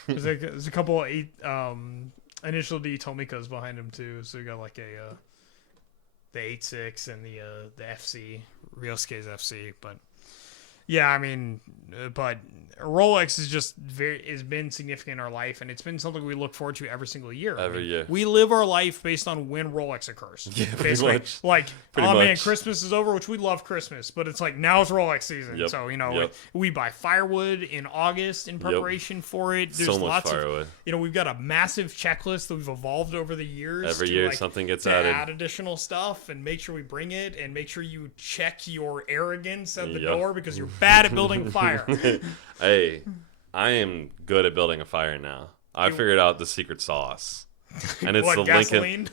There's a couple of Initial D Tomicas behind him too. So you got the 8.6 and the FC Ryosuke's FC, but. Yeah, I mean, but Rolex has been significant in our life, and it's been something we look forward to every single year. Every year. We live our life based on when Rolex occurs. Yeah, pretty much. Man, Christmas is over, which we love Christmas, but it's like now it's Rolex season. Yep. So, we buy firewood in August in preparation for it. There's so much firewood. We've got a massive checklist that we've evolved over the years. Every year something gets added. Add additional stuff and make sure we bring it and make sure you check your arrogance at the door because you're bad at building fire. Hey, I am good at building a fire now. I figured out the secret sauce, and it's the gasoline?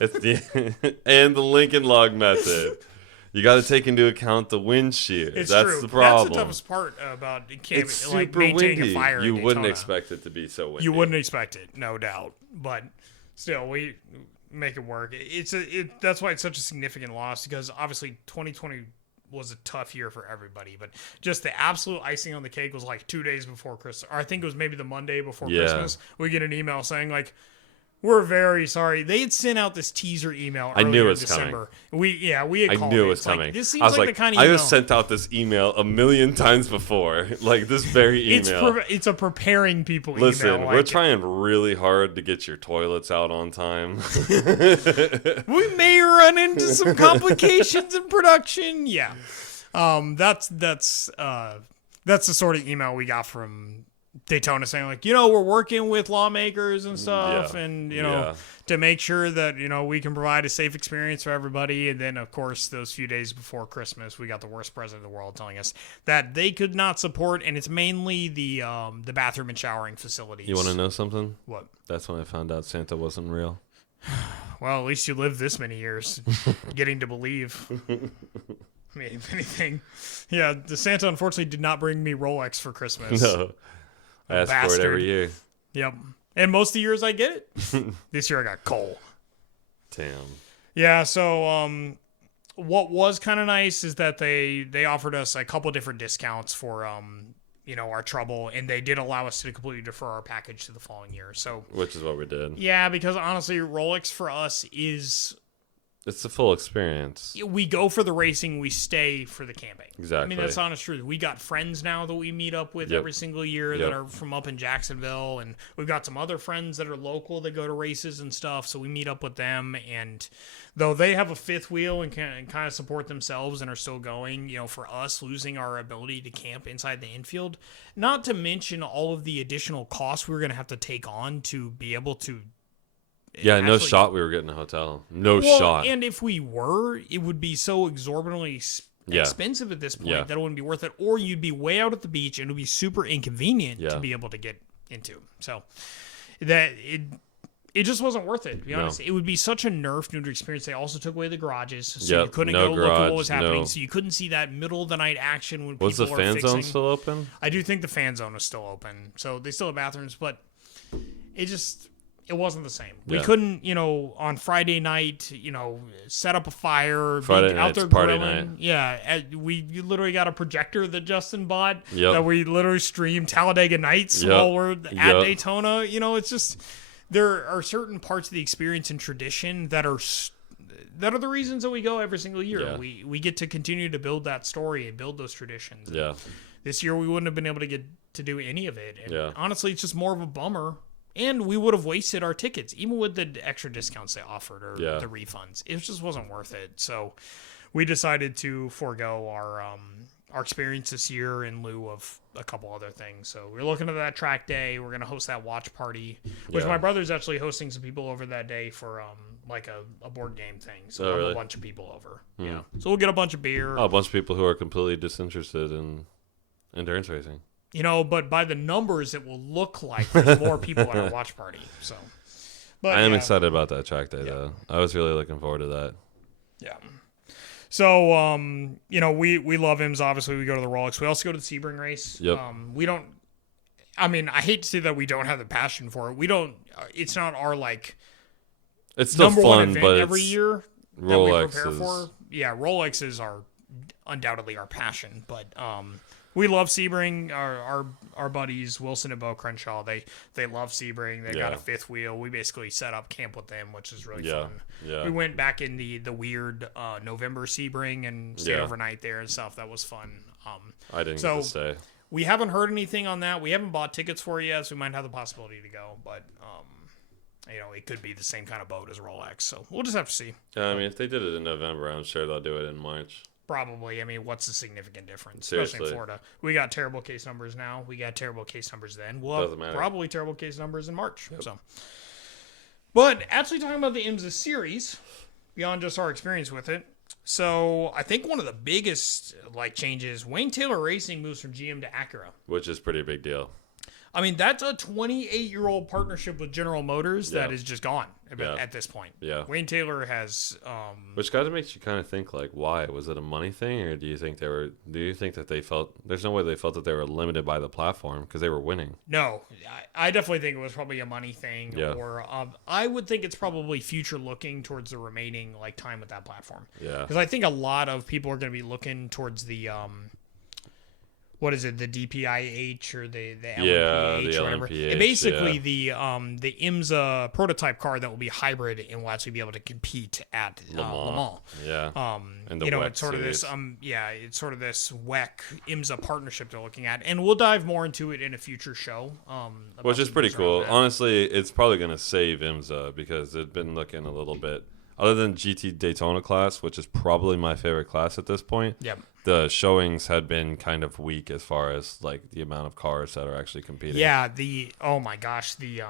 and the Lincoln log method. You got to take into account the wind shear. That's true. The problem. That's the toughest part about it's super maintaining windy. a fire. You wouldn't expect it to be so windy. You wouldn't expect it, no doubt. But still, we make it work. That's why it's such a significant loss because obviously 2020 was a tough year for everybody, but just the absolute icing on the cake was 2 days before Christmas. Or I think it was maybe the Monday before Christmas. We get an email saying we're very sorry. They had sent out this teaser email earlier in December. Coming. We had called I knew it was coming. This seems like the kind of email. I have sent out this email a million times before. This very email. It's a preparing people email. Listen, we're trying really hard to get your toilets out on time. We may run into some complications in production. Yeah. That's the sort of email we got from Daytona saying we're working with lawmakers and stuff and to make sure that we can provide a safe experience for everybody. And then of course those few days before Christmas we got the worst president in the world telling us that they could not support, and it's mainly the bathroom and showering facilities. You want to know something? What? That's when I found out Santa wasn't real. Well, at least you lived this many years getting to believe. I mean, if anything, yeah, the Santa unfortunately did not bring me Rolex for Christmas. No, I ask for it every year. Yep, and most of the years I get it. This year I got coal. Damn. Yeah, so what was kind of nice is that they offered us a couple different discounts for our trouble, and they did allow us to completely defer our package to the following year. So, which is what we did. Yeah, because honestly, Rolex for us is. It's the full experience. We go for the racing, we stay for the camping. Exactly. I mean, that's honest truth. We got friends now that we meet up with every single year that are from up in Jacksonville, and we've got some other friends that are local that go to races and stuff, so we meet up with them, and though they have a fifth wheel and can kind of support themselves and are still going, for us, losing our ability to camp inside the infield, not to mention all of the additional costs we were going to have to take on to be able to no shot we were getting a hotel. No shot. And if we were, it would be so exorbitantly expensive at this point that it wouldn't be worth it. Or you'd be way out at the beach and it would be super inconvenient to be able to get into. So that it just wasn't worth it, to be honest. It would be such a nerfed new experience. They also took away the garages, so you couldn't go look at what was happening. So you couldn't see that middle of the night action when people was the are fan fixing. zone still open? I do think the fan zone is still open. So they still have bathrooms, but it wasn't the same. We couldn't, on Friday night, set up a fire, Friday be out there party grilling. night. Yeah, we literally got a projector that Justin bought that we literally streamed Talladega Nights while we're at Daytona. It's just there are certain parts of the experience and tradition that are the reasons that we go every single year. Yeah. We get to continue to build that story and build those traditions. Yeah. This year we wouldn't have been able to get to do any of it. And honestly, it's just more of a bummer. And we would have wasted our tickets, even with the extra discounts they offered or the refunds. It just wasn't worth it. So we decided to forego our experience this year in lieu of a couple other things. So we're looking at that track day. We're going to host that watch party, which my brother's actually hosting some people over that day for like a board game thing. So we'll have a bunch of people over. Yeah. So we'll get a bunch of beer. Oh, a bunch of people who are completely disinterested in endurance racing. But by the numbers, it will look like there's more people at our watch party. So, but I am excited about that track day, though. I was really looking forward to that. Yeah. So, we love Imsa. Obviously, we go to the Rolex. We also go to the Sebring race. Yep. We don't. I mean, I hate to say that we don't have the passion for it. We don't. It's not our It's still number fun, one event but every year Rolex that we prepare for. Yeah, Rolexes are undoubtedly our passion, but we love Sebring. Our buddies Wilson and Bo Crenshaw, they love Sebring. They got a fifth wheel. We basically set up camp with them, which is really fun. Yeah. We went back in the weird November Sebring and stayed overnight there and stuff. That was fun. I didn't get to stay. We haven't heard anything on that. We haven't bought tickets for it yet, so we might have the possibility to go. But it could be the same kind of boat as Rolex. So we'll just have to see. Yeah, I mean, if they did it in November, I'm sure they'll do it in March. Probably. I mean, what's the significant difference? Seriously. Especially in Florida. We got terrible case numbers now. We got terrible case numbers then. We'll have probably terrible case numbers in March. Yep. So, but actually talking about the Imsa series, beyond just our experience with it. So I think one of the biggest changes, Wayne Taylor Racing moves from GM to Acura. Which is a pretty big deal. I mean, that's a 28-year-old partnership with General Motors that is just gone at this point. Yeah. Wayne Taylor has... Which kind of makes you kind of think, why? Was it a money thing, or do you think that they felt... There's no way they felt that they were limited by the platform because they were winning. No. I definitely think it was probably a money thing. Yeah. Or I would think it's probably future-looking towards the remaining time with that platform. Yeah. Because I think a lot of people are going to be looking towards the... what is it? The DPIH or the LMPH or whatever. LMPH, and basically the Imsa prototype car that will be hybrid and will actually be able to compete at Le Mans. Yeah. And it's sort of this it's sort of this WEC Imsa partnership they're looking at, and we'll dive more into it in a future show. Which is pretty cool. Honestly, it's probably going to save Imsa because they've been looking a little bit. Other than GT Daytona class, which is probably my favorite class at this point. Yep. The showings had been kind of weak as far as the amount of cars that are actually competing. Yeah, oh my gosh, the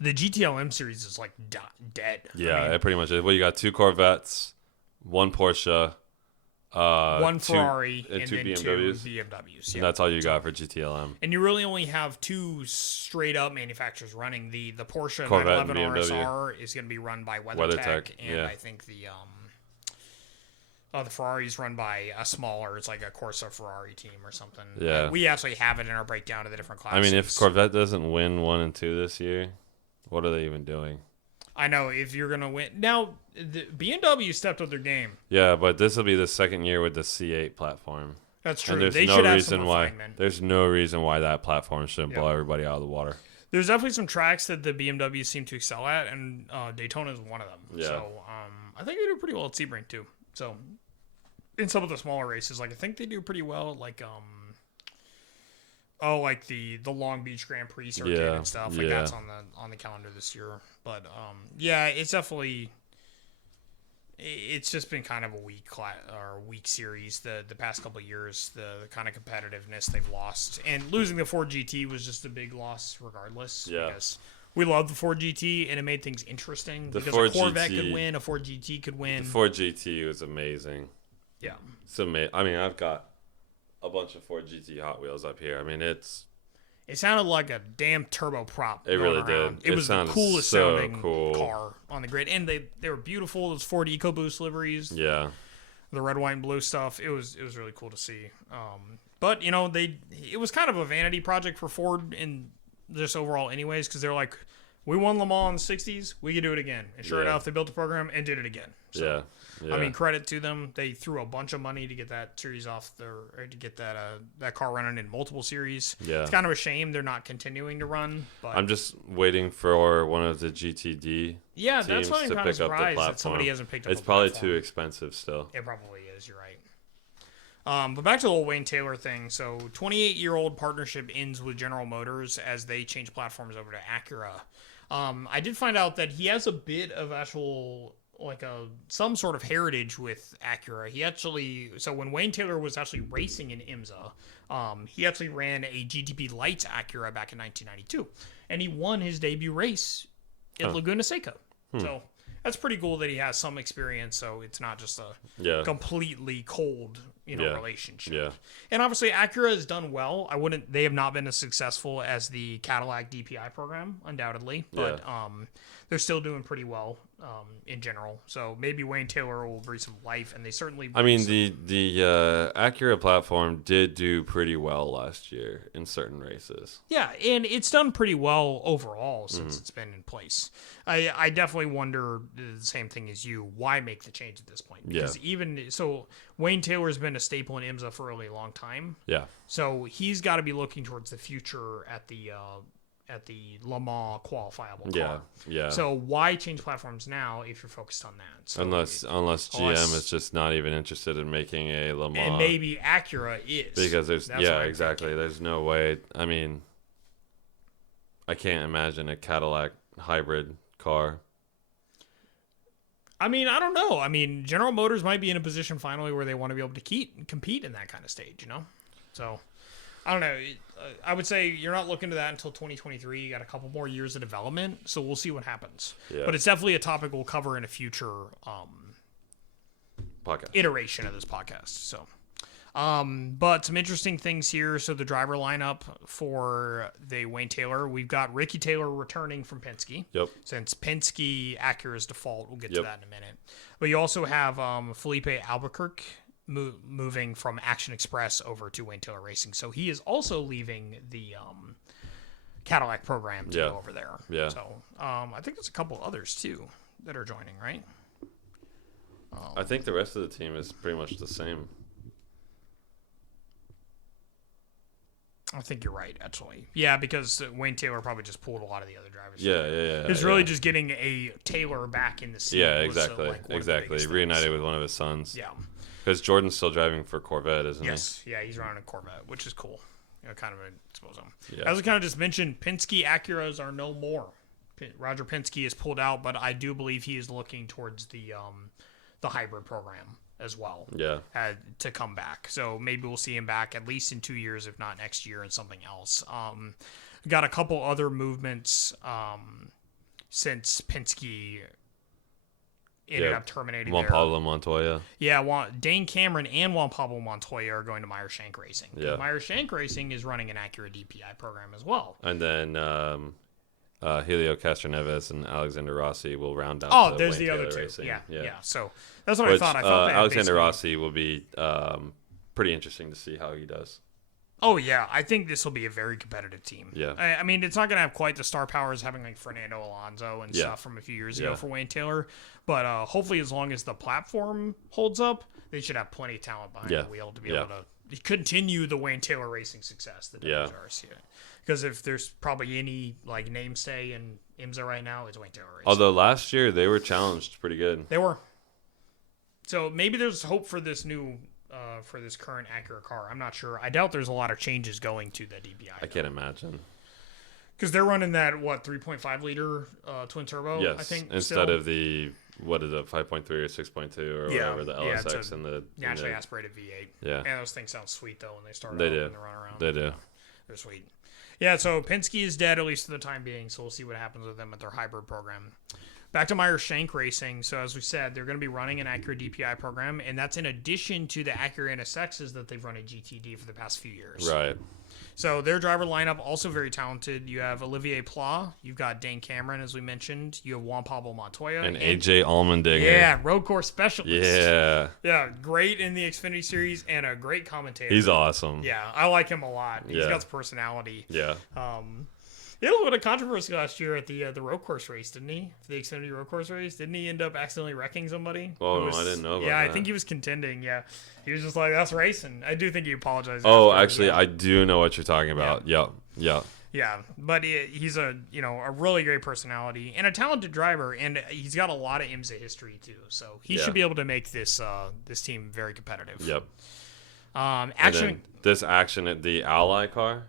GTLM series is dead. Yeah, it pretty much is. Well, you got 2 Corvettes, 1 Porsche, one Ferrari, and then 2 BMWs. 2 BMWs. And that's all you got for GTLM. And you really only have 2 straight up manufacturers running. The Porsche Corvette 911 RSR is going to be run by WeatherTech, and I think the The Ferrari's run by a smaller, it's like a Corsa Ferrari team or something. Yeah. We actually have it in our breakdown of the different classes. I mean, if Corvette doesn't win 1 and 2 this year, what are they even doing? I know, if you're going to win. Now, the BMW stepped up their game. Yeah, but this will be the second year with the C8 platform. That's true. And there's They no should have reason some why. refinement. There's no reason why that platform shouldn't blow everybody out of the water. There's definitely some tracks that the BMW seem to excel at, and Daytona is one of them. Yeah. So I think they do pretty well at Sebring too. So in some of the smaller races, like I think they do pretty well, like like the Long Beach Grand Prix circuit and stuff. Like that's on the calendar this year. But it's definitely. It's just been kind of a weak series the past couple of years. The kind of competitiveness they've lost, and losing the Ford GT was just a big loss, regardless. Yeah, because we love the Ford GT, and it made things interesting. The because Ford a Corvette GT could win, a Ford GT could win. The Ford GT was amazing. Yeah, it's amazing. I mean, I've got a bunch of Ford GT Hot Wheels up here. I mean, it sounded like a damn turboprop. It really did. It was the coolest sounding cool. car on the grid, and they were beautiful. Those Ford EcoBoost liveries. Yeah, the red, white, and blue stuff. It was really cool to see. But it was kind of a vanity project for Ford in just overall, anyways, because they're like, we won Le Mans in the '60s, we could do it again. And sure enough, they built a program and did it again. So, yeah. I mean, credit to them. They threw a bunch of money to get that series to get that car running in multiple series. Yeah. It's kind of a shame they're not continuing to run. But I'm just waiting for one of the GTD teams that's why I'm to kind of pick up the surprised platform. that somebody hasn't picked up It's the probably platform. too expensive still. It probably is, you're right. But back to the whole Wayne Taylor thing. So 28-year-old partnership ends with General Motors as they change platforms over to Acura. I did find out that he has a bit of actual, some sort of heritage with Acura. So when Wayne Taylor was actually racing in Imsa, he actually ran a GTP Lights Acura back in 1992. And he won his debut race at Laguna Seca. So that's pretty cool that he has some experience, so it's not just a completely cold relationship. Yeah. And obviously Acura has done well. They have not been as successful as the Cadillac DPI program, undoubtedly, but they're still doing pretty well in general. So maybe Wayne Taylor will breathe some life, and they certainly. I mean, the Acura platform did do pretty well last year in certain races. Yeah, and it's done pretty well overall since it's been in place. I definitely wonder the same thing as you. Why make the change at this point? Because Wayne Taylor's been a staple in IMSA for a really long time. Yeah. So he's got to be looking towards the future at the Le Mans qualifiable car. Yeah. So why change platforms now if you're focused on that? So unless GM is just not even interested in making a Le Mans. And maybe Acura is. Because exactly. There's no way. I mean, I can't imagine a Cadillac hybrid car. I mean, I don't know. I mean, General Motors might be in a position finally where they want to be able to compete in that kind of stage, So, I don't know. I would say you're not looking to that until 2023. You got a couple more years of development, so we'll see what happens. Yeah. But it's definitely a topic we'll cover in a future iteration of this podcast. So, but some interesting things here. So the driver lineup for the Wayne Taylor, we've got Ricky Taylor returning from Penske. Yep. Since Penske Acura's default, we'll get to that in a minute. But you also have Felipe Albuquerque moving from Action Express over to Wayne Taylor Racing. So he is also leaving the Cadillac program to go over there. Yeah. So I think there's a couple others too that are joining, right? I think the rest of the team is pretty much the same. I think you're right, actually. Yeah, because Wayne Taylor probably just pulled a lot of the other drivers. Yeah. It's really just getting a Taylor back in the seat. Yeah, exactly. Reunited with one of his sons. Yeah. Because Jordan's still driving for Corvette, isn't he? Yes. Yeah, he's running a Corvette, which is cool. Kind of expose him. Yeah. As we kind of just mentioned, Penske Acuras are no more. Roger Penske is pulled out, but I do believe he is looking towards the hybrid program as well. Yeah. To come back. So maybe we'll see him back at least in 2 years, if not next year, and something else. Got a couple other movements since Penske ended up terminating Juan Pablo Montoya. Yeah, Dane Cameron and Juan Pablo Montoya are going to Meyer Shank Racing. Yeah. Meyer Shank Racing is running an Acura DPI program as well. And then Helio Castroneves and Alexander Rossi will round out. Oh, the there's Wayne the other Taylor two. Racing. Yeah. So that's what I thought. I thought that Alexander basically... Rossi will be pretty interesting to see how he does. Oh, yeah. I think this will be a very competitive team. Yeah. I mean, it's not going to have quite the star power as having like Fernando Alonso and stuff from a few years ago for Wayne Taylor. But hopefully, as long as the platform holds up, they should have plenty of talent behind the wheel to be able to continue the Wayne Taylor racing success that WRC. Because if there's probably any like namestay in Imsa right now, it's Wayne Taylor racing. Although last year they were challenged pretty good. They were. So maybe there's hope for this new... for this current Acura car. I'm not sure. I doubt there's a lot of changes going to the DPI. I can't imagine. Because they're running that, 3.5 liter twin turbo, Yes, I think. instead of the, 5.3 or 6.2 or whatever, the LSX and the... naturally aspirated V8. Yeah. And those things sound sweet, though, when they start they out do. and they run around. They do. They're sweet. Yeah, so Penske is dead, at least for the time being, so we'll see what happens with them at their hybrid program. Back to Meyer Shank Racing. So as we said, they're going to be running an Acura DPI program, and that's in addition to the Acura NSXs that they've run at GTD for the past few years. Right. So their driver lineup also very talented. You have Olivier Pla, you've got Dane Cameron, as we mentioned. You have Juan Pablo Montoya. And AJ Allmendinger. Yeah, road course specialist. Yeah. Yeah, great in the Xfinity Series and a great commentator. He's awesome. Yeah, I like him a lot. He's got some personality. Yeah. He had a little bit of controversy last year at the road course race, didn't he? For the Xfinity road course race, didn't he end up accidentally wrecking somebody? Oh, I didn't know about that. Yeah, I think he was contending. Yeah, he was just like, "That's racing." I do think he apologized. Oh, after, actually, I do know what you're talking about. Yep. Yeah, but he's a really great personality and a talented driver, and he's got a lot of IMSA history too. So he should be able to make this team very competitive. Yep. This action at the Ally car.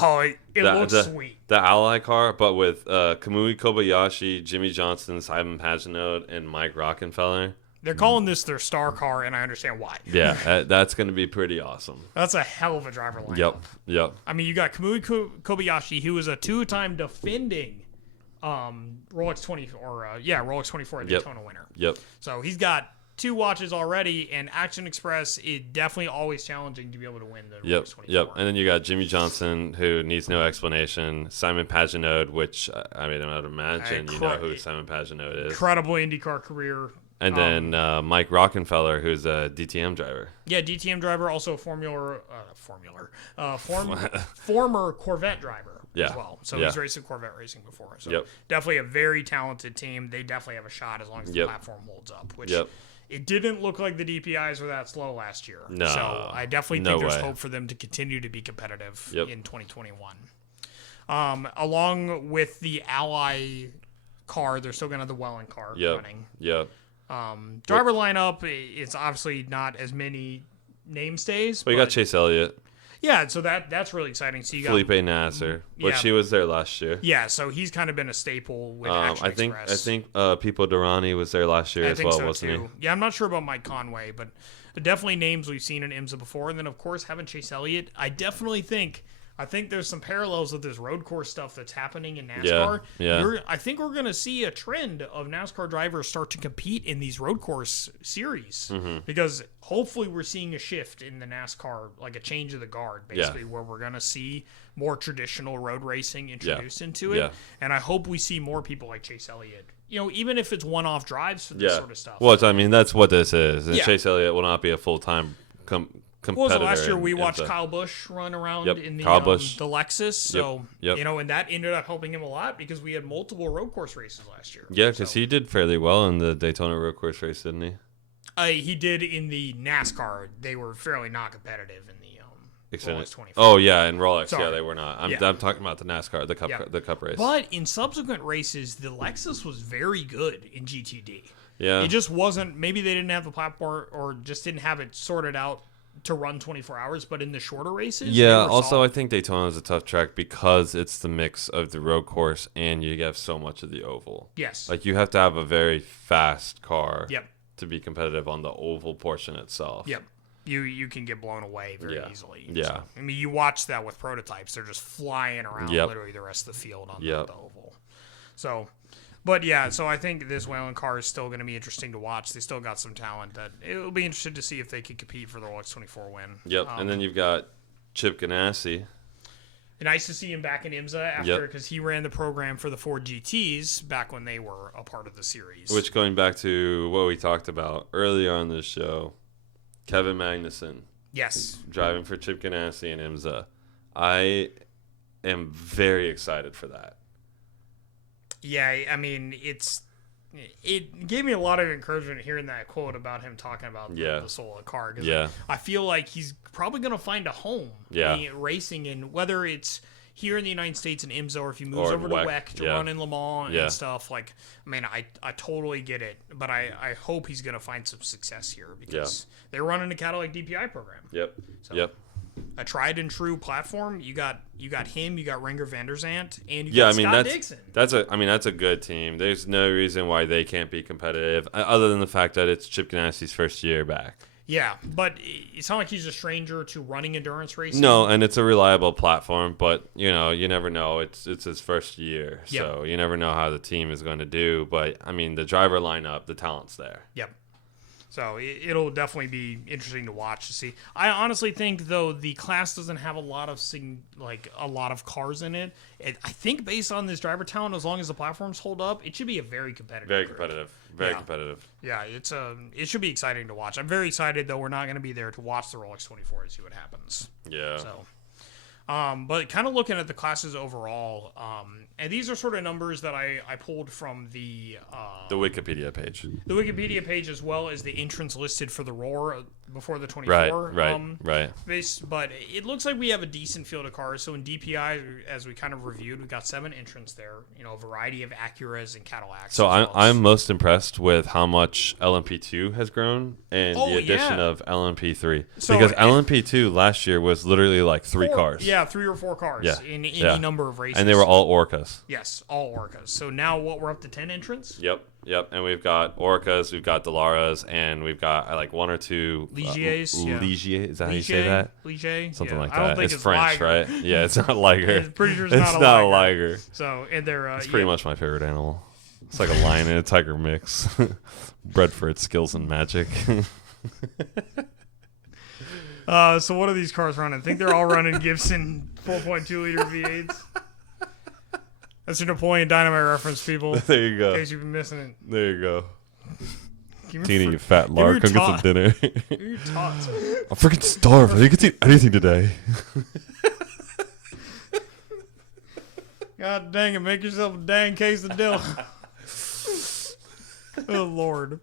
Oh, it looks sweet. The Ally car, but with Kamui Kobayashi, Jimmy Johnson, Simon Pagenaud, and Mike Rockefeller. They're calling this their star car, and I understand why. Yeah, that's going to be pretty awesome. That's a hell of a driver lineup. Yep. I mean, you got Kamui Kobayashi, who was a two-time defending Rolex 24 Daytona winner. Yep. So he's got 2 watches already, and Action Express is definitely always challenging to be able to win the Rolex 24. Yep. And then you got Jimmy Johnson, who needs no explanation. Simon Pagenaud, which, I mean, I would imagine you know who Simon Pagenaud is. Incredible IndyCar career. And then Mike Rockefeller, who's a DTM driver. Yeah, DTM driver, also a former Corvette driver as well. So he's raced Corvette racing before. So definitely a very talented team. They definitely have a shot as long as the platform holds up, which it didn't look like the DPIs were that slow last year. No. So I definitely think there's hope for them to continue to be competitive in 2021. Along with the Ally car, they're still going to have the Welland car running. Yep. Driver lineup, it's obviously not as many namestays. But you got Chase Elliott. Yeah, so that's really exciting. So you got Felipe Nasser, but she was there last year. Yeah, so he's kind of been a staple with Action Express. I think Pipo Durrani was there last year as well, wasn't he? Yeah, I'm not sure about Mike Conway, but definitely names we've seen in IMSA before. And then, of course, having Chase Elliott, I think there's some parallels with this road course stuff that's happening in NASCAR. Yeah. I think we're going to see a trend of NASCAR drivers start to compete in these road course series because hopefully we're seeing a shift in the NASCAR, like a change of the guard, basically, where we're going to see more traditional road racing introduced into it. Yeah. And I hope we see more people like Chase Elliott. Even if it's one-off drives for this sort of stuff. Well, I mean, that's what this is. And Chase Elliott will not be a full-time competitor. Well, last year we watched Kyle Busch run around in the Lexus, so and that ended up helping him a lot because we had multiple road course races last year. Yeah, because he did fairly well in the Daytona road course race, didn't he? He did in the NASCAR. They were fairly not competitive in the Rolex 24. Oh yeah, in Rolex, they were not. I'm talking about the NASCAR, the Cup race. But in subsequent races, the Lexus was very good in GTD. Yeah, it just wasn't. Maybe they didn't have the platform or just didn't have it sorted out to run 24 hours, but in the shorter races, also I think Daytona is a tough track because it's the mix of the road course and you have so much of the oval. Yes, like you have to have a very fast car to be competitive on the oval portion itself. You can get blown away very easily. So, I mean, you watch that with prototypes; they're just flying around literally the rest of the field on the oval. So. But so I think this Wayland car is still going to be interesting to watch. They still got some talent that it'll be interesting to see if they can compete for the Rolex 24 win. Yep, and then you've got Chip Ganassi. Nice to see him back in Imsa after, because he ran the program for the Ford GTs back when they were a part of the series. Which, going back to what we talked about earlier on this show, Kevin Magnussen. Yes. Driving for Chip Ganassi and Imsa. I am very excited for that. Yeah, I mean, it gave me a lot of encouragement hearing that quote about him talking about the soul of the car. Because I feel like he's probably going to find a home racing, in whether it's here in the United States in Imsa, or if he moves over to WEC to run in Le Mans and stuff. Like, I mean, I totally get it, but I hope he's going to find some success here, because they're running a Cadillac DPI program. A tried and true platform. You got him. You got Renger van der Zandt, and you got Scott Dixon. That's a good team. There's no reason why they can't be competitive, other than the fact that it's Chip Ganassi's first year back. Yeah, but it's not like he's a stranger to running endurance racing. No, and it's a reliable platform, but you never know. It's his first year, so you never know how the team is going to do. But I mean, the driver lineup, the talent's there. Yep. So it'll definitely be interesting to watch to see. I honestly think, though, the class doesn't have a lot of cars in it. I think based on this driver talent, as long as the platforms hold up, it should be a very competitive. Very competitive. Very competitive. Yeah, it should be exciting to watch. I'm very excited, though. We're not going to be there to watch the Rolex 24 and see what happens. Yeah. So. But kind of looking at the classes overall, and these are sort of numbers that I pulled from the Wikipedia page. The Wikipedia page, as well as the entrants listed for the Roar before the 24. Right. But it looks like we have a decent field of cars. So in DPI, as we kind of reviewed, we got 7 entrants there. A variety of Acuras and Cadillacs. So I'm most impressed with how much LMP2 has grown, and the addition of LMP3. So, because LMP2 last year was literally like 3 cars. Yeah, 3 or 4 cars in any number of races. And they were all Orcas. Yes, all Orcas. So now we're up to 10 entrants? Yep. And we've got Orcas, we've got Delaras, and we've got like 1 or 2. Ligiers. Ligier, is that how you say that? Ligier? Something like that. I don't think it's French, Liger. right? Yeah, it's not Liger. I'm pretty sure it's not a Liger. So, and they're... it's pretty much my favorite animal. It's like a lion and a tiger mix. Bred for its skills and magic. So what are these cars running? I think they're all running Gibson 4.2 liter V8s. That's your Napoleon Dynamite reference, people. There you go. In case you've been missing it. There you go. Tina, you fat lard, come get some dinner. Give me your tots. I'm freaking starved. I didn't get to eat anything today. God dang it, make yourself a dang case of dill. Oh, Lord.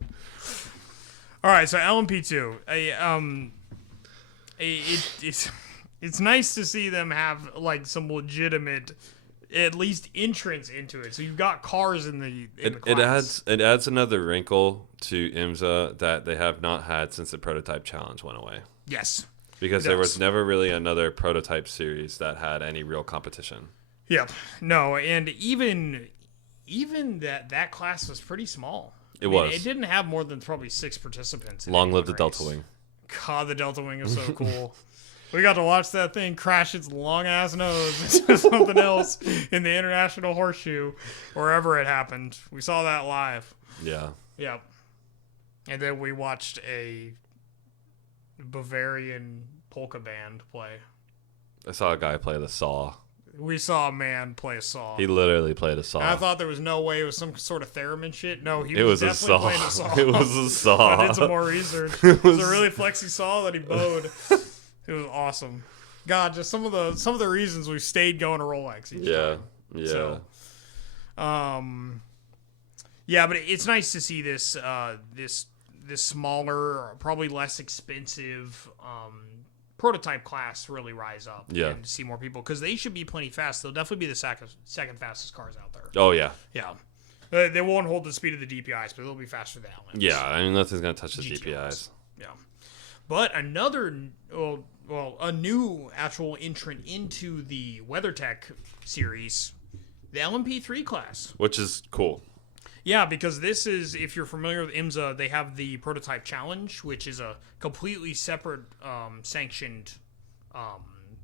All right, so LMP2. It's nice to see them have like some legitimate, at least, entrance into it. So you've got cars in the class. It adds another wrinkle to IMSA that they have not had since the Prototype Challenge went away. Yes. Because there was never really another prototype series that had any real competition. Yep. No, and even that class was pretty small. It didn't have more than probably 6 participants. Long live the Delta Wing. God, the Delta Wing is so cool. We got to watch that thing crash its long-ass nose into something else in the International Horseshoe, wherever it happened. We saw that live. Yeah. Yep. And then we watched a Bavarian polka band play. I saw a guy play the saw. We saw a man play a saw. He literally played a saw. And I thought there was no way it was some sort of theremin shit. No, he was definitely playing a saw. It was a saw. I did some more research. It was a really flexy saw that he bowed. It was awesome. God, just some of the reasons we stayed going to Rolex each time. Yeah. So, yeah, but it's nice to see this smaller, probably less expensive prototype class really rise up and see more people, because they should be plenty fast. They'll definitely be the second fastest cars out there. Oh, yeah. Yeah. They won't hold the speed of the DPIs, but they'll be faster than the Outlanders. Yeah, I mean, nothing's going to touch the DPIs. Yeah. But a new actual entrant into the WeatherTech series, the LMP3 class. Which is cool. Yeah, because this is, if you're familiar with IMSA, they have the Prototype Challenge, which is a completely separate sanctioned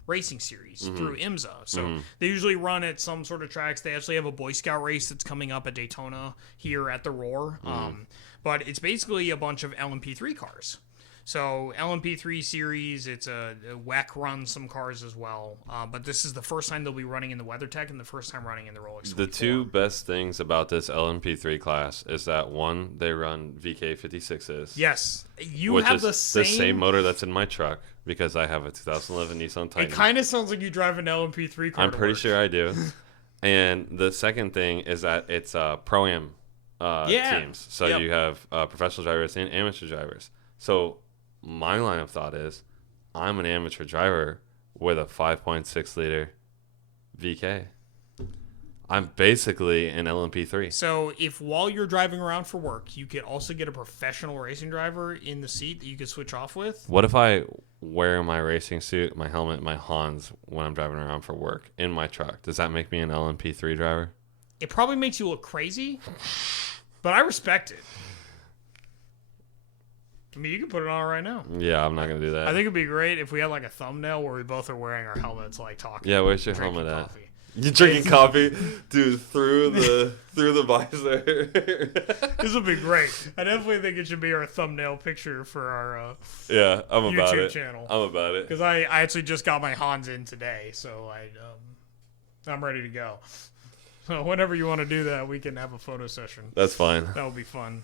racing series through IMSA. So they usually run at some sort of tracks. They actually have a Boy Scout race that's coming up at Daytona here at the Roar. But it's basically a bunch of LMP3 cars. So LMP3 series, it's a WEC runs some cars as well. But this is the first time they'll be running in the WeatherTech and the first time running in the Rolex 24. The two best things about this LMP3 class is that, one, they run VK56s. Yes. You have the same motor that's in my truck because I have a 2011 Nissan Titan. It kind of sounds like you drive an LMP3 car. I'm pretty sure I do. And the second thing is that it's Pro-Am teams. So you have professional drivers and amateur drivers. So my line of thought is I'm an amateur driver with a 5.6 liter VK. I'm basically an LMP3. So if while you're driving around for work, you could also get a professional racing driver in the seat that you could switch off with. What if I wear my racing suit, my helmet, my Hans when I'm driving around for work in my truck? Does that make me an LMP3 driver? It probably makes you look crazy, but I respect it. I mean, you can put it on right now. Yeah, I'm not going to do that. I think it'd be great if we had like a thumbnail where we both are wearing our helmets, like talking. Yeah, where's your helmet at? Coffee. You drinking coffee, dude, through the visor. This would be great. I definitely think it should be our thumbnail picture for our YouTube channel. I'm about it. Because I actually just got my Hans in today, so I'm ready to go. So whenever you want to do that, we can have a photo session. That's fine. That would be fun.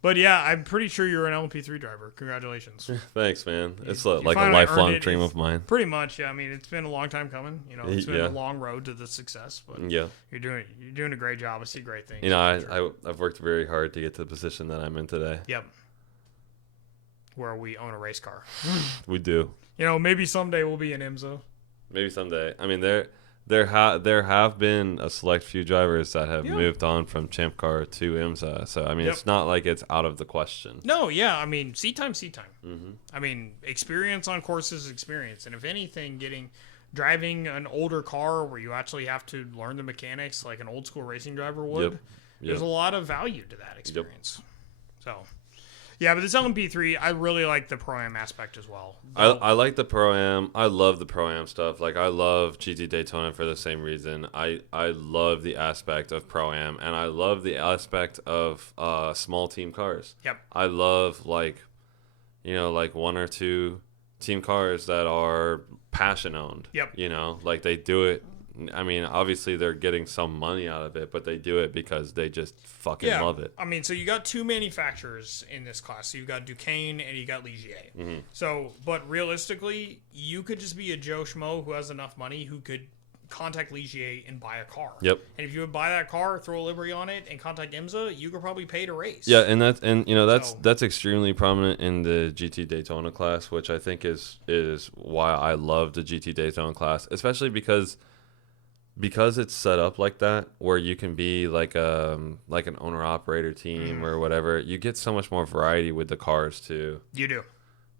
But yeah, I'm pretty sure you're an LMP3 driver. Congratulations. Thanks, man. It's like a lifelong dream of mine. Pretty much, yeah. I mean, it's been a long time coming. You know, it's been a long road to the success. But yeah, you're doing a great job. I see great things. You know, I've worked very hard to get to the position that I'm in today. Yep. Where we own a race car. We do. You know, maybe someday we'll be an Imsa. Maybe someday. I mean, there have been a select few drivers that have moved on from Champ Car to Imsa. So, I mean, it's not like it's out of the question. No, yeah. I mean, seat time. Mm-hmm. I mean, experience on courses is experience. And if anything, driving an older car where you actually have to learn the mechanics like an old school racing driver would, there's a lot of value to that experience. So... yeah, but this LMP3, I really like the Pro-Am aspect as well. I like the Pro-Am. I love the Pro-Am stuff. Like, I love GT Daytona for the same reason. I love the aspect of Pro-Am, and I love the aspect of small team cars. Yep. I love, like one or two team cars that are passion-owned. Yep. You know, like, they do it. I mean, obviously they're getting some money out of it, but they do it because they just fucking love it. I mean, so you got two manufacturers in this class. So you've got Duquesne and you got Ligier. Mm-hmm. So, but realistically, you could just be a Joe Schmo who has enough money who could contact Ligier and buy a car. Yep. And if you would buy that car, throw a livery on it, and contact Imsa, you could probably pay to race. Yeah, and that's extremely prominent in the GT Daytona class, which I think is why I love the GT Daytona class, especially because it's set up like that, where you can be like an owner operator team or whatever. You get so much more variety with the cars too. You do.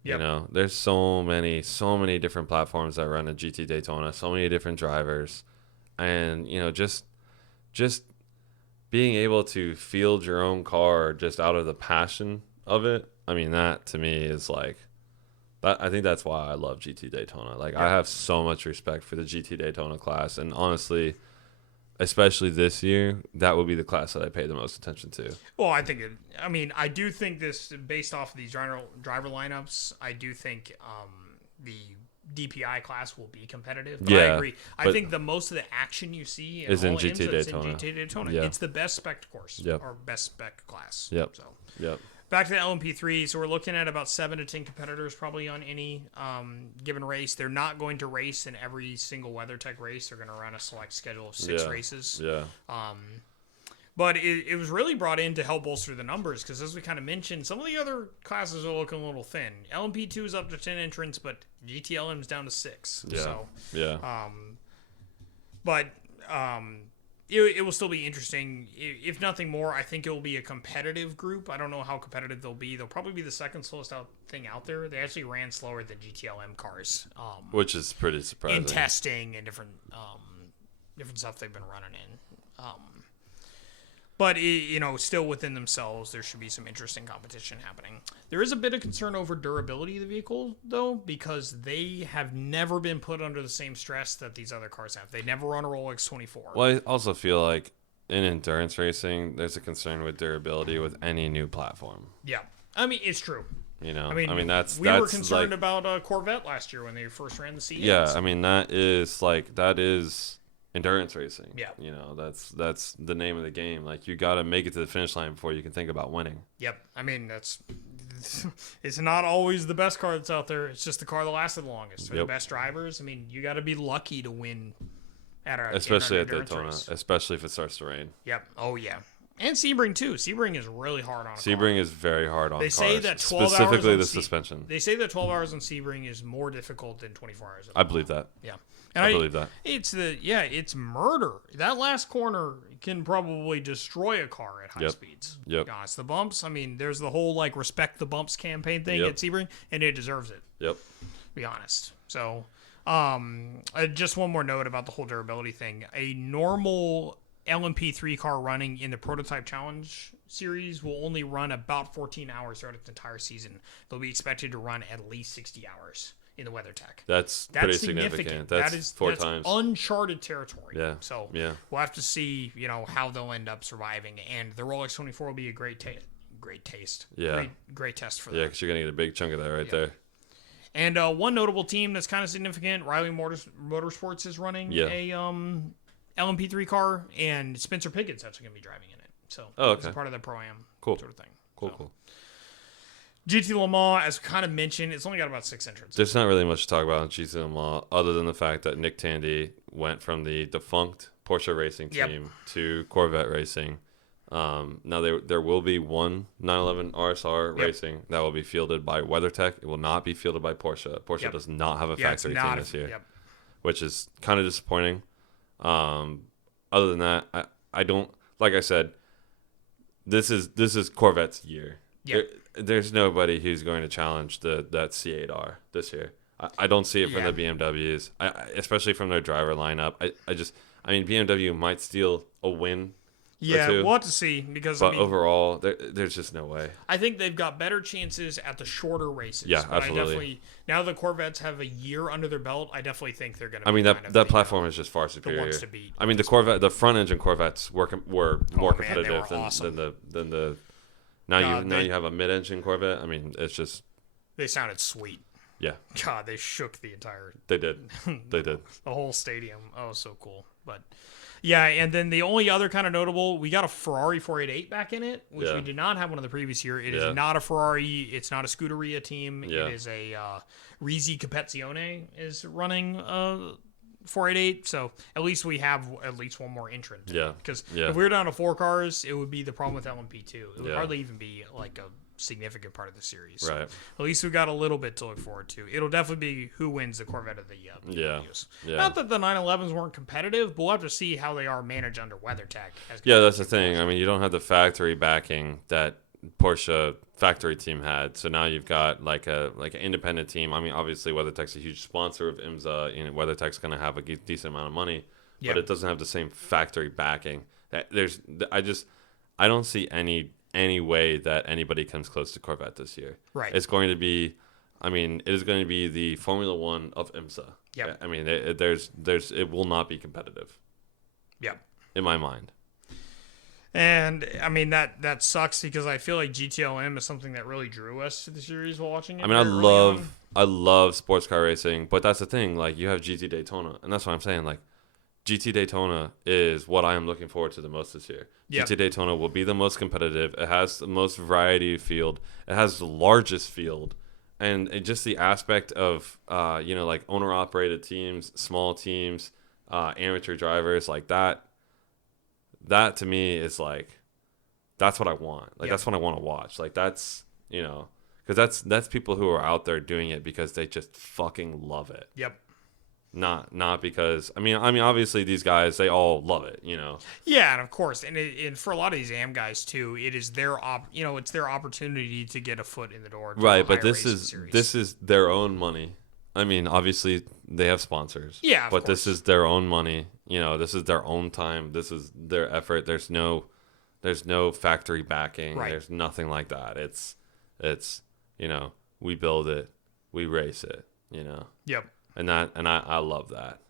Yep. You know, there's so many different platforms that run a GT Daytona, so many different drivers, and you know, just being able to field your own car just out of the passion of it. I mean, that to me is like. I think that's why I love GT Daytona. Like, I have so much respect for the GT Daytona class, and honestly, especially this year, that would be the class that I pay the most attention to. Well, I do think this, based off of these driver lineups, I do think the DPI class will be competitive. But I agree. I think the most of the action you see is in GT Daytona. It's in GT Daytona. Yeah. It's the best spec course or best spec class. Yep. So. Yep. Back to the LMP3, so we're looking at about 7 to 10 competitors probably on any given race. They're not going to race in every single WeatherTech race. They're going to run a select schedule of 6 races. Yeah. But it was really brought in to help bolster the numbers because, as we kind of mentioned, some of the other classes are looking a little thin. LMP2 is up to 10 entrants, but GTLM is down to 6. Yeah. So, yeah. It will still be interesting. If nothing more, I think it will be a competitive group. I don't know how competitive they'll be. They'll probably be the second slowest thing out there. They actually ran slower than GTLM cars. Which is pretty surprising. In testing and different stuff they've been running in. But, still within themselves, there should be some interesting competition happening. There is a bit of concern over durability of the vehicle, though, because they have never been put under the same stress that these other cars have. They never run a Rolex 24. Well, I also feel like in endurance racing, there's a concern with durability with any new platform. Yeah. I mean, it's true. You know, I mean that's we were concerned like, about Corvette last year when they first ran the C8. Yeah, I mean that is endurance racing. Yeah. You know, that's the name of the game. Like, you got to make it to the finish line before you can think about winning. Yep. I mean, it's not always the best car that's out there. It's just the car that lasted the longest. For the best drivers, I mean, you got to be lucky to win especially at Daytona, race. especially if it starts to rain. Yep. Oh yeah. And Sebring too. Sebring is really hard on a car. Sebring is very hard on They cars. say that 12 specifically hours the suspension. They say that 12 hours on Sebring is more difficult than 24 hours. I believe that. Yeah. And I believe that. It's murder. That last corner can probably destroy a car at high speeds. Yep. To be honest, the bumps, I mean, there's the whole like respect the bumps campaign thing at Sebring, and it deserves it. Yep. To be honest. So, just one more note about the whole durability thing. A normal LMP3 car running in the Prototype Challenge series will only run about 14 hours throughout its entire season. They'll be expected to run at least 60 hours in the WeatherTech. That's pretty significant. That's four times. Uncharted territory. Yeah. So we'll have to see, how they'll end up surviving. And the Rolex 24 will be a great taste. Yeah. Great test for them. Yeah, because you're going to get a big chunk of that right there. And one notable team that's kind of significant, Riley Motorsports is running a LMP3 car, and Spencer Pickett's actually going to be driving in it. So it's a part of the Pro-Am sort of thing. Cool. GT Le Mans, as kind of mentioned, it's only got about 6 entrants. There's not really much to talk about on GT Le Mans other than the fact that Nick Tandy went from the defunct Porsche racing team to Corvette racing. Now there will be one 911 RSR racing that will be fielded by WeatherTech. It will not be fielded by Porsche. Porsche does not have a factory team this year, which is kind of disappointing. Other than that, I don't, like I said, this is Corvette's year. There's nobody who's going to challenge that C8R this year. I don't see it from the BMWs, especially from their driver lineup. I mean, BMW might steal a win. Yeah, we'll have to see because overall, there's just no way. I think they've got better chances at the shorter races. Yeah, but absolutely. Now the Corvettes have a year under their belt. I definitely think they're going to. I mean, that platform is just far superior. The ones to beat. I mean, the front engine Corvettes were more competitive awesome. than the. Now you have a mid engine Corvette. I mean, it's just. They sounded sweet. Yeah. God, they shook the entire. They did. They did. The whole stadium. Oh, so cool. But. Yeah, and then the only other kind of notable, we got a Ferrari 488 back in it, which we did not have one of the previous year. It is not a Ferrari. It's not a Scuderia team. Yeah. It is a Rizzi Competizione is running 488. So at least we have at least one more entrant. Yeah. Because if we were down to 4 cars, it would be the problem with LMP2. It would hardly even be like a significant part of the series. So right. At least we got a little bit to look forward to. It'll definitely be who wins the Corvette of the years. Not that the 911s weren't competitive, but we'll have to see how they are managed under WeatherTech. That's the thing. I mean, you don't have the factory backing that Porsche factory team had. So now you've got like an independent team. I mean, obviously WeatherTech's a huge sponsor of Imsa, and WeatherTech's going to have a decent amount of money, but it doesn't have the same factory backing. I don't see any way that anybody comes close to Corvette this year. Right. It's going to be, it is going to be the Formula One of Imsa. Yeah. I mean, it will not be competitive. Yeah. In my mind. And I mean that sucks because I feel like GTLM is something that really drew us to the series while watching it. I mean, I love sports car racing, but that's the thing. Like, you have GT Daytona, and that's what I'm saying. Like, GT Daytona is what I am looking forward to the most this year. Yep. GT Daytona will be the most competitive. It has the most variety of field. It has the largest field. And just the aspect of, like owner-operated teams, small teams, amateur drivers, like that to me is like, that's what I want. Like, that's what I want to watch. Like, that's, because that's people who are out there doing it because they just fucking love it. Yep. Not because I mean obviously these guys, they all love it, Yeah, and of course, and for a lot of these AM guys too, it is their it's their opportunity to get a foot in the door. Right, but this is their own money. I mean, obviously they have sponsors. Yeah, but this is their own money. This is their own time. This is their effort. There's no factory backing. Right. There's nothing like that. It's we build it, we race it. Yep. And I love that.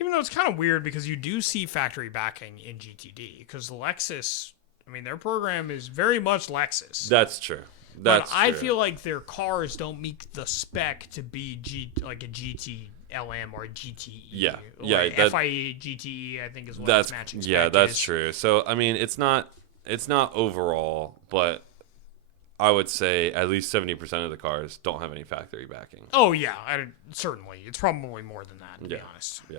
Even though it's kind of weird because you do see factory backing in GTD because Lexus, I mean, their program is very much Lexus. That's true. That's but I true. feel like their cars don't meet the spec to be like a GT-LM or a GTE. Yeah, or yeah, that- FIA GTE, I think is what That's its matching spec yeah, that's is. true. So I mean, it's not overall, but I would say at least 70% of the cars don't have any factory backing. Oh yeah, certainly. It's probably more than that, to be honest. Yeah.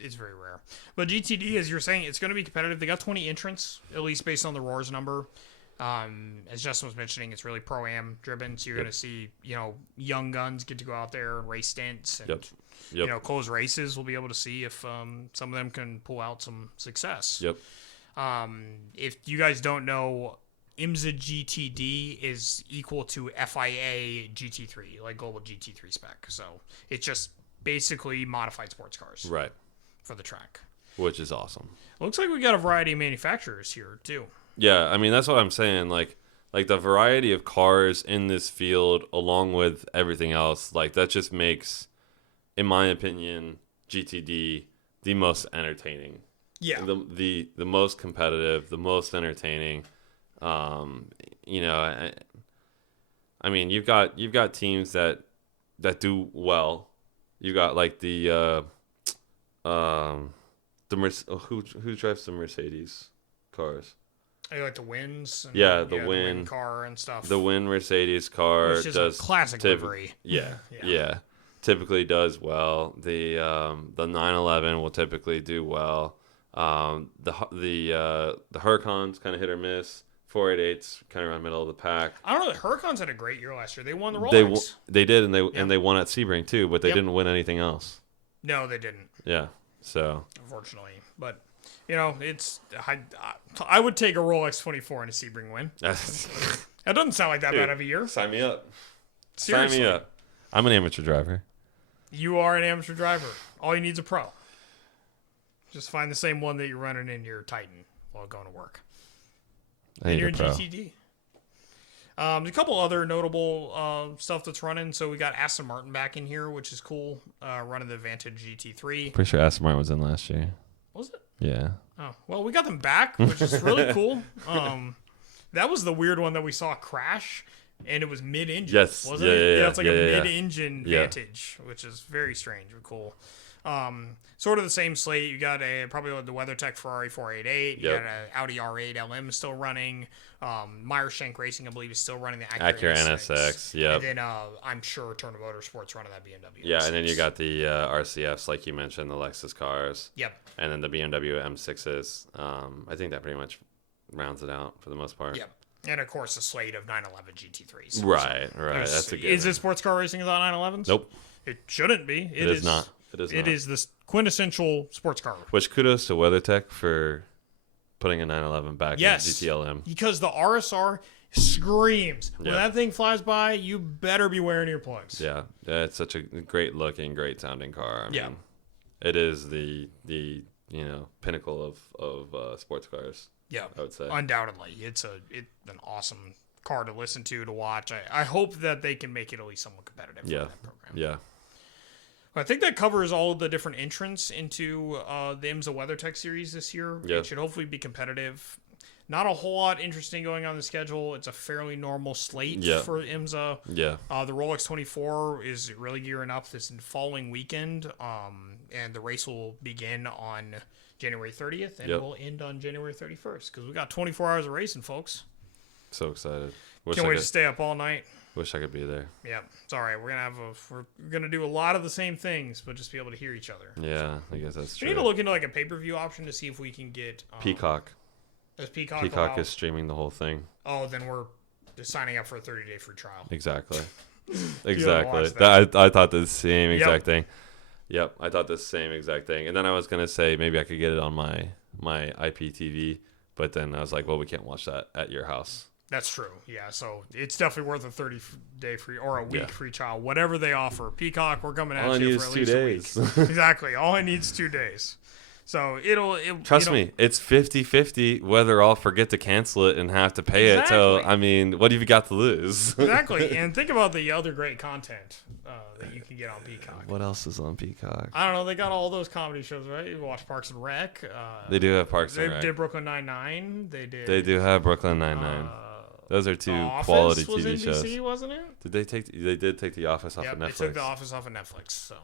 It's very rare. But GTD, as you're saying, it's going to be competitive. They got 20 entrants, at least based on the Roars number. As Justin was mentioning, it's really pro-am driven, so you're going to see, young guns get to go out there and race stints, and close races. We'll be able to see if some of them can pull out some success. Yep. If you guys don't know, Imsa GTD is equal to FIA GT3, like global GT3 spec. So it's just basically modified sports cars, Right. for the track. Which is awesome. Looks like we got a variety of manufacturers here too. Yeah, I mean that's what I'm saying. Like the variety of cars in this field, along with everything else, like that just makes, in my opinion, GTD the most entertaining. Yeah. The most competitive, the most entertaining. I mean, you've got teams that do well. You got like who drives the Mercedes cars? I like the Wins. And, Yeah, the Win car and stuff. The Win Mercedes car Which is does a classic livery. Yeah, typically does well. The 911 will typically do well. The Huracans kind of hit or miss. 488's kind of around the middle of the pack. I don't know. The Huracans had a great year last year. They won the Rolex. They did, and they won at Sebring too, but they Yep. didn't win anything else. No, they didn't. Yeah, so Unfortunately, but it's I would take a Rolex 24 and a Sebring win. That doesn't sound like that bad of a year. Sign me up. Seriously. Sign me up. I'm an amateur driver. You are an amateur driver. All you need is a pro. Just find the same one that you're running in your Titan while going to work. I need You're a pro. GTD. There's a couple other notable stuff that's running. So we got Aston Martin back in here, which is cool. Running the Vantage GT3. Pretty sure Aston Martin was in last year. Was it? Yeah. Oh, well, we got them back, which is really cool. That was the weird one that we saw crash, and it was mid-engine. Yes. Wasn't Yeah, it? yeah, It's like yeah, a yeah. mid-engine Yeah. Vantage, which is very strange but cool. Sort of the same slate. You got probably the WeatherTech Ferrari 488. You Yep. got an Audi R8 LM still running. Meyer Shank Racing, I believe, is still running the Acura NSX. Yep. And then I'm sure Turner Motorsport's running that BMW. Yeah, and then you M6. got the RCFs, like you mentioned, the Lexus cars. Yep. And then the BMW M6s. I think that pretty much rounds it out for the most part. Yep. And of course, a slate of 911 GT3s. Right. That's a good. Is it sports car racing without 911s? Nope. It shouldn't be. It is not. It is not. It is the quintessential sports car. Which kudos to WeatherTech for putting a 911 back Yes. in GTLM. Because the RSR screams. When Yeah. that thing flies by, you better be wearing earplugs. Yeah, it's such a great looking, great sounding car. I Yeah. mean, it is the pinnacle of sports cars. Yeah. I would say. Undoubtedly. It's an awesome car to listen to watch. I hope that they can make it at least somewhat competitive for that program. Yeah. I think that covers all of the different entrants into the IMSA WeatherTech series this year. Yeah. It should hopefully be competitive. Not a whole lot interesting going on the schedule. It's a fairly normal slate for IMSA. Yeah. The Rolex 24 is really gearing up this following weekend, and the race will begin on January 30th and will end on January 31st because we got 24 hours of racing, folks. So excited. Can't wait to stay up all night. Wish I could be there. Yeah, it's all right. We're gonna do a lot of the same things, but just be able to hear each other. Yeah, I guess that's true. We need to look into like a pay-per-view option to see if we can get Peacock. Does Peacock Peacock allow- is streaming the whole thing. Oh, then we're just signing up for a 30-day free trial. Exactly. Exactly. I thought the same exact thing. Yep, I thought the same exact thing. And then I was gonna say maybe I could get it on my IPTV, but then I was like, well, we can't watch that at your house. That's true. Yeah, so it's definitely worth a 30-day free or a week free trial, whatever they offer. Peacock, we're coming at you for at least 2 days. Exactly. All I need is 2 days. So Trust me, it's 50-50 whether I'll forget to cancel it and have to pay it. So, I mean, what have you got to lose? Exactly. And think about the other great content that you can get on Peacock. What else is on Peacock? I don't know. They got all those comedy shows, right? You watch Parks and Rec. They do have Parks and Rec. They did Brooklyn Nine-Nine. They do have Brooklyn Nine-Nine. Those are two Office quality was TV NBC, shows. wasn't it? They did take The Office off of Netflix. They took The Office off of Netflix, so.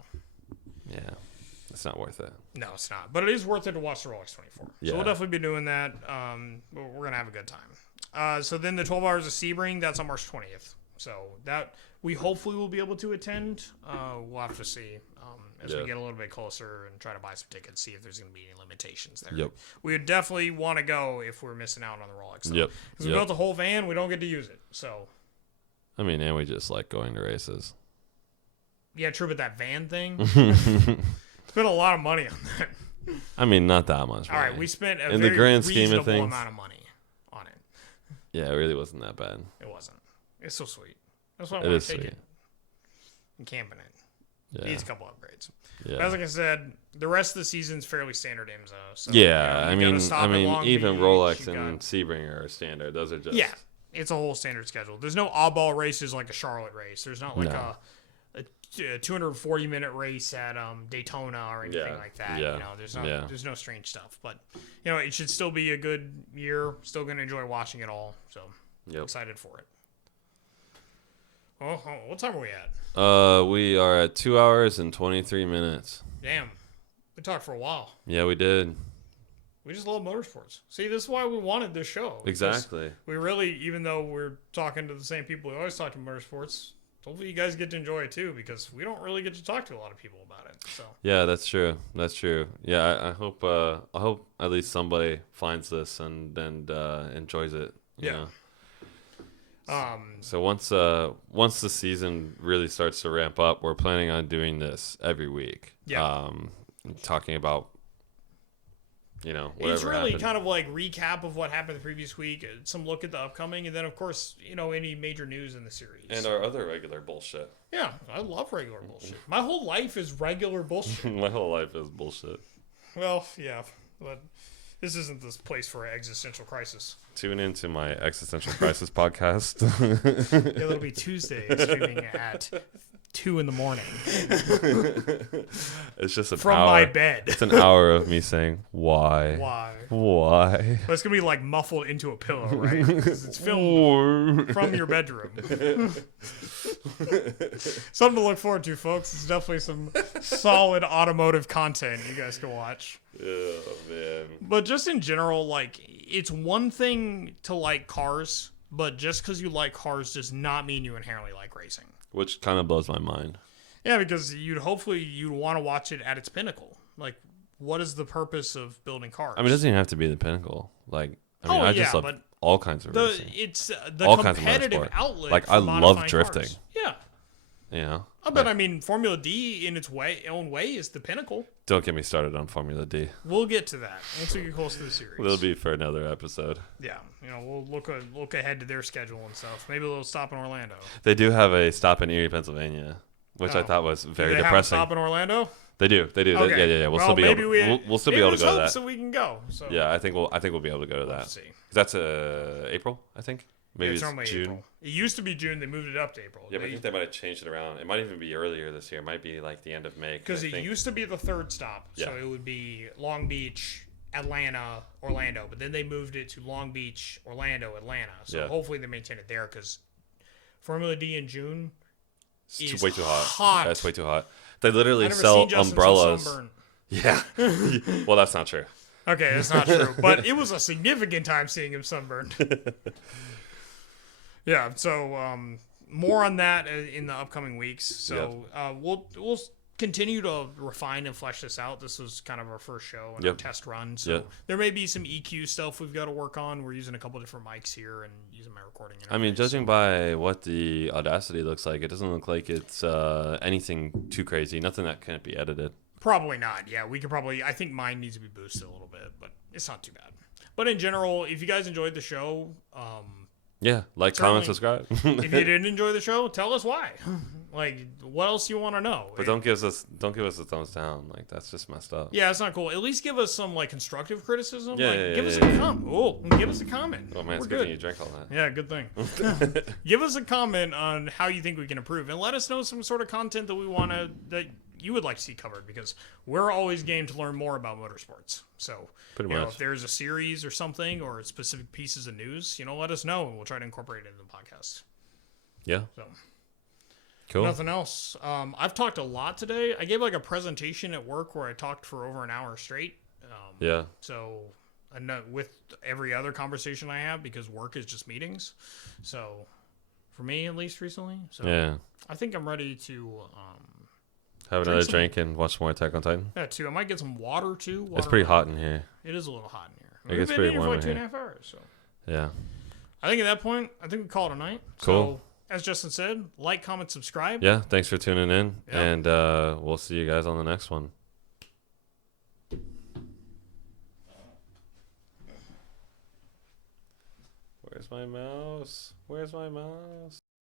Yeah. It's not worth it. No, it's not. But it is worth it to watch the Rolex 24. Yeah. So we'll definitely be doing that. We're going to have a good time. So then the 12 Hours of Sebring, that's on March 20th. So that we hopefully will be able to attend. We'll have to see as we get a little bit closer and try to buy some tickets, see if there's going to be any limitations there. Yep. We would definitely want to go if we're missing out on the Rolex. So. Yep. Because we built a whole van, we don't get to use it. So. I mean, and we just like going to races. Yeah, true, but that van thing. Spent a lot of money on that. I mean, not that much money. All right, we spent a in very the grand scheme of things, amount of money on it. Yeah, it really wasn't that bad. It wasn't. It's so sweet. That's why I It want is to take sweet. it. And camping it. Yeah. Needs a couple upgrades. Yeah. But as like I said, the rest of the season's fairly standard Imsa. So, Yeah, you gotta stop at Long even Beach, Rolex you and Sebring are standard. Those are just Yeah, it's a whole standard schedule. There's no oddball races like a Charlotte race. There's not like No. a 240-minute race at Daytona or anything like that. Yeah. You know, there's no strange stuff. But you know, it should still be a good year. Still gonna enjoy watching it all. So excited for it. Oh, what time are we at? We are at 2 hours and 23 minutes. Damn, we talked for a while. Yeah, we did. We just love motorsports. See, this is why we wanted this show. Exactly. We really, even though we're talking to the same people we always talk to motorsports, hopefully you guys get to enjoy it too, because we don't really get to talk to a lot of people about it. So Yeah, that's true. That's true. Yeah, I hope at least somebody finds this and enjoys it. You know? So once the season really starts to ramp up, we're planning on doing this every week. Yeah. Talking about, whatever it's really happened. kind of like recap of what happened the previous week, some look at the upcoming, and then of course, any major news in the series. And our other regular bullshit. Yeah, I love regular bullshit. My whole life is regular bullshit. My whole life is bullshit. Well, yeah, but this isn't this place for an existential crisis. Tune into my existential crisis podcast. It'll be Tuesday, streaming at 2 a.m. It's just an from hour. my bed. It's an hour of me saying why. Why? But it's gonna be like muffled into a pillow, right? 'Cause it's filmed from your bedroom. Something to look forward to, folks. It's definitely some solid automotive content you guys can watch. Oh man. But just in general, like, it's one thing to like cars, but just because you like cars does not mean you inherently like racing. Which kind of blows my mind. Yeah, because you'd want to watch it at its pinnacle. Like, what is the purpose of building cars? I mean, it doesn't even have to be the pinnacle. Like, I just love all kinds of racing. It's the all kinds of competitive motorsport. outlet. Like, for I love modifying drifting. cars. Yeah. But I mean, Formula D in its own way is the pinnacle. Don't get me started on Formula D. We'll get to that once we get close to the series. It'll be for another episode. Yeah, we'll look ahead to their schedule and stuff. Maybe they'll stop in Orlando. They do have a stop in Erie, Pennsylvania, which I thought was very do they depressing. Have a stop in Orlando? They do. Okay. Yeah. We'll still be able to go to that. So we can go. So yeah, I think we'll be able to go to that. See. That's April, I think. Maybe it's it's normally June. April. It used to be June. They moved it up to April. Yeah, but I think they might have changed it around. It might even be earlier this year. It might be like the end of May. Because it used to be the third stop. So it would be Long Beach, Atlanta, Orlando. But then they moved it to Long Beach, Orlando, Atlanta. So hopefully they maintain it there, because Formula D in June is way too hot. That's way too hot. They literally never sell seen Justin umbrellas. so sunburned. Yeah. Well, that's not true. Okay, that's not true. But it was a significant time seeing him sunburned. Yeah, so more on that in the upcoming weeks. So we'll continue to refine and flesh this out. This was kind of our first show and our test run. So there may be some EQ stuff we've got to work on. We're using a couple different mics here and using my recording. I mean, judging by what the Audacity looks like, it doesn't look like it's anything too crazy. Nothing that can't be edited. Probably not. Yeah, we could probably. I think mine needs to be boosted a little bit, but it's not too bad. But in general, if you guys enjoyed the show, like, comment, subscribe. If you didn't enjoy the show, tell us why. Like, what else you want to know? But don't give us a thumbs down. Like, that's just messed up. Yeah, it's not cool. At least give us some constructive criticism. Give us a comment. Oh, give us a comment. Oh man, it's good thing you drank all that. Yeah, good thing. Give us a comment on how you think we can improve, and let us know some sort of content that you would like to see covered, because we're always game to learn more about motorsports. So, Pretty you know, much. if there's a series or something or specific pieces of news, you know, let us know and we'll try to incorporate it into the podcast. Yeah. So, Cool. nothing else. I've talked a lot today. I gave like a presentation at work where I talked for over an hour straight. Yeah. So, I know with every other conversation I have, because work is just meetings. So, for me at least recently. So, Yeah. I think I'm ready to Have drink another some- drink and watch more Attack on Titan. yeah, too. I might get some water too. It's pretty hot in here. It is a little hot in here. It gets We've been pretty in here for warm like in 2.5 hours. So, Yeah. I think at that point, I think we call it a night. Cool. So, as Justin said, like, comment, subscribe. Yeah. Thanks for tuning in, Yeah. and we'll see you guys on the next one. Where's my mouse? Where's my mouse?